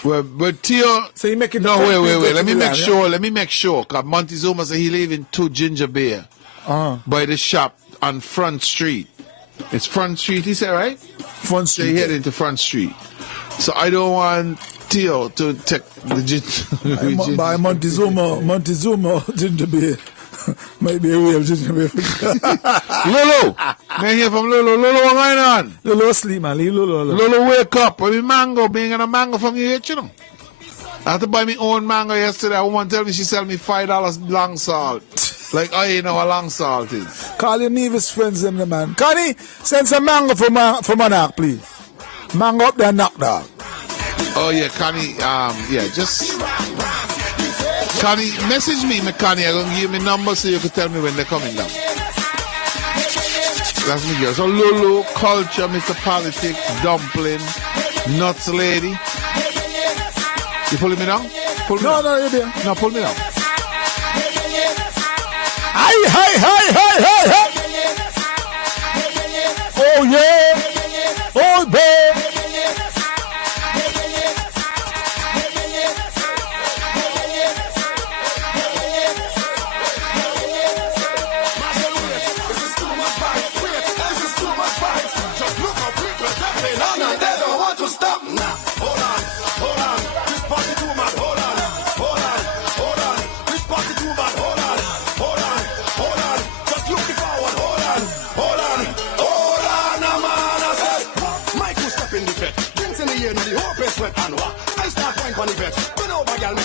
Well, but Tia. So he make it. No, wait. Let me make sure. Cause Montezuma say he live in 2 Ginger Beer. By the shop on Front Street. It's Front Street, he said, right? Front Street. So he head into Front Street. So I don't want Tio to take the ginger. By Montezuma ginger beer. Might be a real ginger beer. Lulu! Man here from Lulu. Lulu, what's going on? Lulu asleep, man. Leave Lulu alone. Lulu, wake up. What is mango? Being a mango from you here, you know? I had to buy my own mango yesterday. A woman tell me she sell me $5 long salt. Like, I ain't know what long salt is. Call your Nevis friends them, the man. Connie, send some mango for Monarch, please. Mango up there, knock dog. Oh, yeah, Connie, just... Connie, message me, Connie. I'm going to give you my number so you can tell me when they're coming down. That's me, girl. So, Lulu, Culture, Mr. Politics, Dumpling, Nuts Lady. You pulling me down? No, you're there. No, pull me down. Hi. Oh, yeah. Oh, babe.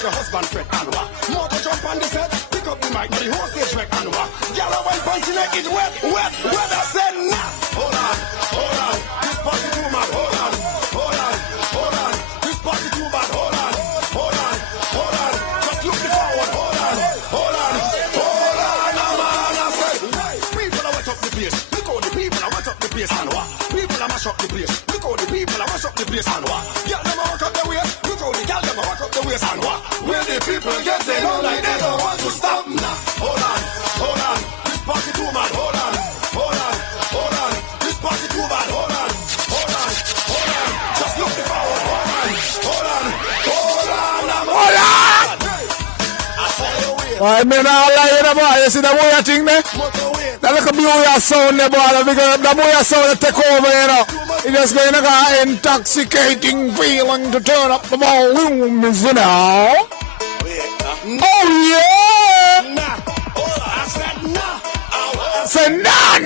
Husband fret and what? Motor jump on the set, pick up the mic, now the whole stage wreck and what? Gyal a wine Continent is wet, wet, wet. I said nah. Hold on, hold on. This party too mad. Hold on, hold on, hold on. This party too bad. Hold on, hold on, hold on. Just looking forward. Hold on, hold on, hold on. Man, I said, people are wet up the place. Look how the people are wet up the place and what? People are mash up the place. Look how the people are mash up the place and what? Girl, them a walk up the waist. Look how the girl them a walk up the waist and what? Where the people get they know like they don't want to stop now. Hold on, hold on. This party too mad. Hold on, hold on, hold on. This party too bad. Hold on, hold on, hold on. Just look forward. Hold on, hold on, hold on. Hold on! I mean, I like it, boy. You see the way I think there? That little beauty sound there, boy. The way I sound take over, you know. It's just going to go intoxicating feeling to turn up the volumes, you know. Oh, yeah! I said nah. I said nah.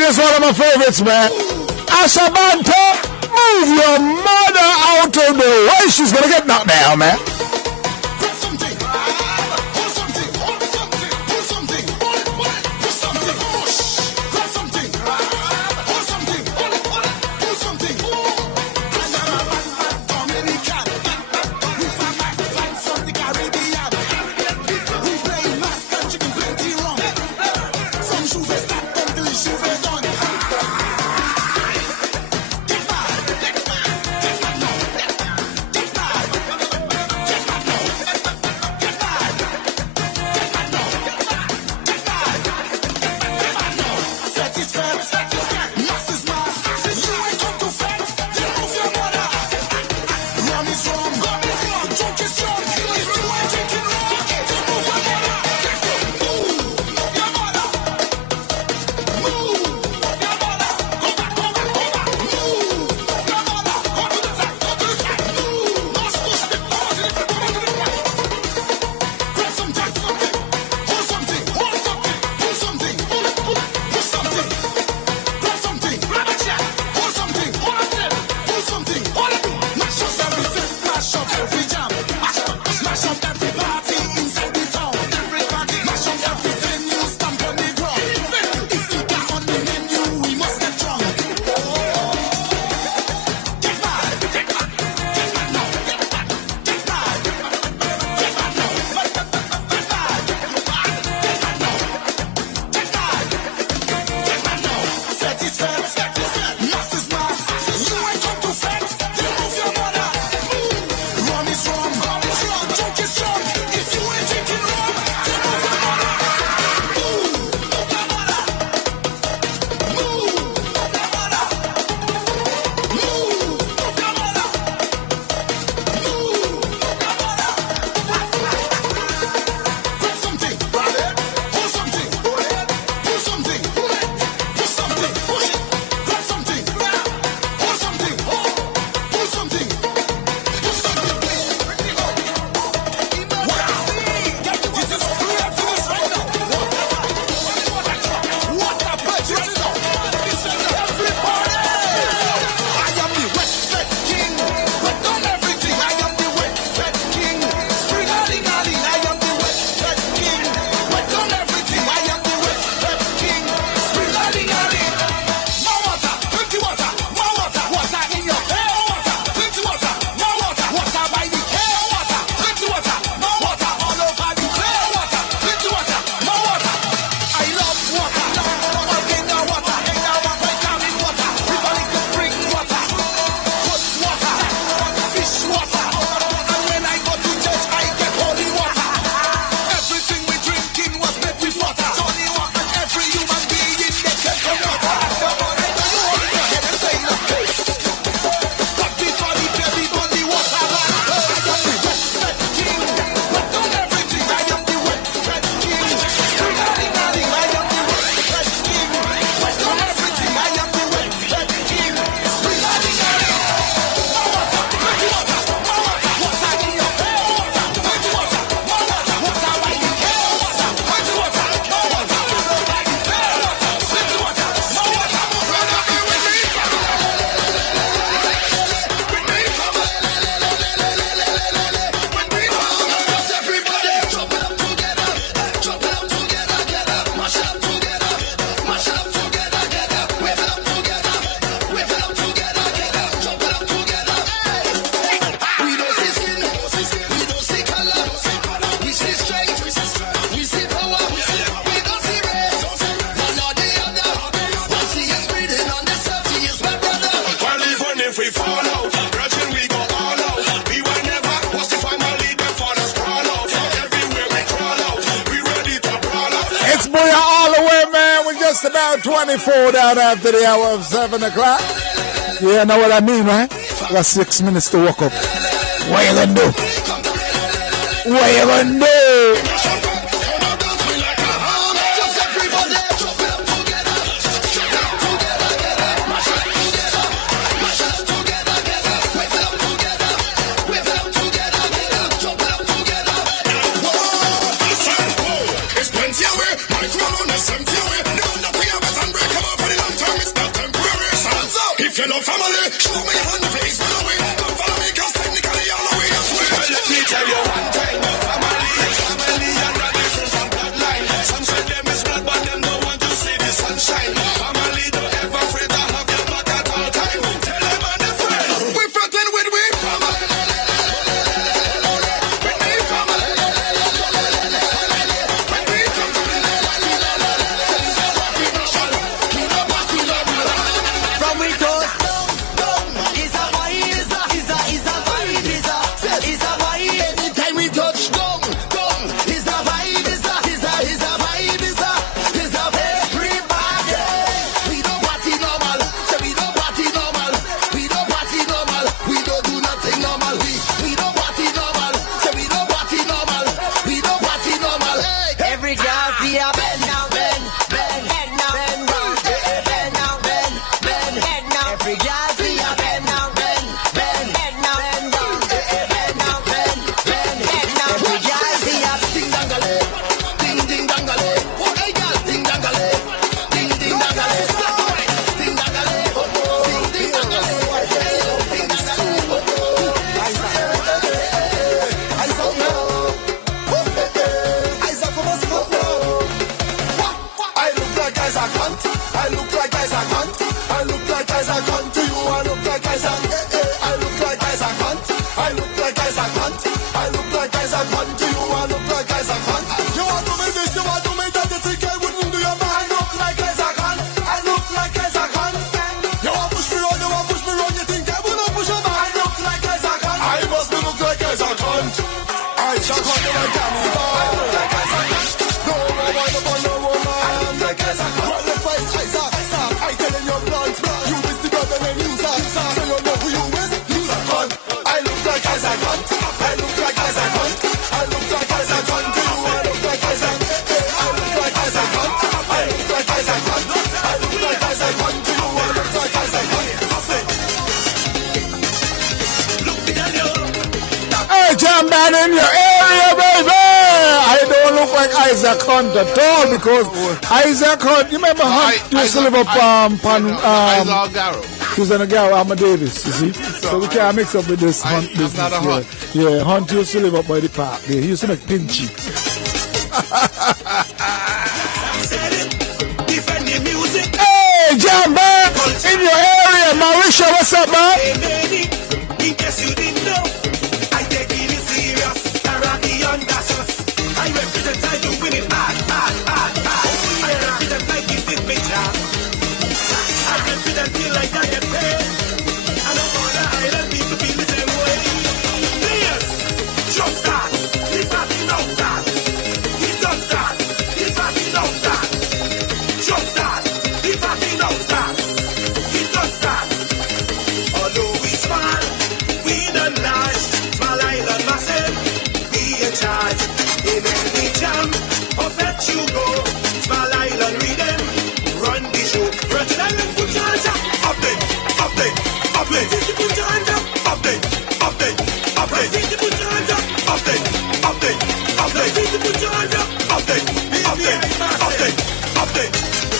It's one of my favorites, man. Ashabanta, move your mother out of the way. She's gonna get knocked down, man. Yes, boy, all the way, man. We're just about 24 down after the hour of 7 o'clock. Yeah, know what I mean, right? I got 6 minutes to walk up. What you gonna do? What you gonna do? If you love family, show me your hand, please run away. Come follow me, cause technically all the way. I swear. Well, let me tell you one thing. Family and the difference from bloodline. Some say them is blood, but them don't want to see the sunshine. Family don't ever afraid to have your back at all time. Tell them and their friends. We frontin' with we family. With me family. When we come to the from we toast. Man in your area, baby. I don't look like Isaac Hunt at all because Isaac Hunt, you remember Hunt used to live up Ogarro. He was in Ogarro, I'm a Davis, you see. So we can't mix up with this Hunt business. Not a Hunt. Yeah, Hunt used to live up by the park. Yeah, he used to make pinchy. Hey, Jamba, in your area, Marisha, what's up, man? In case you didn't know, I take it serious. Caribbean, that's us. I represent like you winning hard. I represent like you did picture. I represent feel like I get paid. And all the island people feel the same way. Players, jump start. The party now start. He don't start. The party now start. Jump start. The party now start. He don't start. Although we smile, we done large. Small island massive, we in charge. In any jam, or let you go. Small island rhythm, run the show. Virgin Island put your hands up. Update. Put your hands up. Update. Put your hands up. Update. Put your hands up. Update.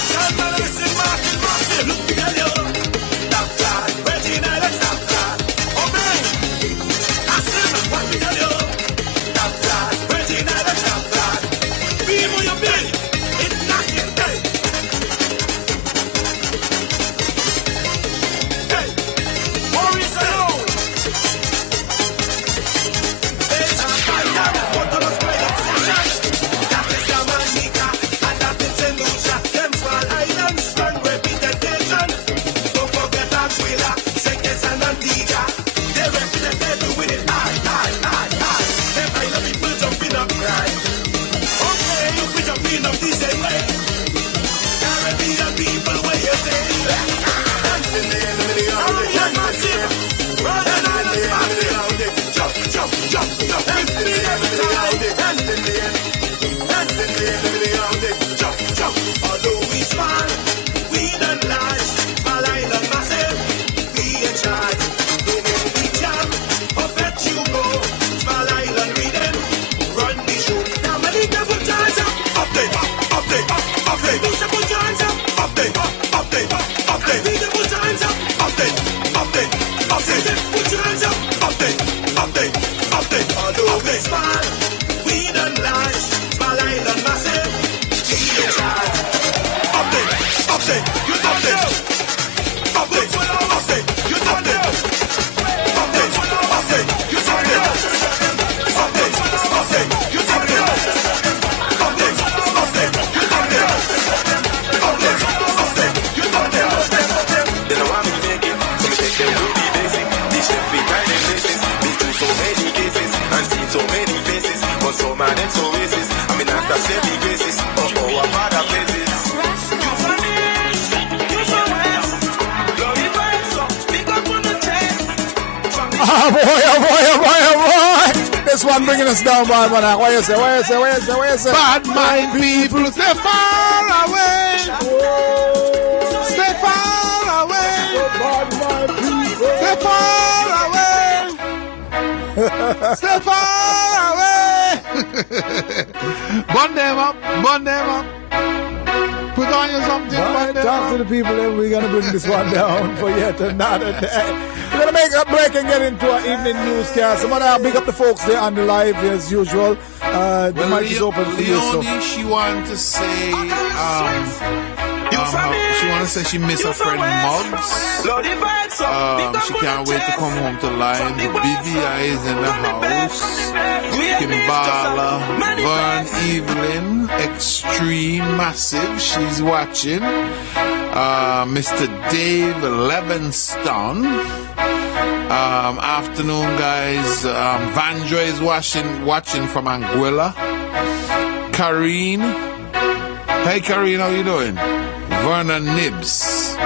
John Madison, Martin Massive, look behind you. Stop that, Virgin Island, stop that. Obey. Asim, what behind you? Stop that, Virgin Island, stop that. Be more your big, it's not your day. Hey, Maurice alone. It's a fire, what on a spider session. That is Yamanika, and that is St. Lucia. me say, wait. Caribbean people, what you say? Island massive. Rolling Island massive. Jump, jump, jump, jump. Everything every time. Jump, jump. Although we smile, we don't lie. Small Island massive. We in charge. Don't know we jam. Or let you go. Small Island rhythm. Run the show. Now my leader put your hands up. Up there, up there, up there. Leader put your hands up. Up there, up there, up there. Leader put your hands up. Up there, up there, up there. Put your hands up. Up there, up there, up there. Although we smile, we don't lie. Small Island massive. We in charge. Up there, up there. You up there. Up there, up there. You up there. Up there, up there. You up there. Up there, up there. You up there. Up there, up there. You up there. Up there, up there. You up there. They don't want me to make it, so me take them to the basic. These chef be kind of places, been through so many cases, and seen so many faces, but so mad and so racist. I mean, after 70 basis, oh, I've had a places. You from east, you from west. Glory vibes up, big up on the chest. From the Oh boy, oh boy, oh boy, oh boy. This one bringing us down, boy, Monarch. What you say, what you say, what you say, what you say? Bad mind people stay far away. Stay far away. Bad mind people. Stay far away. Stay far away. Bun them up. Bun them up. Put on you something. Right, Bun them talk up. to the people and we're going to bring this one down for yet another day. We're going to make a break and get into our evening newscast. I'm going to big up the folks there on the live as usual. The mic is open for you. So. Leonie, she wanted to say, she wanted to say she miss her friend Muggs. She can't wait to come home to line. The BVI is in the house. Kimbala, Vern, Evelyn, Extreme, Massive, she's watching. Mr. Dave Levinston. Afternoon, guys. Vandra is watching from Anguilla. Karine. Hey, Karine, how you doing? Vernon Nibs.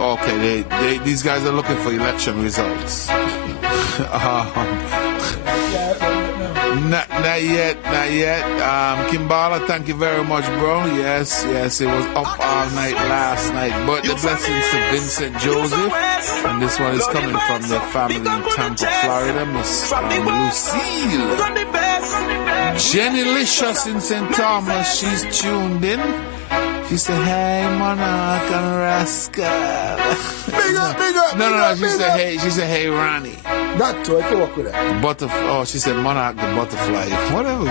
Okay, these guys are looking for election results. Not yet. Kimbala, thank you very much, bro. Yes, it was up all night last night. But the blessings to Vincent Joseph. And this one is coming from the family in Tampa, Florida, Miss Lucille. Jenny Licious in St. Thomas, she's tuned in. She said, hey, Monarch and Rascal. Big up. No, she said, hey, Ronnie. That too, I can work with that. She said Monarch the Butterfly. Whatever,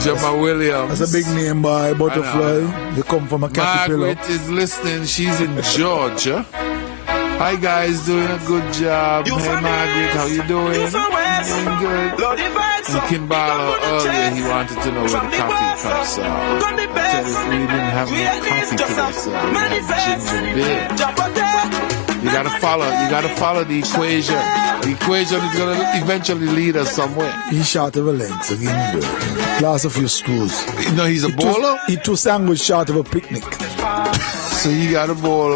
Jabba Williams. That's a big name, by Butterfly. They come from a caterpillar. Margaret is listening. She's in Georgia. Hi, guys. Doing a good job. Hey, Margaret. How you doing? Doing good. And Kimbala, earlier, he wanted to know where the coffee cups are. I tell you, we didn't have no coffee today, so we had ginger beer. You gotta follow the equation. The equation is gonna eventually lead us somewhere. He's short of a length, so give him glass of few screws. No, he's a bowler? He too sandwich short of a picnic. So you gotta bowl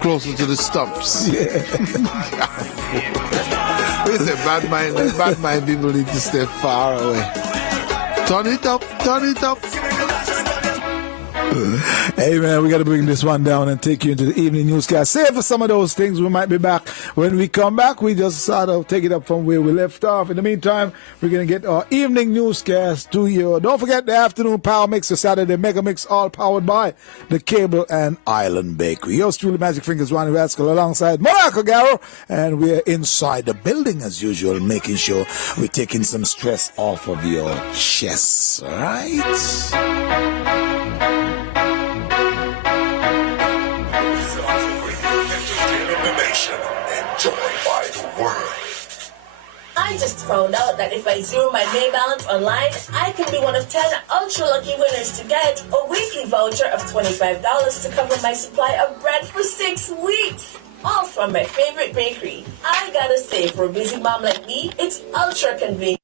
closer to the stumps. Yeah. Listen, bad mind people need to stay far away. Turn it up. Hey man, we got to bring this one down and take you into the evening newscast. Save for some of those things. We might be back. When we come back, we just sort of take it up from where we left off. In the meantime, we're going to get our evening newscast to you. Don't forget the afternoon power mix, the Saturday mega mix, all powered by the Cable and Island Bakery. Yours truly, Magic Fingers, Ronnie Rascal, alongside Monarch Ogarro, and we're inside the building as usual, making sure we're taking some stress off of your chest, right? Enjoyed by the world. I just found out that if I zero my May balance online, I can be one of 10 ultra lucky winners to get a weekly voucher of $25 to cover my supply of bread for 6 weeks. All from my favorite bakery. I gotta say, for a busy mom like me, it's ultra convenient.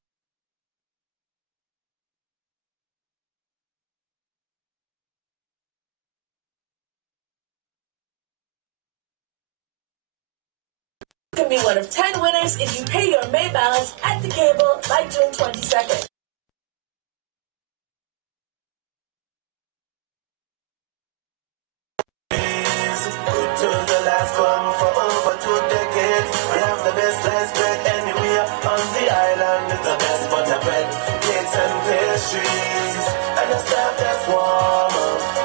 can be one of 10 winners if you pay your May balance at the cable by June 22nd. Good to the last one for over 2 decades. We have the best sliced bread anywhere on the island. With the best butter bread, cakes and pastries, and the stuff that's warm.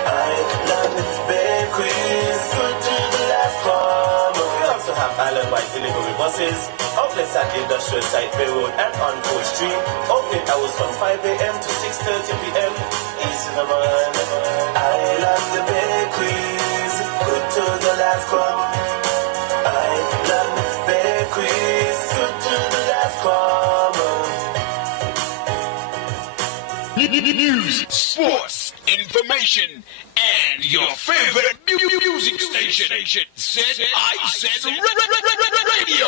Island bakeries. Good to the last one. We also have island-wide delivery buses, outlets at Industrial Site Bay Road and on 4th Street. Opening hours from 5 a.m. to 6:30 p.m. East in the morning. Island bakeries. Good to the last crumb. Island bakeries. Good to the last crumb. News, sports, information, and your favorite music station. ZIZ Radio.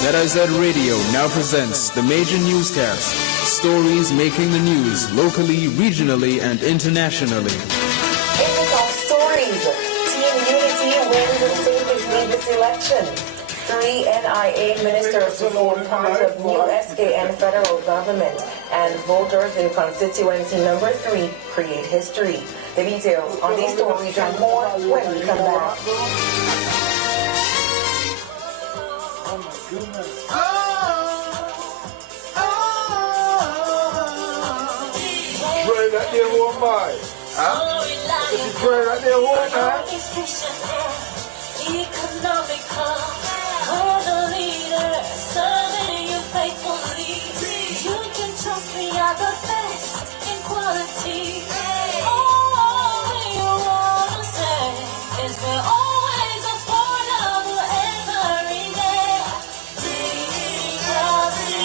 ZIZ Radio now presents the major newscast. Stories making the news locally, regionally, and internationally. In the top stories, Team Unity wins the St. Nevis election. 3 NIA ministers to form part of new SKN federal government, and voters in constituency number 3 create history. The details on these stories and more when we come back. Pray that they won't buy. Huh? If you pray that they won't buy. Economical, we're the leader, serving you faithfully. You can trust we are the best in quality. All we wanna say is we're always affordable every day. Because we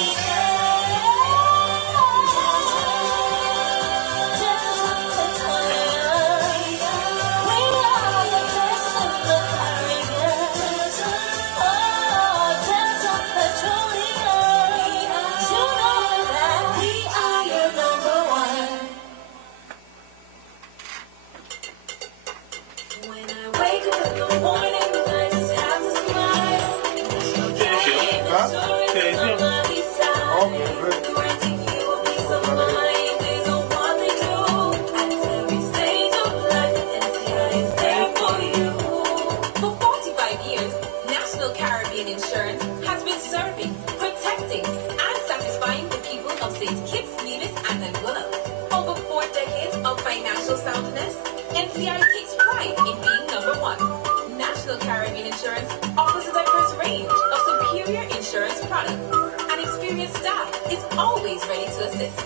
soundness, NCI takes pride in being number 1. National Caribbean Insurance offers a diverse range of superior insurance products. An experienced staff is always ready to assist.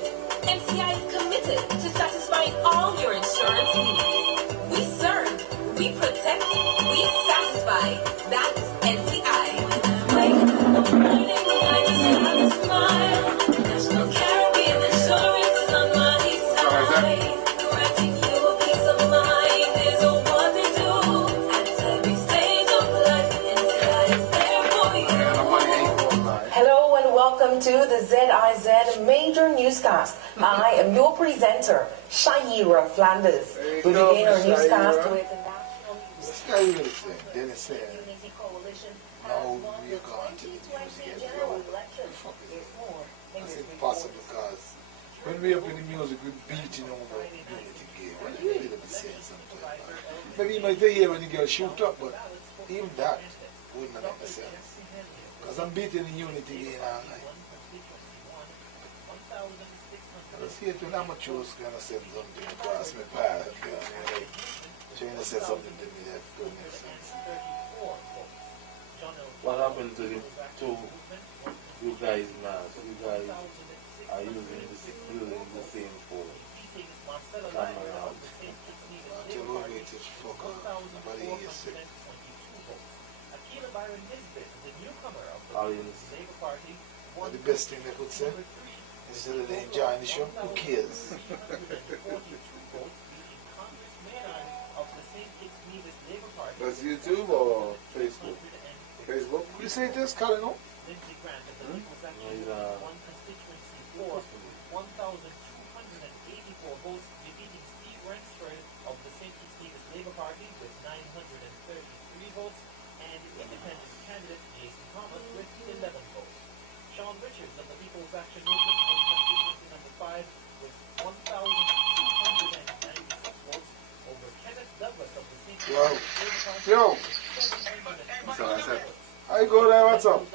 NCI is committed to satisfying all your insurance needs. We serve, we protect, we satisfy. That's NCI. National Caribbean Insurance is on my side. Welcome to the ZIZ Major Newscast. I am your presenter, Shaira Flanders. We begin our newscast with the national news. Unity Coalition has won the 2020 general election. It's impossible because when we up in the music, we're beating over Unity game. And I really don't say something. Maybe you might hear when the girl shoot up, but even that wouldn't make sense. Because I'm beating the Unity game all night. I see it when amateurs kind of said something across my path, like, trying to say something to me that don't make sense. What happened to the two you guys now? So you guys are using the same phone. Camera. Until we wait to fuck up, nobody is sick. But the best thing they could say, instead of they enjoying the show, who cares? That's YouTube or Facebook? Facebook? You say this, Colin, no? Yo. So I said, I go there, what's up?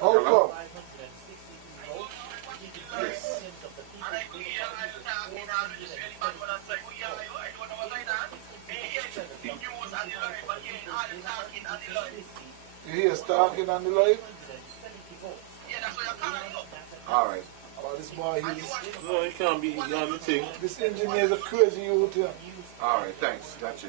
How come? yes. You hear talking on the live? Alright. Oh, this boy, he's... No, you can't be thing. This engineer is a crazy youth here. Alright, thanks. Gotcha.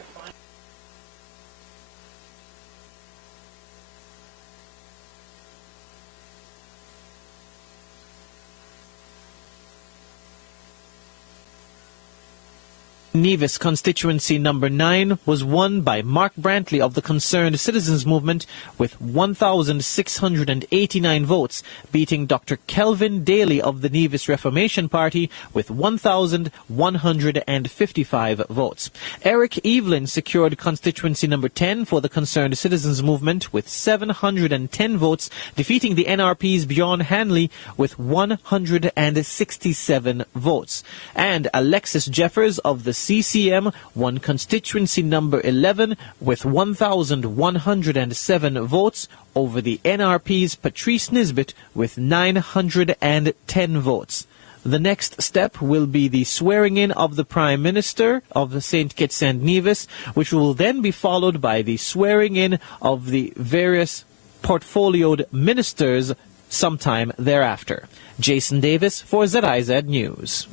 Nevis constituency number 9 was won by Mark Brantley of the Concerned Citizens Movement with 1,689 votes, beating Dr. Kelvin Daly of the Nevis Reformation Party with 1,155 votes. Eric Evelyn secured constituency number 10 for the Concerned Citizens Movement with 710 votes, defeating the NRP's Bjorn Hanley with 167 votes. And Alexis Jeffers of the CCM won constituency number 11 with 1,107 votes over the NRP's Patrice Nisbet with 910 votes. The next step will be the swearing-in of the Prime Minister of St. Kitts and Nevis, which will then be followed by the swearing-in of the various portfolioed ministers sometime thereafter. Jason Davis for ZIZ News.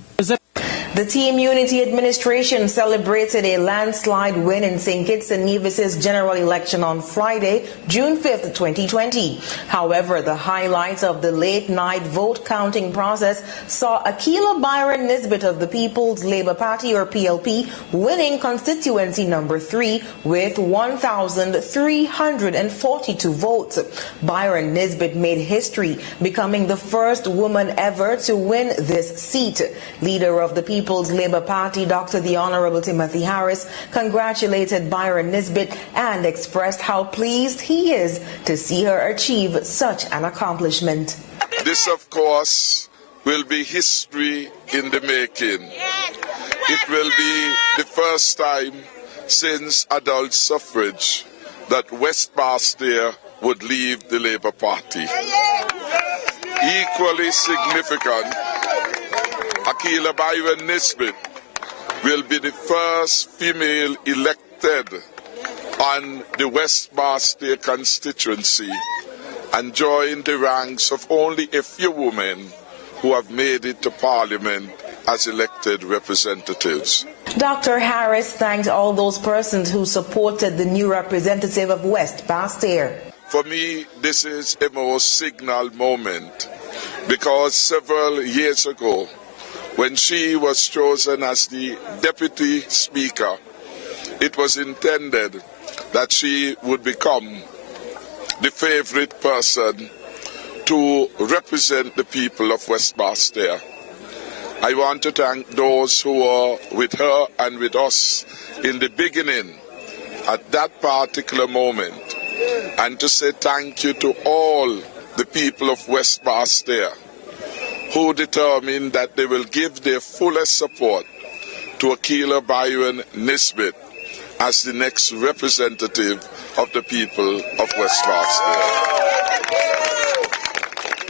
The Team Unity administration celebrated a landslide win in St. Kitts and Nevis's general election on Friday, June 5th, 2020. However, the highlights of the late-night vote counting process saw Akila Byron Nisbet of the People's Labour Party, or PLP, winning constituency number 3 with 1,342 votes. Byron Nisbet made history, becoming the first woman ever to win this seat. Leader of the People's Labour Party, Dr. the Honorable Timothy Harris, congratulated Byron Nisbet and expressed how pleased he is to see her achieve such an accomplishment. This, of course, will be history in the making. It will be the first time since adult suffrage that West Barstow would leave the Labour Party. Equally significant, Akila Byron Nisbet will be the first female elected on the West Barstow constituency and join the ranks of only a few women who have made it to Parliament as elected representatives. Dr. Harris thanked all those persons who supported the new representative of West Barstow. For me, this is a most signal moment because several years ago, when she was chosen as the Deputy Speaker, it was intended that she would become the favorite person to represent the people of West Barstow. I want to thank those who were with her and with us in the beginning at that particular moment, and to say thank you to all the people of West Barstow who determined that they will give their fullest support to Akila Byron Nisbet as the next representative of the people of West Barstow.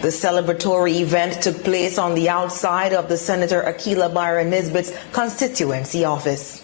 The celebratory event took place on the outside of the Senator Akila Byron Nisbet's constituency office.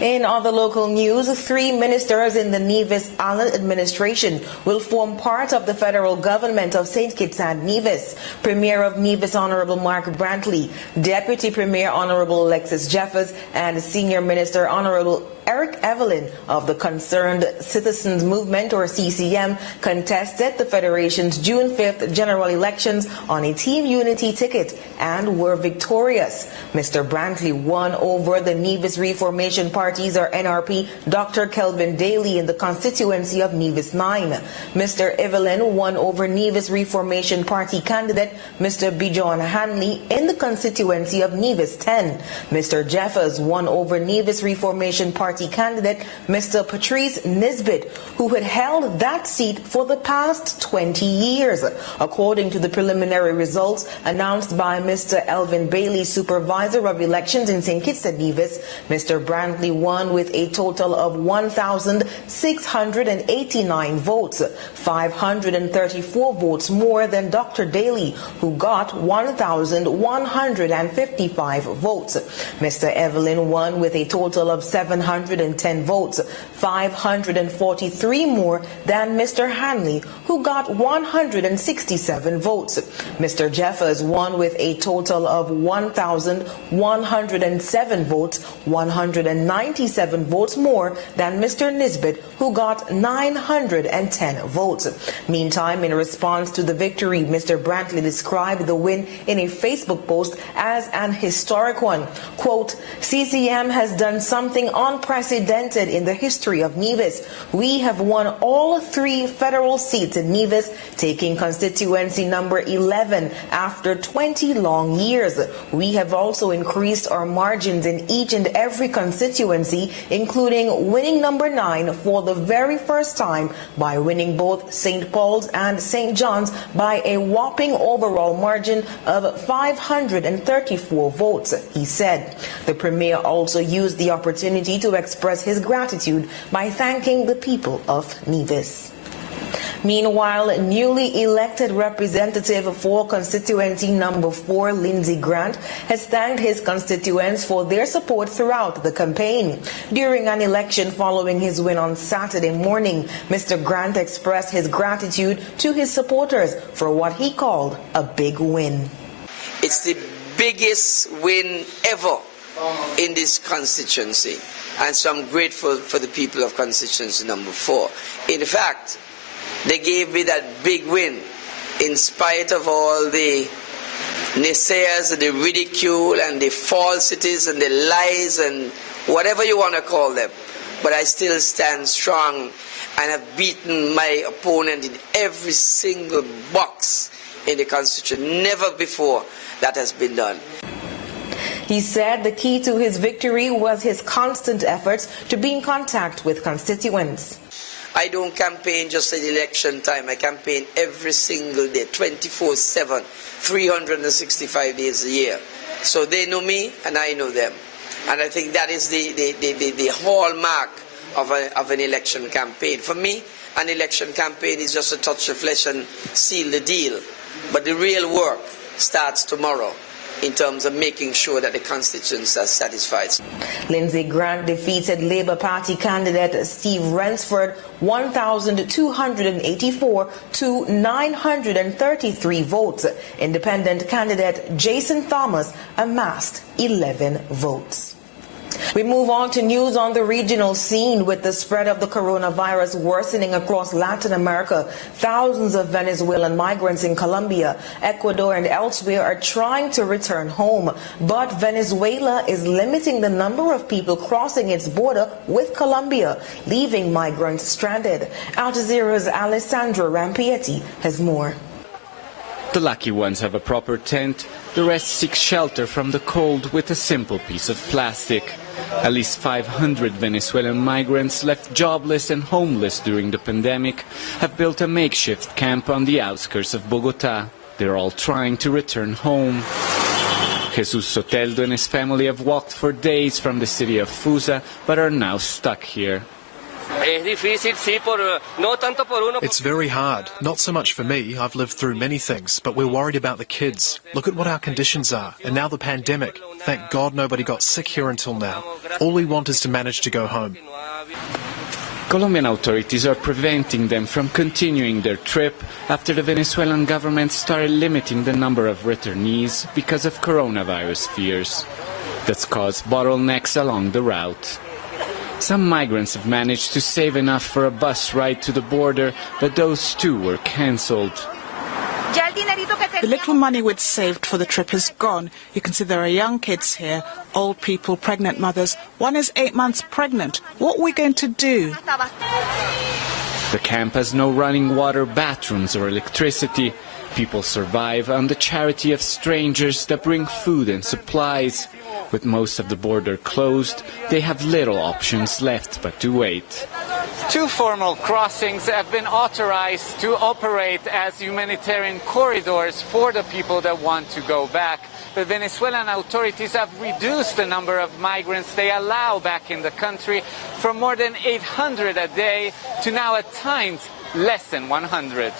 In other local news, 3 ministers in the Nevis Island administration will form part of the federal government of St. Kitts and Nevis. Premier of Nevis Honorable Mark Brantley, Deputy Premier Honorable Alexis Jeffers, and Senior Minister Honorable Eric Evelyn of the Concerned Citizens Movement, or CCM, contested the Federation's June 5th general elections on a Team Unity ticket and were victorious. Mr. Brantley won over the Nevis Reformation Party's, or NRP, Dr. Kelvin Daly in the constituency of Nevis 9. Mr. Evelyn won over Nevis Reformation Party candidate Mr. Bjorn Hanley in the constituency of Nevis 10. Mr. Jeffers won over Nevis Reformation Party Party candidate Mr. Patrice Nisbet, who had held that seat for the past 20 years. According to the preliminary results announced by Mr. Elvin Bailey, Supervisor of Elections in St. Kitts and Nevis, Mr. Brantley won with a total of 1,689 votes, 534 votes more than Dr. Daly, who got 1,155 votes. Mr. Evelyn won with a total of 710 votes, 543 more than Mr. Hanley, who got 167 votes. Mr. Jeffers won with a total of 1,107 votes, 197 votes more than Mr. Nisbet, who got 910 votes. Meantime, in response to the victory, Mr. Brantley described the win in a Facebook post as an historic one. Quote, CCM has done something unprecedented in the history of Nevis. We have won all 3 federal seats in Nevis, taking constituency number 11 after 20 long years. We have also increased our margins in each and every constituency, including winning number 9 for the very first time by winning both St. Paul's and St. John's by a whopping overall margin of 534 votes, he said. The Premier also used the opportunity to express his gratitude by thanking the people of Nevis. Meanwhile, newly elected representative for constituency number 4, Lindsey Grant, has thanked his constituents for their support throughout the campaign. During an election following his win on Saturday morning, Mr. Grant expressed his gratitude to his supporters for what he called a big win. It's the biggest win ever in this constituency, and so I'm grateful for the people of constituency number 4. In fact, they gave me that big win in spite of all the naysayers and the ridicule and the falsities and the lies and whatever you want to call them. But I still stand strong and have beaten my opponent in every single box in the constitution. Never before that has been done. He said the key to his victory was his constant efforts to be in contact with constituents. I don't campaign just at election time. I campaign every single day, 24/7, 365 days a year. So they know me and I know them. And I think that is the hallmark of an election campaign. For me, an election campaign is just a touch of flesh and seal the deal. But the real work starts tomorrow in terms of making sure that the constituents are satisfied. Lindsey Grant defeated Labour Party candidate Steve Rensford 1,284 to 933 votes. Independent candidate Jason Thomas amassed 11 votes. We move on to news on the regional scene. With the spread of the coronavirus worsening across Latin America, thousands of Venezuelan migrants in Colombia, Ecuador and elsewhere are trying to return home. But Venezuela is limiting the number of people crossing its border with Colombia, leaving migrants stranded. Al Jazeera's Alessandra Rampietti has more. The lucky ones have a proper tent, the rest seek shelter from the cold with a simple piece of plastic. At least 500 Venezuelan migrants left jobless and homeless during the pandemic have built a makeshift camp on the outskirts of Bogota. They're all trying to return home. Jesus Soteldo and his family have walked for days from the city of Fusa, but are now stuck here. It's very hard. Not so much for me. I've lived through many things, but we're worried about the kids. Look at what our conditions are. And now the pandemic. Thank God nobody got sick here until now. All we want is to manage to go home. Colombian authorities are preventing them from continuing their trip after the Venezuelan government started limiting the number of returnees because of coronavirus fears. That's caused bottlenecks along the route. Some migrants have managed to save enough for a bus ride to the border, but those too were cancelled. The little money we'd saved for the trip is gone. You can see there are young kids here, old people, pregnant mothers. One is 8 months pregnant. What are we going to do? The camp has no running water, bathrooms or electricity. People survive on the charity of strangers that bring food and supplies. With most of the border closed, they have little options left but to wait. 2 formal crossings have been authorized to operate as humanitarian corridors for the people that want to go back. The Venezuelan authorities have reduced the number of migrants they allow back in the country from more than 800 a day to now at times less than 100.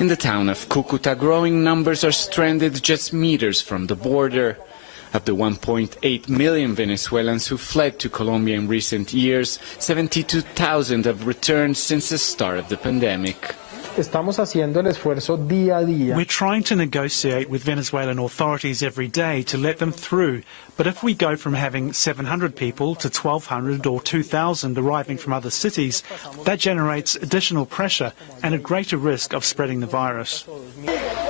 In the town of Cucuta, growing numbers are stranded just meters from the border. Of the 1.8 million Venezuelans who fled to Colombia in recent years, 72,000 have returned since the start of the pandemic. Estamos haciendo el esfuerzo día a día. We're trying to negotiate with Venezuelan authorities every day to let them through. But if we go from having 700 people to 1,200 or 2,000 arriving from other cities, that generates additional pressure and a greater risk of spreading the virus.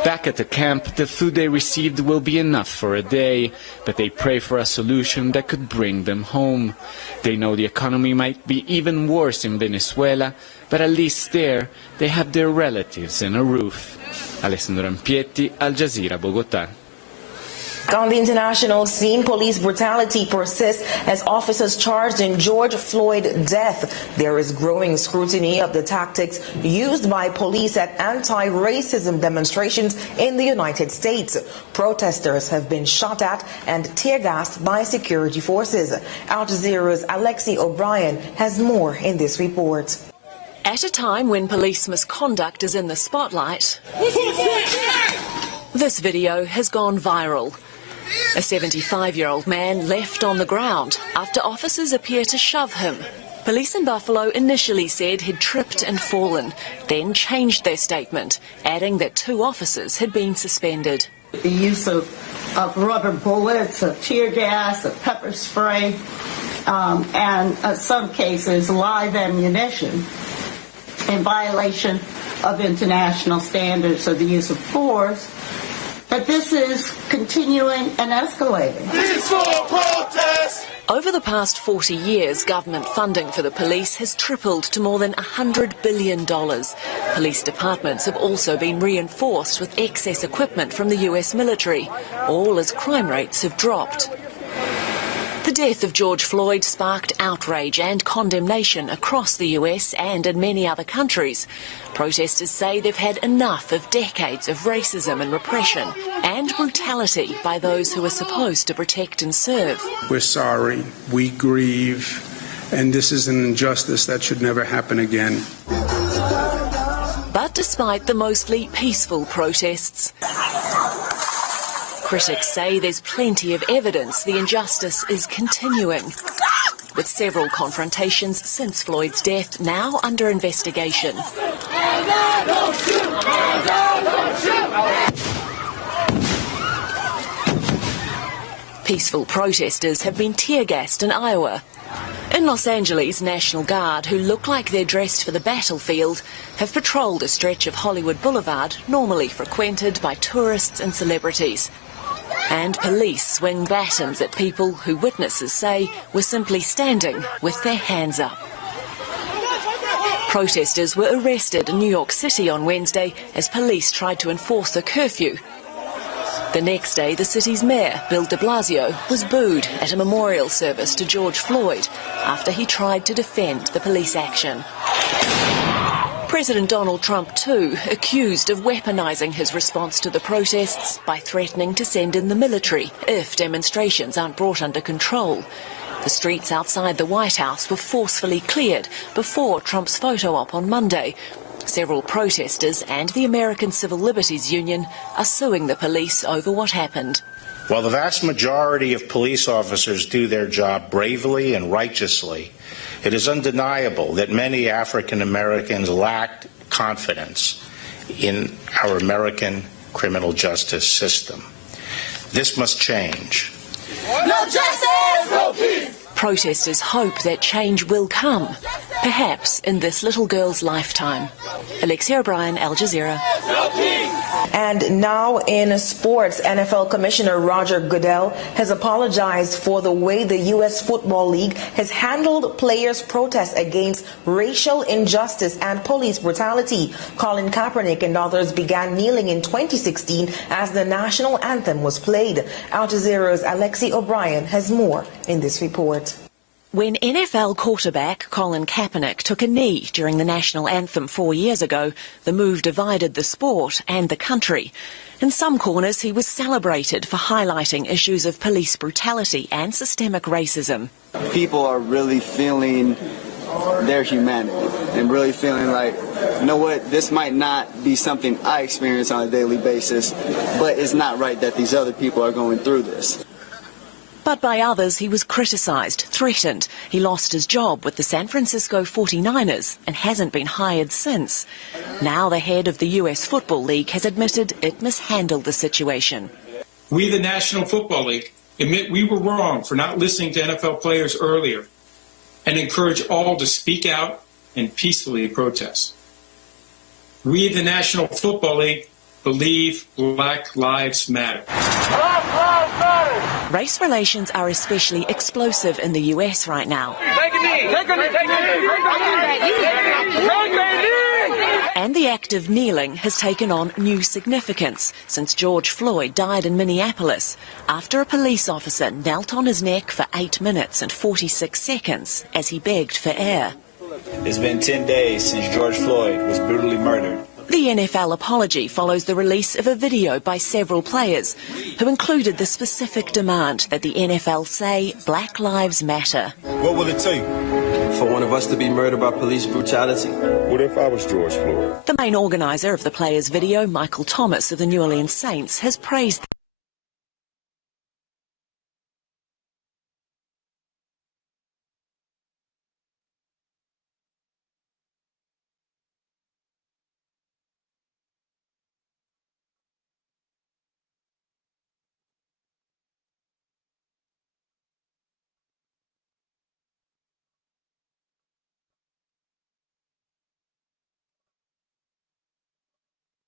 Back at the camp, the food they received will be enough for a day, but they pray for a solution that could bring them home. They know the economy might be even worse in Venezuela, but at least there they have their relatives and a roof. Alessandro Ampietti, Al Jazeera, Bogotá. On the international scene, police brutality persists as officers charged in George Floyd's death. There is growing scrutiny of the tactics used by police at anti-racism demonstrations in the United States. Protesters have been shot at and tear-gassed by security forces. Al Jazeera's Alexi O'Brien has more in this report. At a time when police misconduct is in the spotlight, this video has gone viral. A 75-year-old man left on the ground after officers appear to shove him. Police in Buffalo initially said he'd tripped and fallen, then changed their statement, adding that 2 officers had been suspended. The use of rubber bullets, of tear gas, of pepper spray, and in some cases live ammunition in violation of international standards of the use of force. But this is continuing and escalating. Peaceful protest! Over the past 40 years, government funding for the police has tripled to more than $100 billion. Police departments have also been reinforced with excess equipment from the US military, all as crime rates have dropped. The death of George Floyd sparked outrage and condemnation across the US and in many other countries. Protesters say they've had enough of decades of racism and repression and brutality by those who are supposed to protect and serve. We're sorry, we grieve, and this is an injustice that should never happen again. But despite the mostly peaceful protests, critics say there's plenty of evidence the injustice is continuing, with several confrontations since Floyd's death now under investigation. Peaceful protesters have been tear-gassed in Iowa. In Los Angeles, National Guard, who look like they're dressed for the battlefield, have patrolled a stretch of Hollywood Boulevard normally frequented by tourists and celebrities. And police swing batons at people who witnesses say were simply standing with their hands up. Protesters were arrested in New York City on Wednesday as police tried to enforce a curfew. The next day, the city's mayor, Bill de Blasio, was booed at a memorial service to George Floyd after he tried to defend the police action. President Donald Trump, too, accused of weaponizing his response to the protests by threatening to send in the military if demonstrations aren't brought under control. The streets outside the White House were forcefully cleared before Trump's photo op on Monday. Several protesters and the American Civil Liberties Union are suing the police over what happened. While the vast majority of police officers do their job bravely and righteously, it is undeniable that many African Americans lacked confidence in our American criminal justice system. This must change. No justice, no peace! Protesters hope that change will come, Perhaps in this little girl's lifetime. Alexia O'Brien, Al Jazeera. And now in sports, NFL Commissioner Roger Goodell has apologized for the way the U.S. Football League has handled players' protests against racial injustice and police brutality. Colin Kaepernick and others began kneeling in 2016 as the national anthem was played. Al Jazeera's Alexi O'Brien has more in this report. When NFL quarterback Colin Kaepernick took a knee during the national anthem 4 years ago, the move divided the sport and the country. In some corners, he was celebrated for highlighting issues of police brutality and systemic racism. People are really feeling their humanity and really feeling like, you know what, this might not be something I experience on a daily basis, but it's not right that these other people are going through this. But by others, he was criticised, threatened. He lost his job with the San Francisco 49ers and hasn't been hired since. Now the head of the U.S. Football League has admitted it mishandled the situation. We, the National Football League, admit we were wrong for not listening to NFL players earlier and encourage all to speak out and peacefully protest. We, the National Football League, believe Black Lives Matter. Race relations are especially explosive in the US right now. And the act of kneeling has taken on new significance since George Floyd died in Minneapolis after a police officer knelt on his neck for 8 minutes and 46 seconds as he begged for air. It's been 10 days since George Floyd was brutally murdered. The NFL apology follows the release of a video by several players who included the specific demand that the NFL say Black Lives Matter. What will it take for one of us to be murdered by police brutality? What if I was George Floyd? The main organiser of the players' video, Michael Thomas of the New Orleans Saints, has praised